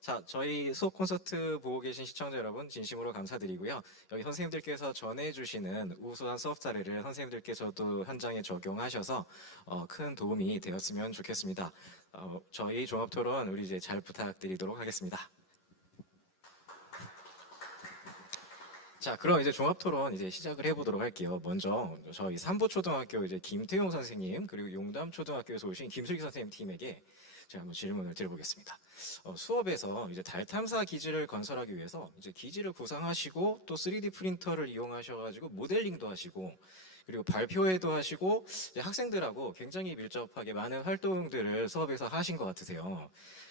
자, 저희 수업 콘서트 보고 계신 시청자 여러분 진심으로 감사드리고요. 여기 선생님들께서 전해주시는 우수한 수업 사례를 선생님들께서도 현장에 적용하셔서 큰 도움이 되었으면 좋겠습니다. 저희 종합토론 우리 이제 잘 부탁드리도록 하겠습니다. 자, 그럼 이제 종합토론 이제 시작을 해보도록 할게요. 먼저 저희 삼보초등학교 이제 김태용 선생님 그리고 용담초등학교에서 오신 김슬기 선생님 팀에게 제가 한번 질문을 드려보겠습니다. 수업에서 이제 달 탐사 기지를 건설하기 위해서 이제 기지를 구상하시고 또 3D 프린터를 이용하셔가지고 모델링도 하시고 그리고 발표회도 하시고 이제 학생들하고 굉장히 밀접하게 많은 활동들을 수업에서 하신 것 같으세요.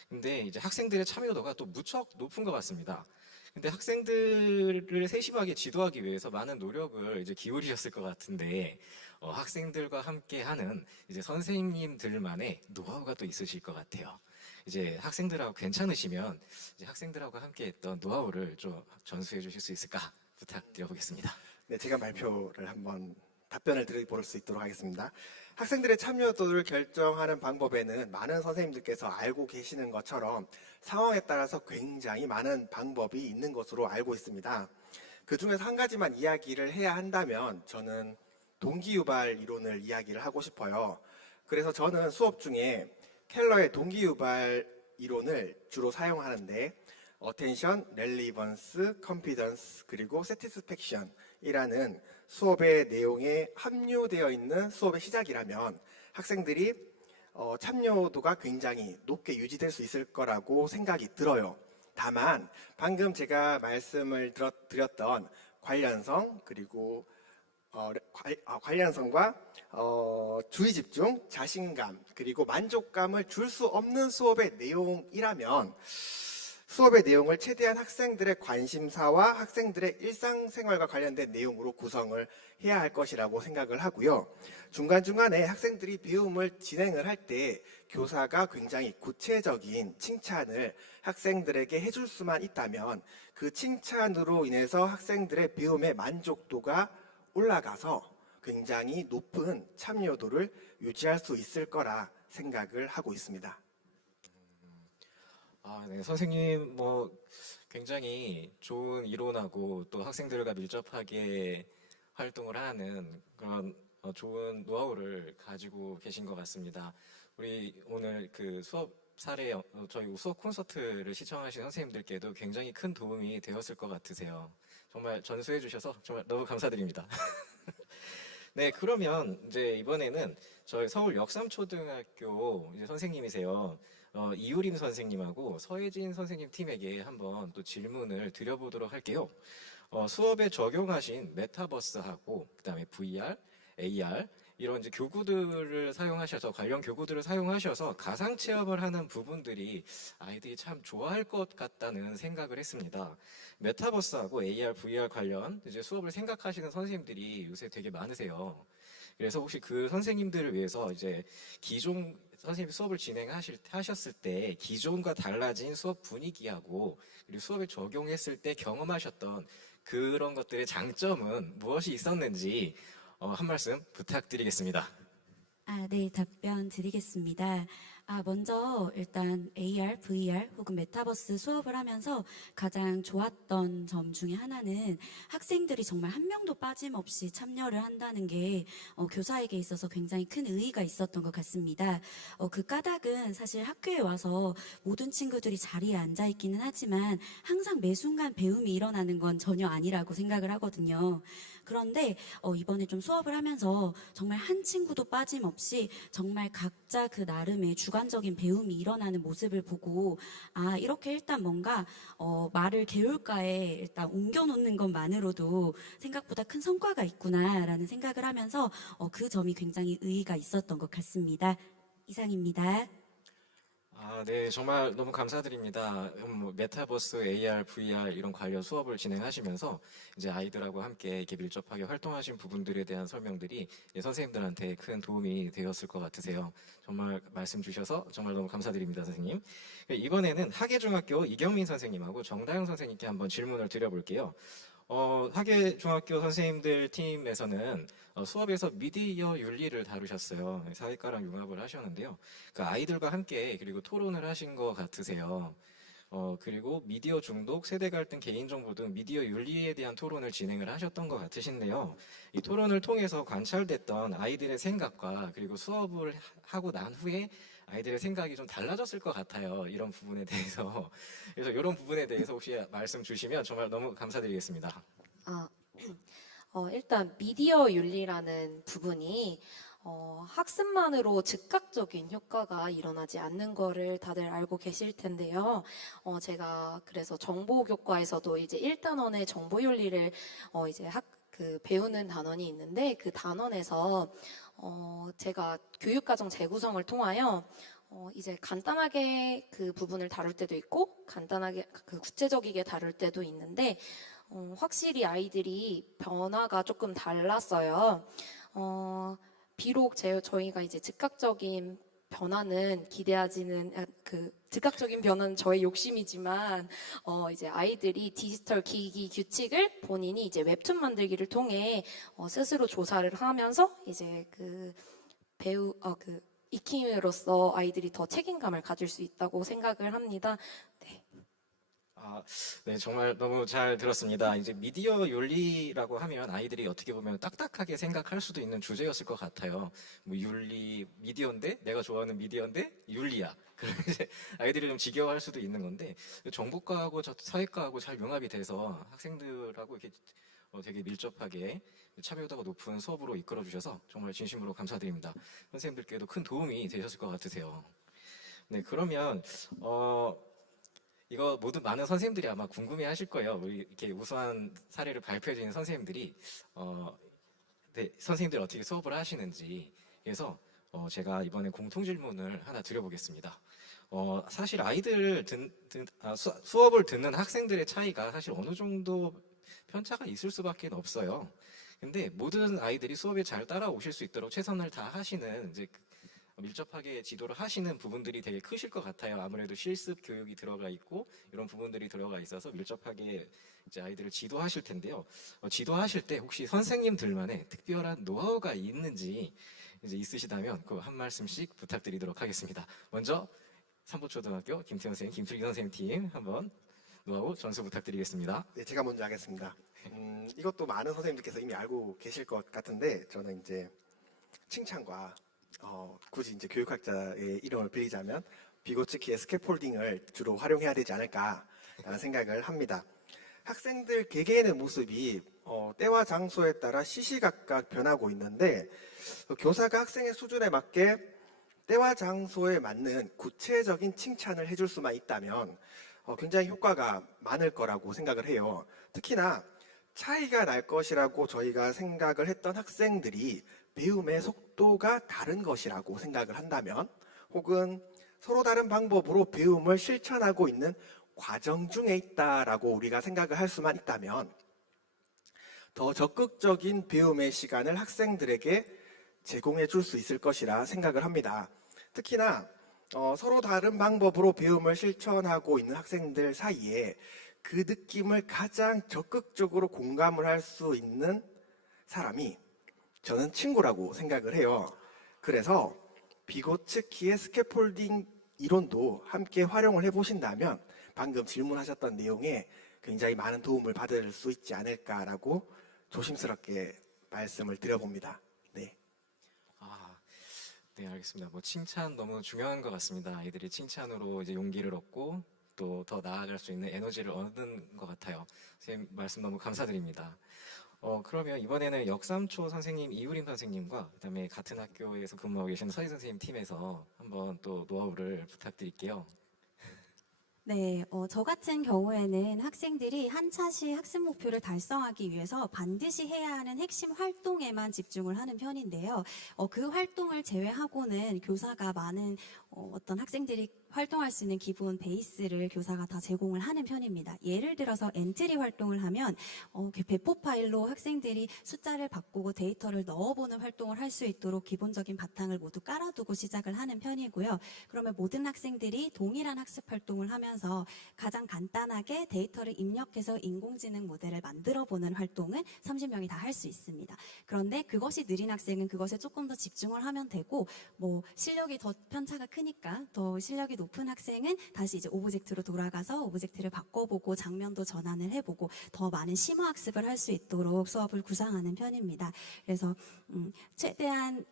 근데 이제 학생들의 참여도가 또 무척 높은 것 같습니다. 근데 학생들을 세심하게 지도하기 위해서 많은 노력을 이제 기울이셨을 것 같은데 학생들과 함께 하는 이제 선생님들만의 노하우가 또 있으실 것 같아요. 이제 학생들하고 괜찮으시면 이제 학생들하고 함께 했던 노하우를 좀 전수해 주실 수 있을까 부탁드려보겠습니다. 네, 제가 발표를 한번 답변을 드려볼 수 있도록 하겠습니다. 학생들의 참여도를 결정하는 방법에는 많은 선생님들께서 알고 계시는 것처럼 상황에 따라서 굉장히 많은 방법이 있는 것으로 알고 있습니다. 그 중에서 한 가지만 이야기를 해야 한다면 저는 동기유발 이론을 이야기를 하고 싶어요. 그래서 저는 수업 중에 켈러의 동기유발 이론을 주로 사용하는데 어텐션, 렐리번스, 컨피던스, 그리고 세티스팩션이라는 수업의 내용에 함유되어 있는 수업의 시작이라면 학생들이 참여도가 굉장히 높게 유지될 수 있을 거라고 생각이 들어요. 다만 방금 제가 말씀을 드렸던 관련성 그리고 관련성과 주의 집중, 자신감 그리고 만족감을 줄 수 없는 수업의 내용이라면 수업의 내용을 최대한 학생들의 관심사와 학생들의 일상생활과 관련된 내용으로 구성을 해야 할 것이라고 생각을 하고요. 중간중간에 학생들이 배움을 진행을 할 때 교사가 굉장히 구체적인 칭찬을 학생들에게 해줄 수만 있다면 그 칭찬으로 인해서 학생들의 배움의 만족도가 올라가서 굉장히 높은 참여도를 유지할 수 있을 거라 생각을 하고 있습니다. 네, 선생님 굉장히 좋은 이론하고 또 학생들과 밀접하게 활동을 하는 그런 좋은 노하우를 가지고 계신 것 같습니다. 우리 오늘 그 수업 사례 저희 수업 콘서트를 시청하신 선생님들께도 굉장히 큰 도움이 되었을 것 같으세요. 정말 전수해 주셔서 정말 너무 감사드립니다. 네, 그러면 이제 이번에는 저희 서울 역삼초등학교 이제 선생님이세요. 이유림 선생님하고 서혜진 선생님 팀에게 한번 또 질문을 드려보도록 할게요. 수업에 적용하신 메타버스하고 그다음에 VR, AR 이런 이제 교구들을 사용하셔서 관련 교구들을 사용하셔서 가상 체험을 하는 부분들이 아이들이 참 좋아할 것 같다는 생각을 했습니다. 메타버스하고 AR, VR 관련 이제 수업을 생각하시는 선생님들이 요새 되게 많으세요. 그래서 혹시 그 선생님들을 위해서 이제 기존 선생님 수업을 진행하셨을 때 기존과 달라진 수업 분위기하고 그리고 수업에 적용했을 때 경험하셨던 그런 것들의 장점은 무엇이 있었는지 한 말씀 부탁드리겠습니다. 네, 답변 드리겠습니다. 먼저 일단 AR, VR 혹은 메타버스 수업을 하면서 가장 좋았던 점 중에 하나는 학생들이 정말 한 명도 빠짐없이 참여를 한다는 게 교사에게 있어서 굉장히 큰 의의가 있었던 것 같습니다. 그 까닭은 사실 학교에 와서 모든 친구들이 자리에 앉아 있기는 하지만 항상 매 순간 배움이 일어나는 건 전혀 아니라고 생각을 하거든요. 그런데 이번에 좀 수업을 하면서 정말 한 친구도 빠짐없이 정말 각자 그 나름의 주관적인 배움이 일어나는 모습을 보고 이렇게 일단 뭔가 말을 개울가에 일단 옮겨놓는 것만으로도 생각보다 큰 성과가 있구나라는 생각을 하면서 그 점이 굉장히 의의가 있었던 것 같습니다. 이상입니다. 네, 정말 너무 감사드립니다. 메타버스, AR, VR 이런 관련 수업을 진행하시면서 이제 아이들하고 함께 이렇게 밀접하게 활동하신 부분들에 대한 설명들이 선생님들한테 큰 도움이 되었을 것 같으세요. 정말 말씀 주셔서 정말 너무 감사드립니다, 선생님. 이번에는 하계중학교 이경민 선생님하고 정다영 선생님께 한번 질문을 드려볼게요. 하계중학교 선생님들 팀에서는 수업에서 미디어 윤리를 다루셨어요. 사회과랑 융합을 하셨는데요. 그 아이들과 함께 그리고 토론을 하신 것 같으세요. 그리고 미디어 중독, 세대 갈등, 개인정보 등 미디어 윤리에 대한 토론을 진행을 하셨던 것 같으신데요. 이 토론을 통해서 관찰됐던 아이들의 생각과 그리고 수업을 하고 난 후에 아이들의 생각이 좀 달라졌을 것 같아요. 이런 부분에 대해서. 그래서 이런 부분에 대해서 혹시 말씀 주시면 정말 너무 감사드리겠습니다. 일단 미디어 윤리라는 부분이 학습만으로 즉각적인 효과가 일어나지 않는 거를 다들 알고 계실 텐데요. 제가 그래서 정보교과에서도 이제 1단원의 정보윤리를 이제 배우는 단원이 있는데 그 단원에서 제가 교육과정 재구성을 통하여 이제 간단하게 그 부분을 다룰 때도 있고 간단하게 그 구체적이게 다룰 때도 있는데 확실히 아이들이 변화가 조금 달랐어요. 비록 저희가 이제 즉각적인 변화는 기대하지는 즉각적인 변화는 저의 욕심이지만 이제 아이들이 디지털 기기 규칙을 본인이 이제 웹툰 만들기를 통해 스스로 조사를 하면서 이제 익힘으로써 아이들이 더 책임감을 가질 수 있다고 생각을 합니다. 네. 네, 정말 너무 잘 들었습니다. 이제 미디어 윤리라고 하면 아이들이 어떻게 보면 딱딱하게 생각할 수도 있는 주제였을 것 같아요. 윤리, 미디어인데 내가 좋아하는 미디어인데 윤리야. 그럼 이제 아이들이 좀 지겨워할 수도 있는 건데 정보과하고 사회과하고 잘 융합이 돼서 학생들하고 이렇게 되게 밀접하게 참여도가 높은 수업으로 이끌어 주셔서 정말 진심으로 감사드립니다. 선생님들께도 큰 도움이 되셨을 것 같으세요. 네, 그러면 이거 많은 선생님들이 아마 궁금해하실 거예요. 우리 이렇게 우수한 사례를 발표해 주는 선생님들이 네, 선생님들 어떻게 수업을 하시는지. 그래서 제가 이번에 공통 질문을 하나 드려보겠습니다. 사실 아이들 수업을 듣는 학생들의 차이가 사실 어느 정도 편차가 있을 수밖에 없어요. 근데 모든 아이들이 수업에 잘 따라오실 수 있도록 최선을 다하시는 이제 밀접하게 지도를 하시는 부분들이 되게 크실 것 같아요. 아무래도 실습 교육이 들어가 있고 이런 부분들이 들어가 있어서 밀접하게 이제 아이들을 지도하실 텐데요. 지도하실 때 혹시 선생님들만의 특별한 노하우가 있는지 이제 있으시다면 그 한 말씀씩 부탁드리도록 하겠습니다. 먼저 삼보초등학교 김태형 선생님, 김슬기 선생님 팀 한번 노하우 전수 부탁드리겠습니다. 네, 제가 먼저 하겠습니다. 이것도 많은 선생님들께서 이미 알고 계실 것 같은데 저는 이제 칭찬과 굳이 이제 교육학자의 이름을 빌리자면 비고츠키의 스캐폴딩을 주로 활용해야 되지 않을까라는 생각을 합니다. 학생들 개개인의 모습이 때와 장소에 따라 시시각각 변하고 있는데 교사가 학생의 수준에 맞게 때와 장소에 맞는 구체적인 칭찬을 해줄 수만 있다면 굉장히 효과가 많을 거라고 생각을 해요. 특히나 차이가 날 것이라고 저희가 생각을 했던 학생들이 배움의 속도가 다른 것이라고 생각을 한다면 혹은 서로 다른 방법으로 배움을 실천하고 있는 과정 중에 있다라고 우리가 생각을 할 수만 있다면 더 적극적인 배움의 시간을 학생들에게 제공해 줄 수 있을 것이라 생각을 합니다. 특히나 서로 다른 방법으로 배움을 실천하고 있는 학생들 사이에 그 느낌을 가장 적극적으로 공감을 할 수 있는 사람이 저는 친구라고 생각을 해요. 그래서 비고츠키의 스캐폴딩 이론도 함께 활용을 해보신다면 방금 질문하셨던 내용에 굉장히 많은 도움을 받을 수 있지 않을까라고 조심스럽게 말씀을 드려봅니다. 네. 네, 알겠습니다. 칭찬 너무 중요한 것 같습니다. 아이들이 칭찬으로 이제 용기를 얻고 또 더 나아갈 수 있는 에너지를 얻는 것 같아요. 선생님 말씀 너무 감사드립니다. 그러면 이번에는 역삼초 선생님 이우림 선생님과 그다음에 같은 학교에서 근무하고 계신 서희 선생님 팀에서 한번 또 노하우를 부탁드릴게요. 네, 저 같은 경우에는 학생들이 한 차시 학습 목표를 달성하기 위해서 반드시 해야 하는 핵심 활동에만 집중을 하는 편인데요. 그 활동을 제외하고는 교사가 많은 어떤 학생들이 활동할 수 있는 기본 베이스를 교사가 다 제공을 하는 편입니다. 예를 들어서 엔트리 활동을 하면 배포 파일로 학생들이 숫자를 바꾸고 데이터를 넣어보는 활동을 할 수 있도록 기본적인 바탕을 모두 깔아두고 시작을 하는 편이고요. 그러면 모든 학생들이 동일한 학습 활동을 하면서 가장 간단하게 데이터를 입력해서 인공지능 모델을 만들어보는 활동은 30명이 다 할 수 있습니다. 그런데 그것이 느린 학생은 그것에 조금 더 집중을 하면 되고 실력이 더 편차가 크니까 더 실력이 높은 학생은 다시 이제 오브젝트로 돌아가서 오브젝트를 바꿔보고 장면도 전환을 해보고 더 많은 심화 학습을 할 수 있도록 수업을 구상하는 편입니다. 그래서 최대한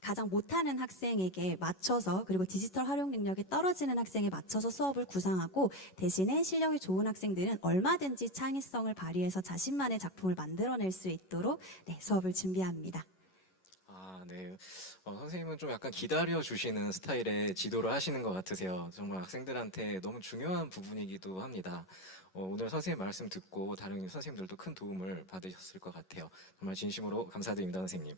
가장 못하는 학생에게 맞춰서 그리고 디지털 활용 능력이 떨어지는 학생에 맞춰서 수업을 구상하고 대신에 실력이 좋은 학생들은 얼마든지 창의성을 발휘해서 자신만의 작품을 만들어낼 수 있도록 수업을 준비합니다. 네. 선생님은 좀 약간 기다려주시는 스타일의 지도를 하시는 것 같으세요. 정말 학생들한테 너무 중요한 부분이기도 합니다. 오늘 선생님 말씀 듣고 다른 선생님들도 큰 도움을 받으셨을 것 같아요. 정말 진심으로 감사드립니다, 선생님.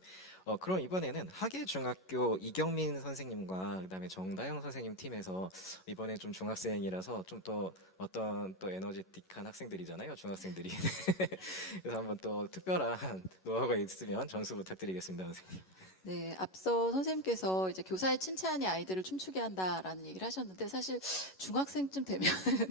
그럼 이번에는 하계중학교 이경민 선생님과 그다음에 정다영 선생님 팀에서 이번에 좀 중학생이라서 좀 더 어떤 또 에너제틱한 학생들이잖아요, 중학생들이. 그래서 한번 또 특별한 노하우가 있으면 전수 부탁드리겠습니다, 선생님. 네, 앞서 선생님께서 이제 교사의 칭찬이 아이들을 춤추게 한다라는 얘기를 하셨는데 사실 중학생쯤 되면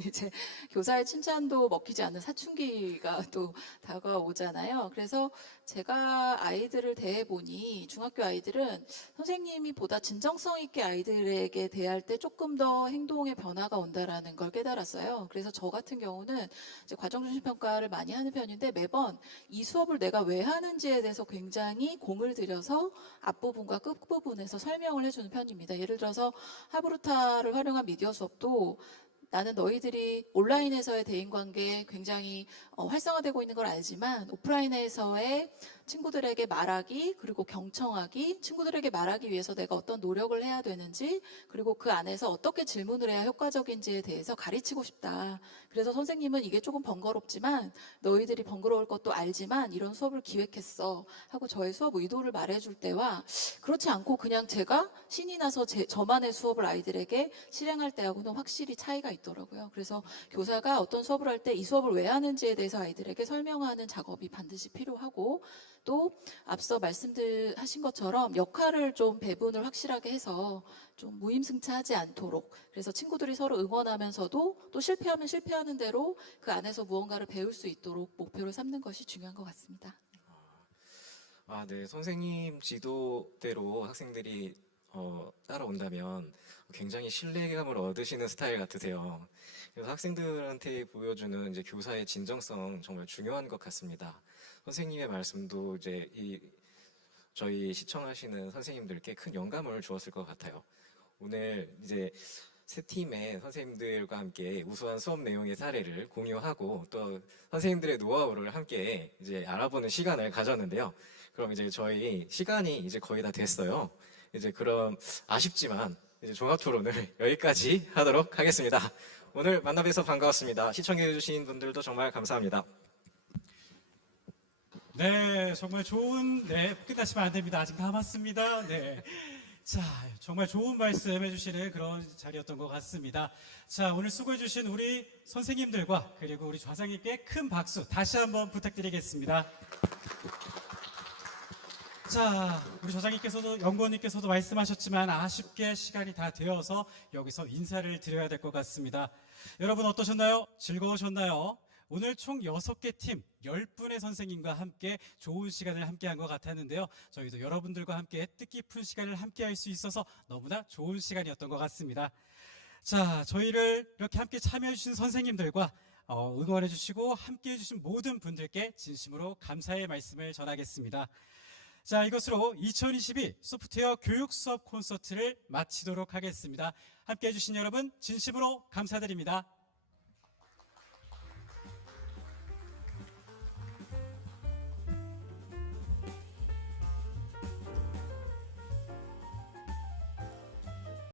이제 교사의 칭찬도 먹히지 않는 사춘기가 또 다가오잖아요. 그래서 제가 아이들을 대해보니 중학교 아이들은 선생님이 보다 진정성 있게 아이들에게 대할 때 조금 더 행동의 변화가 온다라는 걸 깨달았어요. 그래서 저 같은 경우는 이제 과정중심 평가를 많이 하는 편인데 매번 이 수업을 내가 왜 하는지에 대해서 굉장히 공을 들여서 앞부분과 끝부분에서 설명을 해주는 편입니다. 예를 들어서 하브루타를 활용한 미디어 수업도 나는 너희들이 온라인에서의 대인관계에 굉장히 활성화되고 있는 걸 알지만 오프라인에서의 친구들에게 말하기, 그리고 경청하기, 친구들에게 말하기 위해서 내가 어떤 노력을 해야 되는지, 그리고 그 안에서 어떻게 질문을 해야 효과적인지에 대해서 가르치고 싶다. 그래서 선생님은 이게 조금 번거롭지만 너희들이 번거로울 것도 알지만 이런 수업을 기획했어 하고 저의 수업 의도를 말해줄 때와, 그렇지 않고 그냥 제가 신이 나서 저만의 수업을 아이들에게 실행할 때하고는 확실히 차이가 있더라고요. 그래서 교사가 어떤 수업을 할 때 이 수업을 왜 하는지에 대해서 아이들에게 설명하는 작업이 반드시 필요하고, 또 앞서 말씀하신 것처럼 역할을 좀 배분을 확실하게 해서 좀 무임승차하지 않도록, 그래서 친구들이 서로 응원하면서도 또 실패하면 실패하는 대로 그 안에서 무언가를 배울 수 있도록 목표를 삼는 것이 중요한 것 같습니다. 네. 선생님 지도대로 학생들이 따라온다면 굉장히 신뢰감을 얻으시는 스타일 같으세요. 그래서 학생들한테 보여주는 이제 교사의 진정성 정말 중요한 것 같습니다. 선생님의 말씀도 이제 저희 시청하시는 선생님들께 큰 영감을 주었을 것 같아요. 오늘 이제 세 팀의 선생님들과 함께 우수한 수업 내용의 사례를 공유하고 또 선생님들의 노하우를 함께 이제 알아보는 시간을 가졌는데요. 그럼 이제 저희 시간이 이제 거의 다 됐어요. 이제 그럼 아쉽지만 이제 종합 토론을 여기까지 하도록 하겠습니다. 오늘 만나뵈서 반가웠습니다. 시청해주신 분들도 정말 감사합니다. 네, 정말 좋은, 끝나시면 안 됩니다. 아직 남았습니다. 네. 자, 정말 좋은 말씀 해주시는 그런 자리였던 것 같습니다. 자, 오늘 수고해주신 우리 선생님들과 그리고 우리 좌장님께 큰 박수 다시 한번 부탁드리겠습니다. 자, 우리 좌장님께서도, 연구원님께서도 말씀하셨지만 아쉽게 시간이 다 되어서 여기서 인사를 드려야 될 것 같습니다. 여러분 어떠셨나요? 즐거우셨나요? 오늘 총 6개 팀 10분의 선생님과 함께 좋은 시간을 함께한 것 같았는데요. 저희도 여러분들과 함께 뜻깊은 시간을 함께할 수 있어서 너무나 좋은 시간이었던 것 같습니다. 자, 저희를 이렇게 함께 참여해주신 선생님들과 응원해주시고 함께해주신 모든 분들께 진심으로 감사의 말씀을 전하겠습니다. 자, 이것으로 2022 소프트웨어 교육 수업 콘서트를 마치도록 하겠습니다. 함께해주신 여러분 진심으로 감사드립니다.